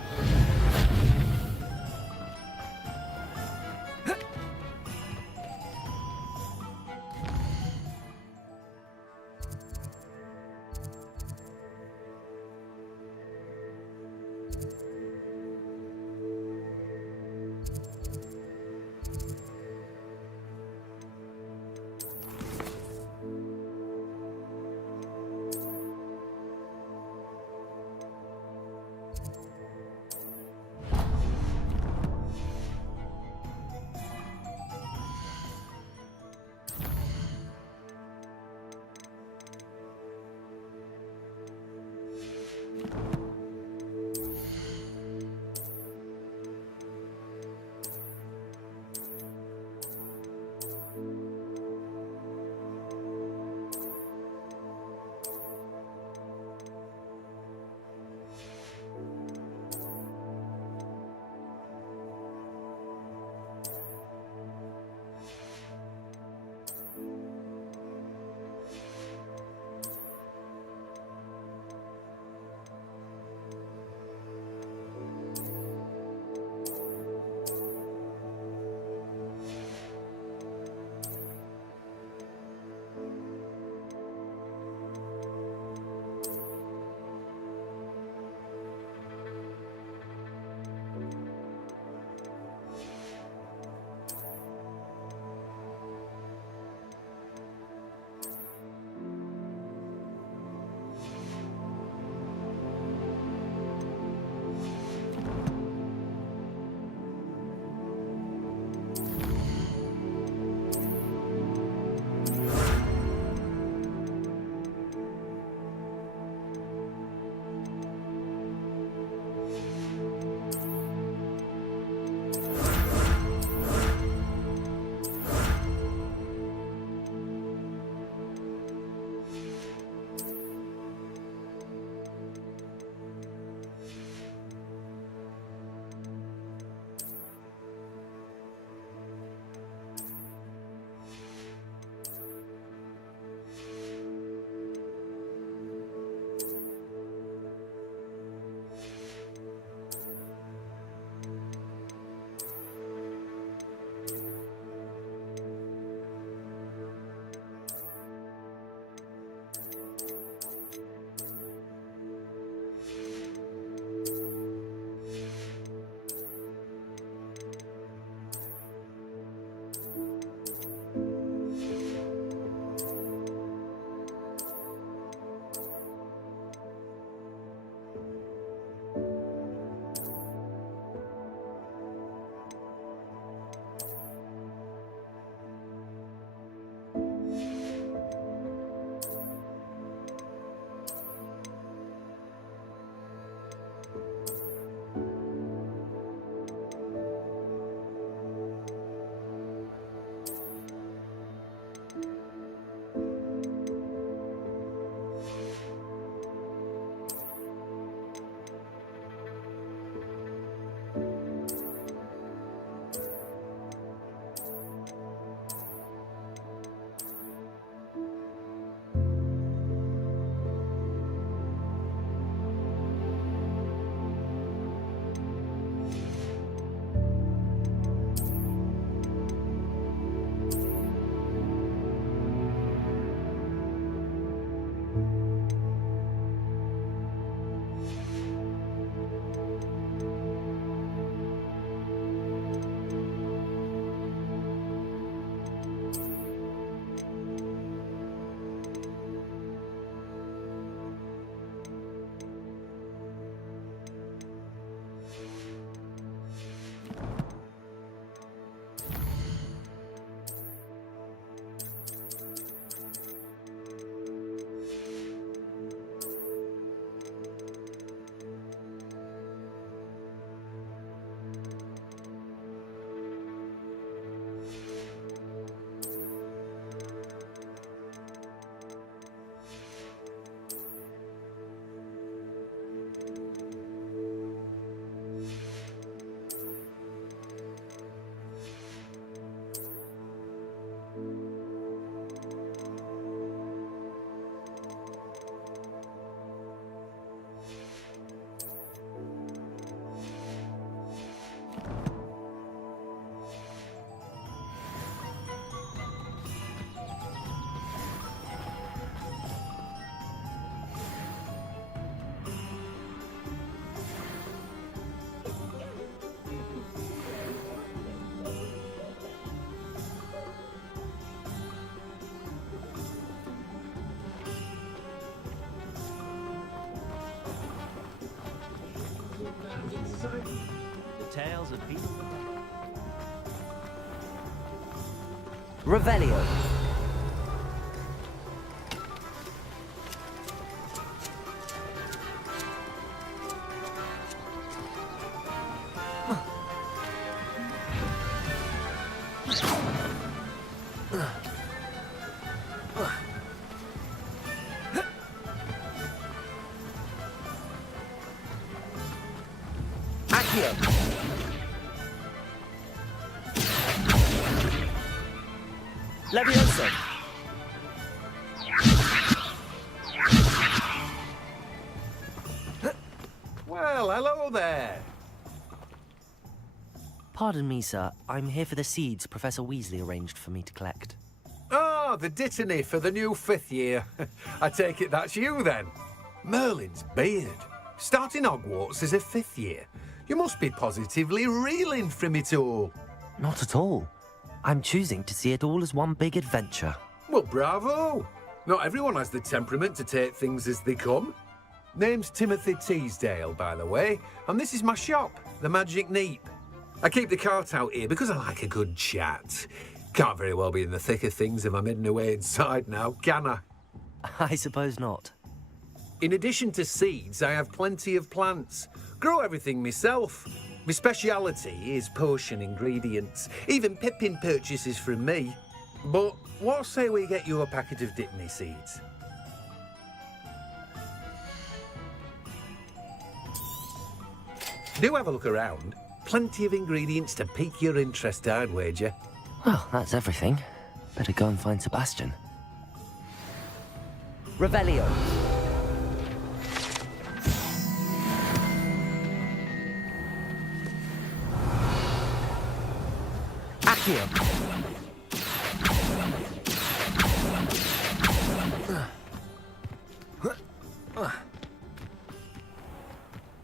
tales of Beetle. Revelio. Levioso. Well, hello there. Pardon me, sir. I'm here for the seeds Professor Weasley arranged for me to collect. Oh, the dittany for the new 5th year. I take it that's you, then. Merlin's beard. Starting Hogwarts as a 5th year. You must be positively reeling from it all. Not at all. I'm choosing to see it all as one big adventure. Well, bravo. Not everyone has the temperament to take things as they come. Name's Timothy Teasdale, by the way, and this is my shop, the Magic Neep. I keep the cart out here because I like a good chat. Can't very well be in the thick of things if I'm hidden away inside now, can I? I suppose not. In addition to seeds, I have plenty of plants. Grow everything myself. My speciality is potion ingredients. Even Pippin purchases from me. But what say we get you a packet of Dittany seeds? Do have a look around. Plenty of ingredients to pique your interest, I'd wager. Well, that's everything. Better go and find Sebastian. Revelio. Accio.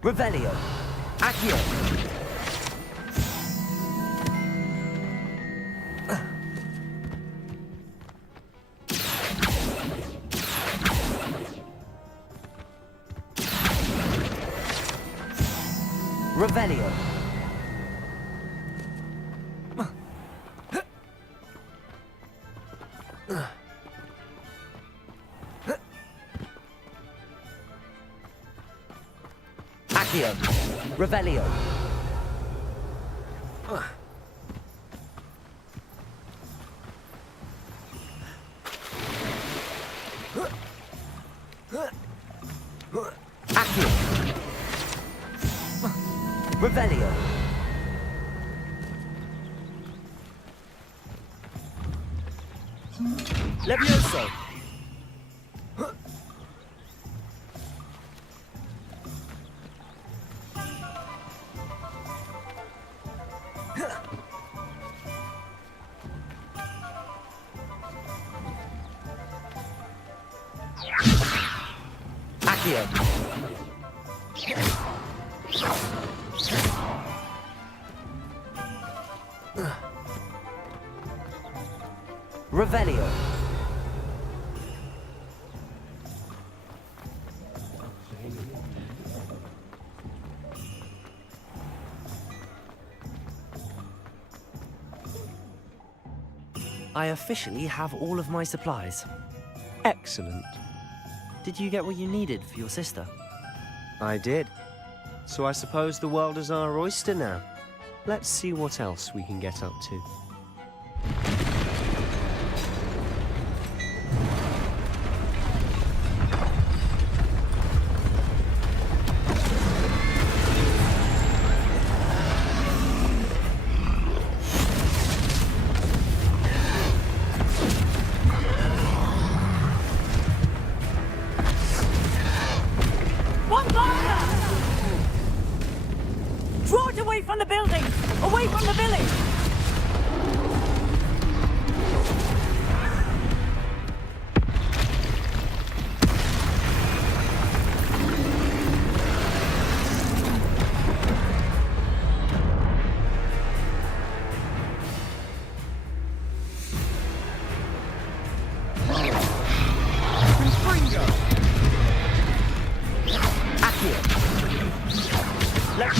Revelio. Accio. Revelio. Accio. Revelio. Accio. Revelio. Levioso. Accio. Revelio. I officially have all of my supplies. Excellent. Did you get what you needed for your sister? I did. So I suppose the world is our oyster now. Let's see what else we can get up to. One fire! Draw it away from the building! Away from the village!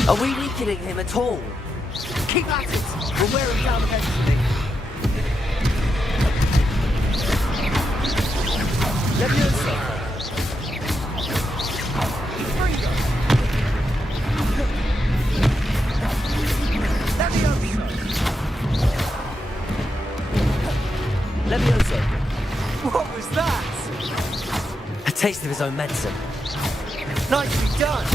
Are we weakening holding him at all. Keep at it! We'll wear him down eventually. Leviosa! Fringo! Leviosa! Leviosa. What was that? A taste of his own medicine. Nicely done!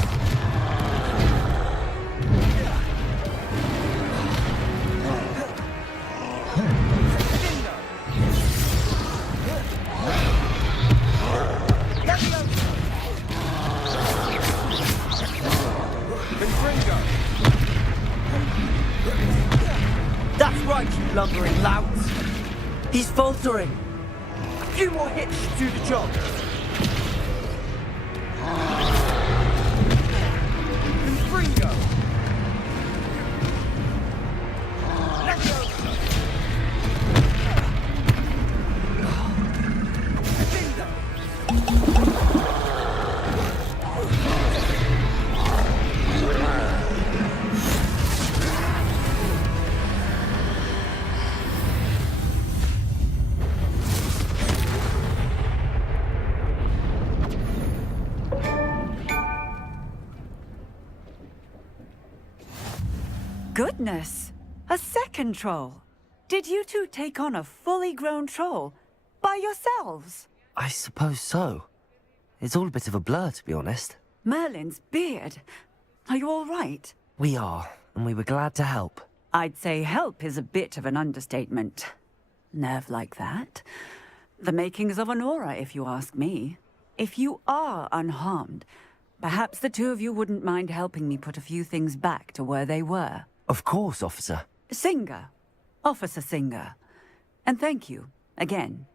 That's right, you lumbering louts! He's faltering! A few more hits should do the job! Fringo! Goodness! A second troll! Did you two take on a fully grown troll? By yourselves? I suppose so. It's all a bit of a blur, to be honest. Merlin's beard. Are you all right? We are, and we were glad to help. I'd say help is a bit of an understatement. Nerve like that. The makings of an aura, if you ask me. If you are unharmed, perhaps the two of you wouldn't mind helping me put a few things back to where they were. Of course, officer. Singer. Officer Singer. And thank you, again.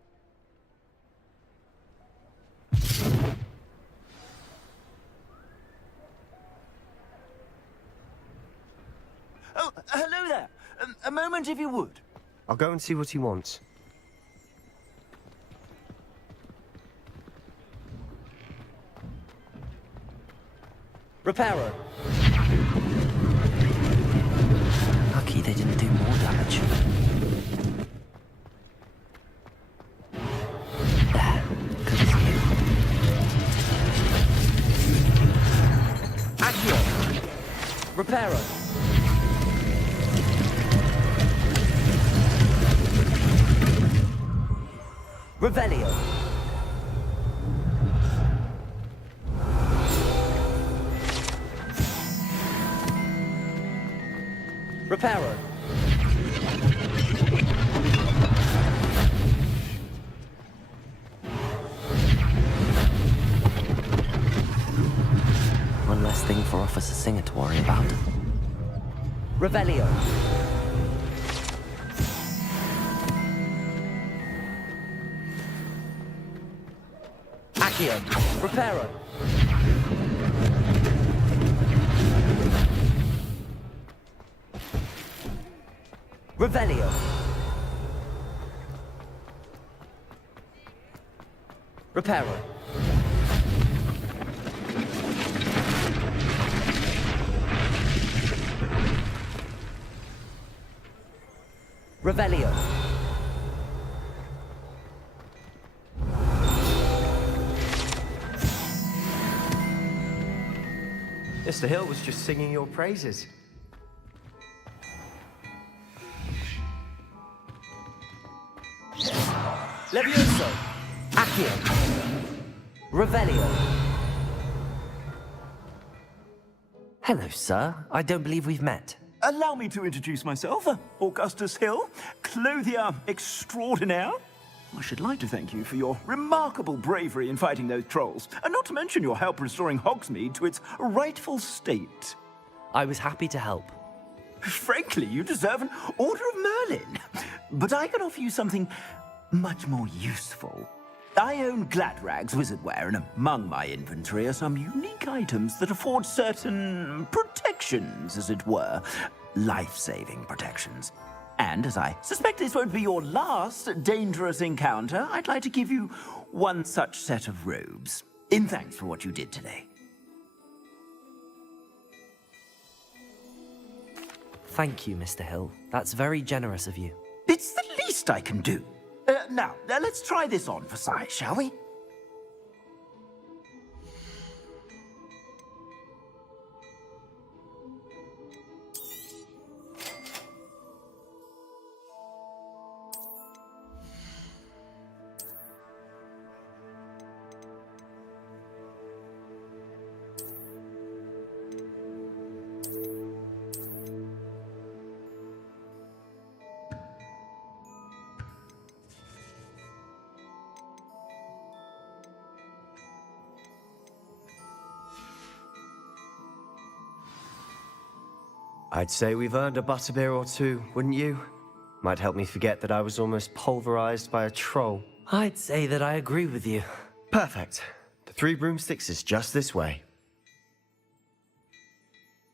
Oh, hello there. A moment, if you would. I'll go and see what he wants. Reparo. Lucky they didn't do more damage. There. Good as new. Accio. Reparo. Revelio. Reparo. One less thing for Officer Singer to worry about. Revelio. Accio. Reparo. Revelio. Reparo. Revelio. Mr. Hill was just singing your praises. Levioso. Accio. Revelio. Hello, sir. I don't believe we've met. Allow me to introduce myself, Augustus Hill, clothier extraordinaire. I should like to thank you for your remarkable bravery in fighting those trolls, and not to mention your help restoring Hogsmeade to its rightful state. I was happy to help. Frankly, you deserve an Order of Merlin. But I can offer you something much more useful. I own Gladrag's wizardware, and among my inventory are some unique items that afford certain protections, as it were. Life-saving protections. And as I suspect this won't be your last dangerous encounter, I'd like to give you one such set of robes, in thanks for what you did today. Thank you, Mr. Hill. That's very generous of you. It's the least I can do. Now, let's try this on for size, shall we? I'd say we've earned a butterbeer or two, wouldn't you? Might help me forget that I was almost pulverized by a troll. I'd say that I agree with you. Perfect. The Three Broomsticks is just this way.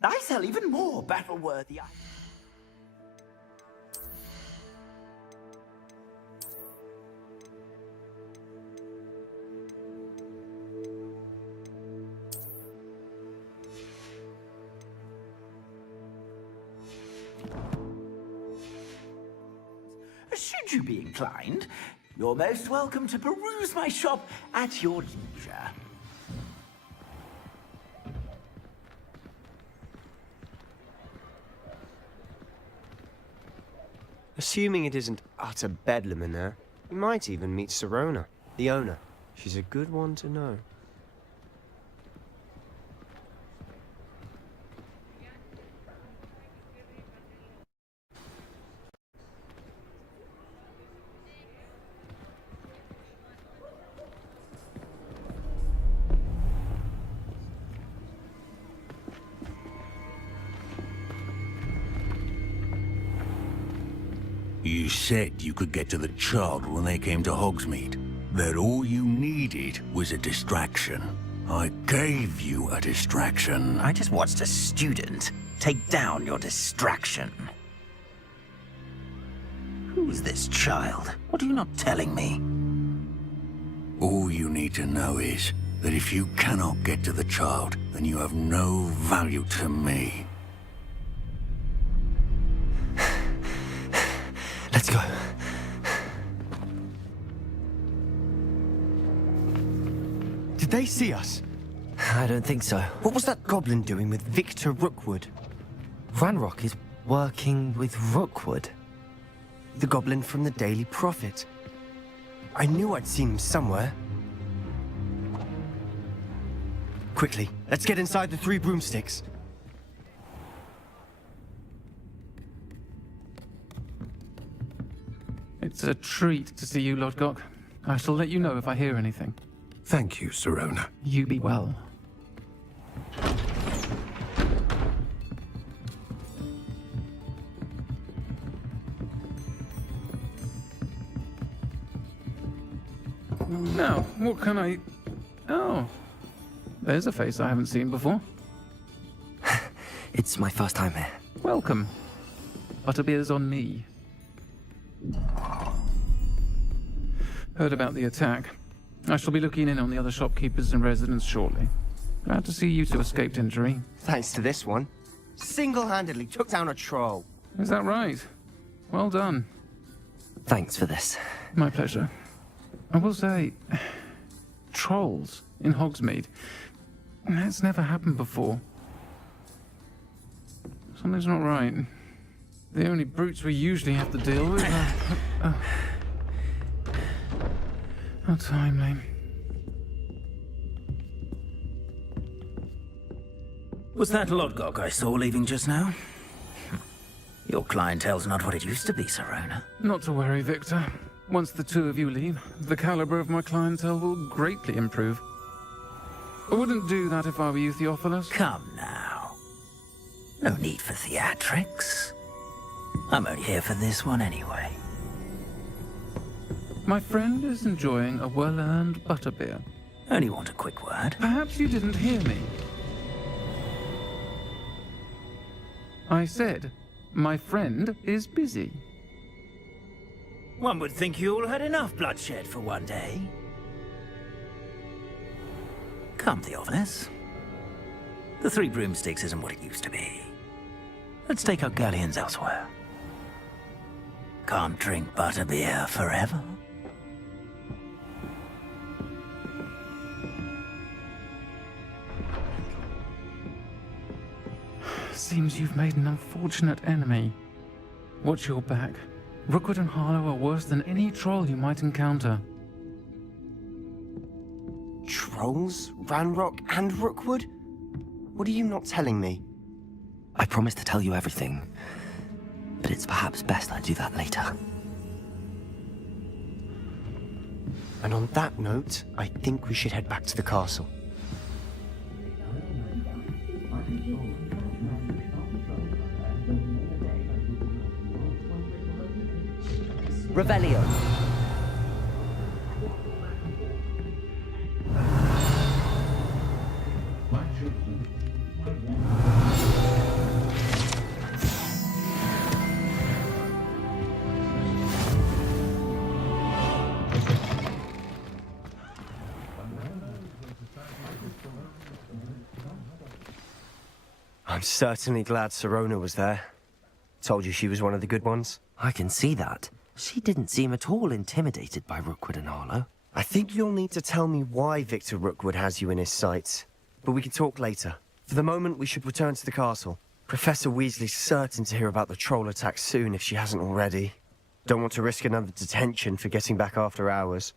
I sell even more battle-worthy items. Should you be inclined, you're most welcome to peruse my shop at your leisure. Assuming it isn't utter bedlam in there, you might even meet Sirona, the owner. She's a good one to know. You said you could get to the child when they came to Hogsmeade. That all you needed was a distraction. I gave you a distraction. I just watched a student take down your distraction. Who's this child? What are you not telling me? All you need to know is that if you cannot get to the child, then you have no value to me. Let's go. Did they see us? I don't think so. What was that goblin doing with Victor Rookwood? Ranrock is working with Rookwood. The goblin from the Daily Prophet. I knew I'd seen him somewhere. Quickly, let's get inside the Three Broomsticks. It's a treat to see you, Lodgok. I shall let you know if I hear anything. Thank you, Sirona. You be well. Now, what can I... Oh, there's a face I haven't seen before. It's my first time here. Welcome. Butterbeer's on me. Heard about the attack. I shall be looking in on the other shopkeepers and residents shortly. Glad to see you two escaped injury. Thanks to this one. Single-handedly took down a troll. Is that right? Well done. Thanks for this. My pleasure. I will say, trolls in Hogsmeade. That's never happened before. Something's not right. The only brutes we usually have to deal with are... How timely. Was that Lodgok I saw leaving just now? Your clientele's not what it used to be, Sirona. Not to worry, Victor. Once the two of you leave, the caliber of my clientele will greatly improve. I wouldn't do that if I were you, Theophilus. Come now. No need for theatrics. I'm only here for this one anyway. My friend is enjoying a well-earned butterbeer. Only want a quick word. Perhaps you didn't hear me. I said, my friend is busy. One would think you all had enough bloodshed for one day. Come, Theophilus. The Three Broomsticks isn't what it used to be. Let's take our galleons elsewhere. Can't drink butterbeer forever. Seems you've made an unfortunate enemy. Watch your back. Rookwood and Harlow are worse than any troll you might encounter. Trolls? Ranrock and Rookwood? What are you not telling me? I promised to tell you everything, but it's perhaps best I do that later. And on that note, I think we should head back to the castle. Revelio. I'm certainly glad Sirona was there. Told you she was one of the good ones. I can see that. She didn't seem at all intimidated by Rookwood and Harlow. I think you'll need to tell me why Victor Rookwood has you in his sights. But we can talk later. For the moment, we should return to the castle. Professor Weasley's certain to hear about the troll attack soon if she hasn't already. Don't want to risk another detention for getting back after hours.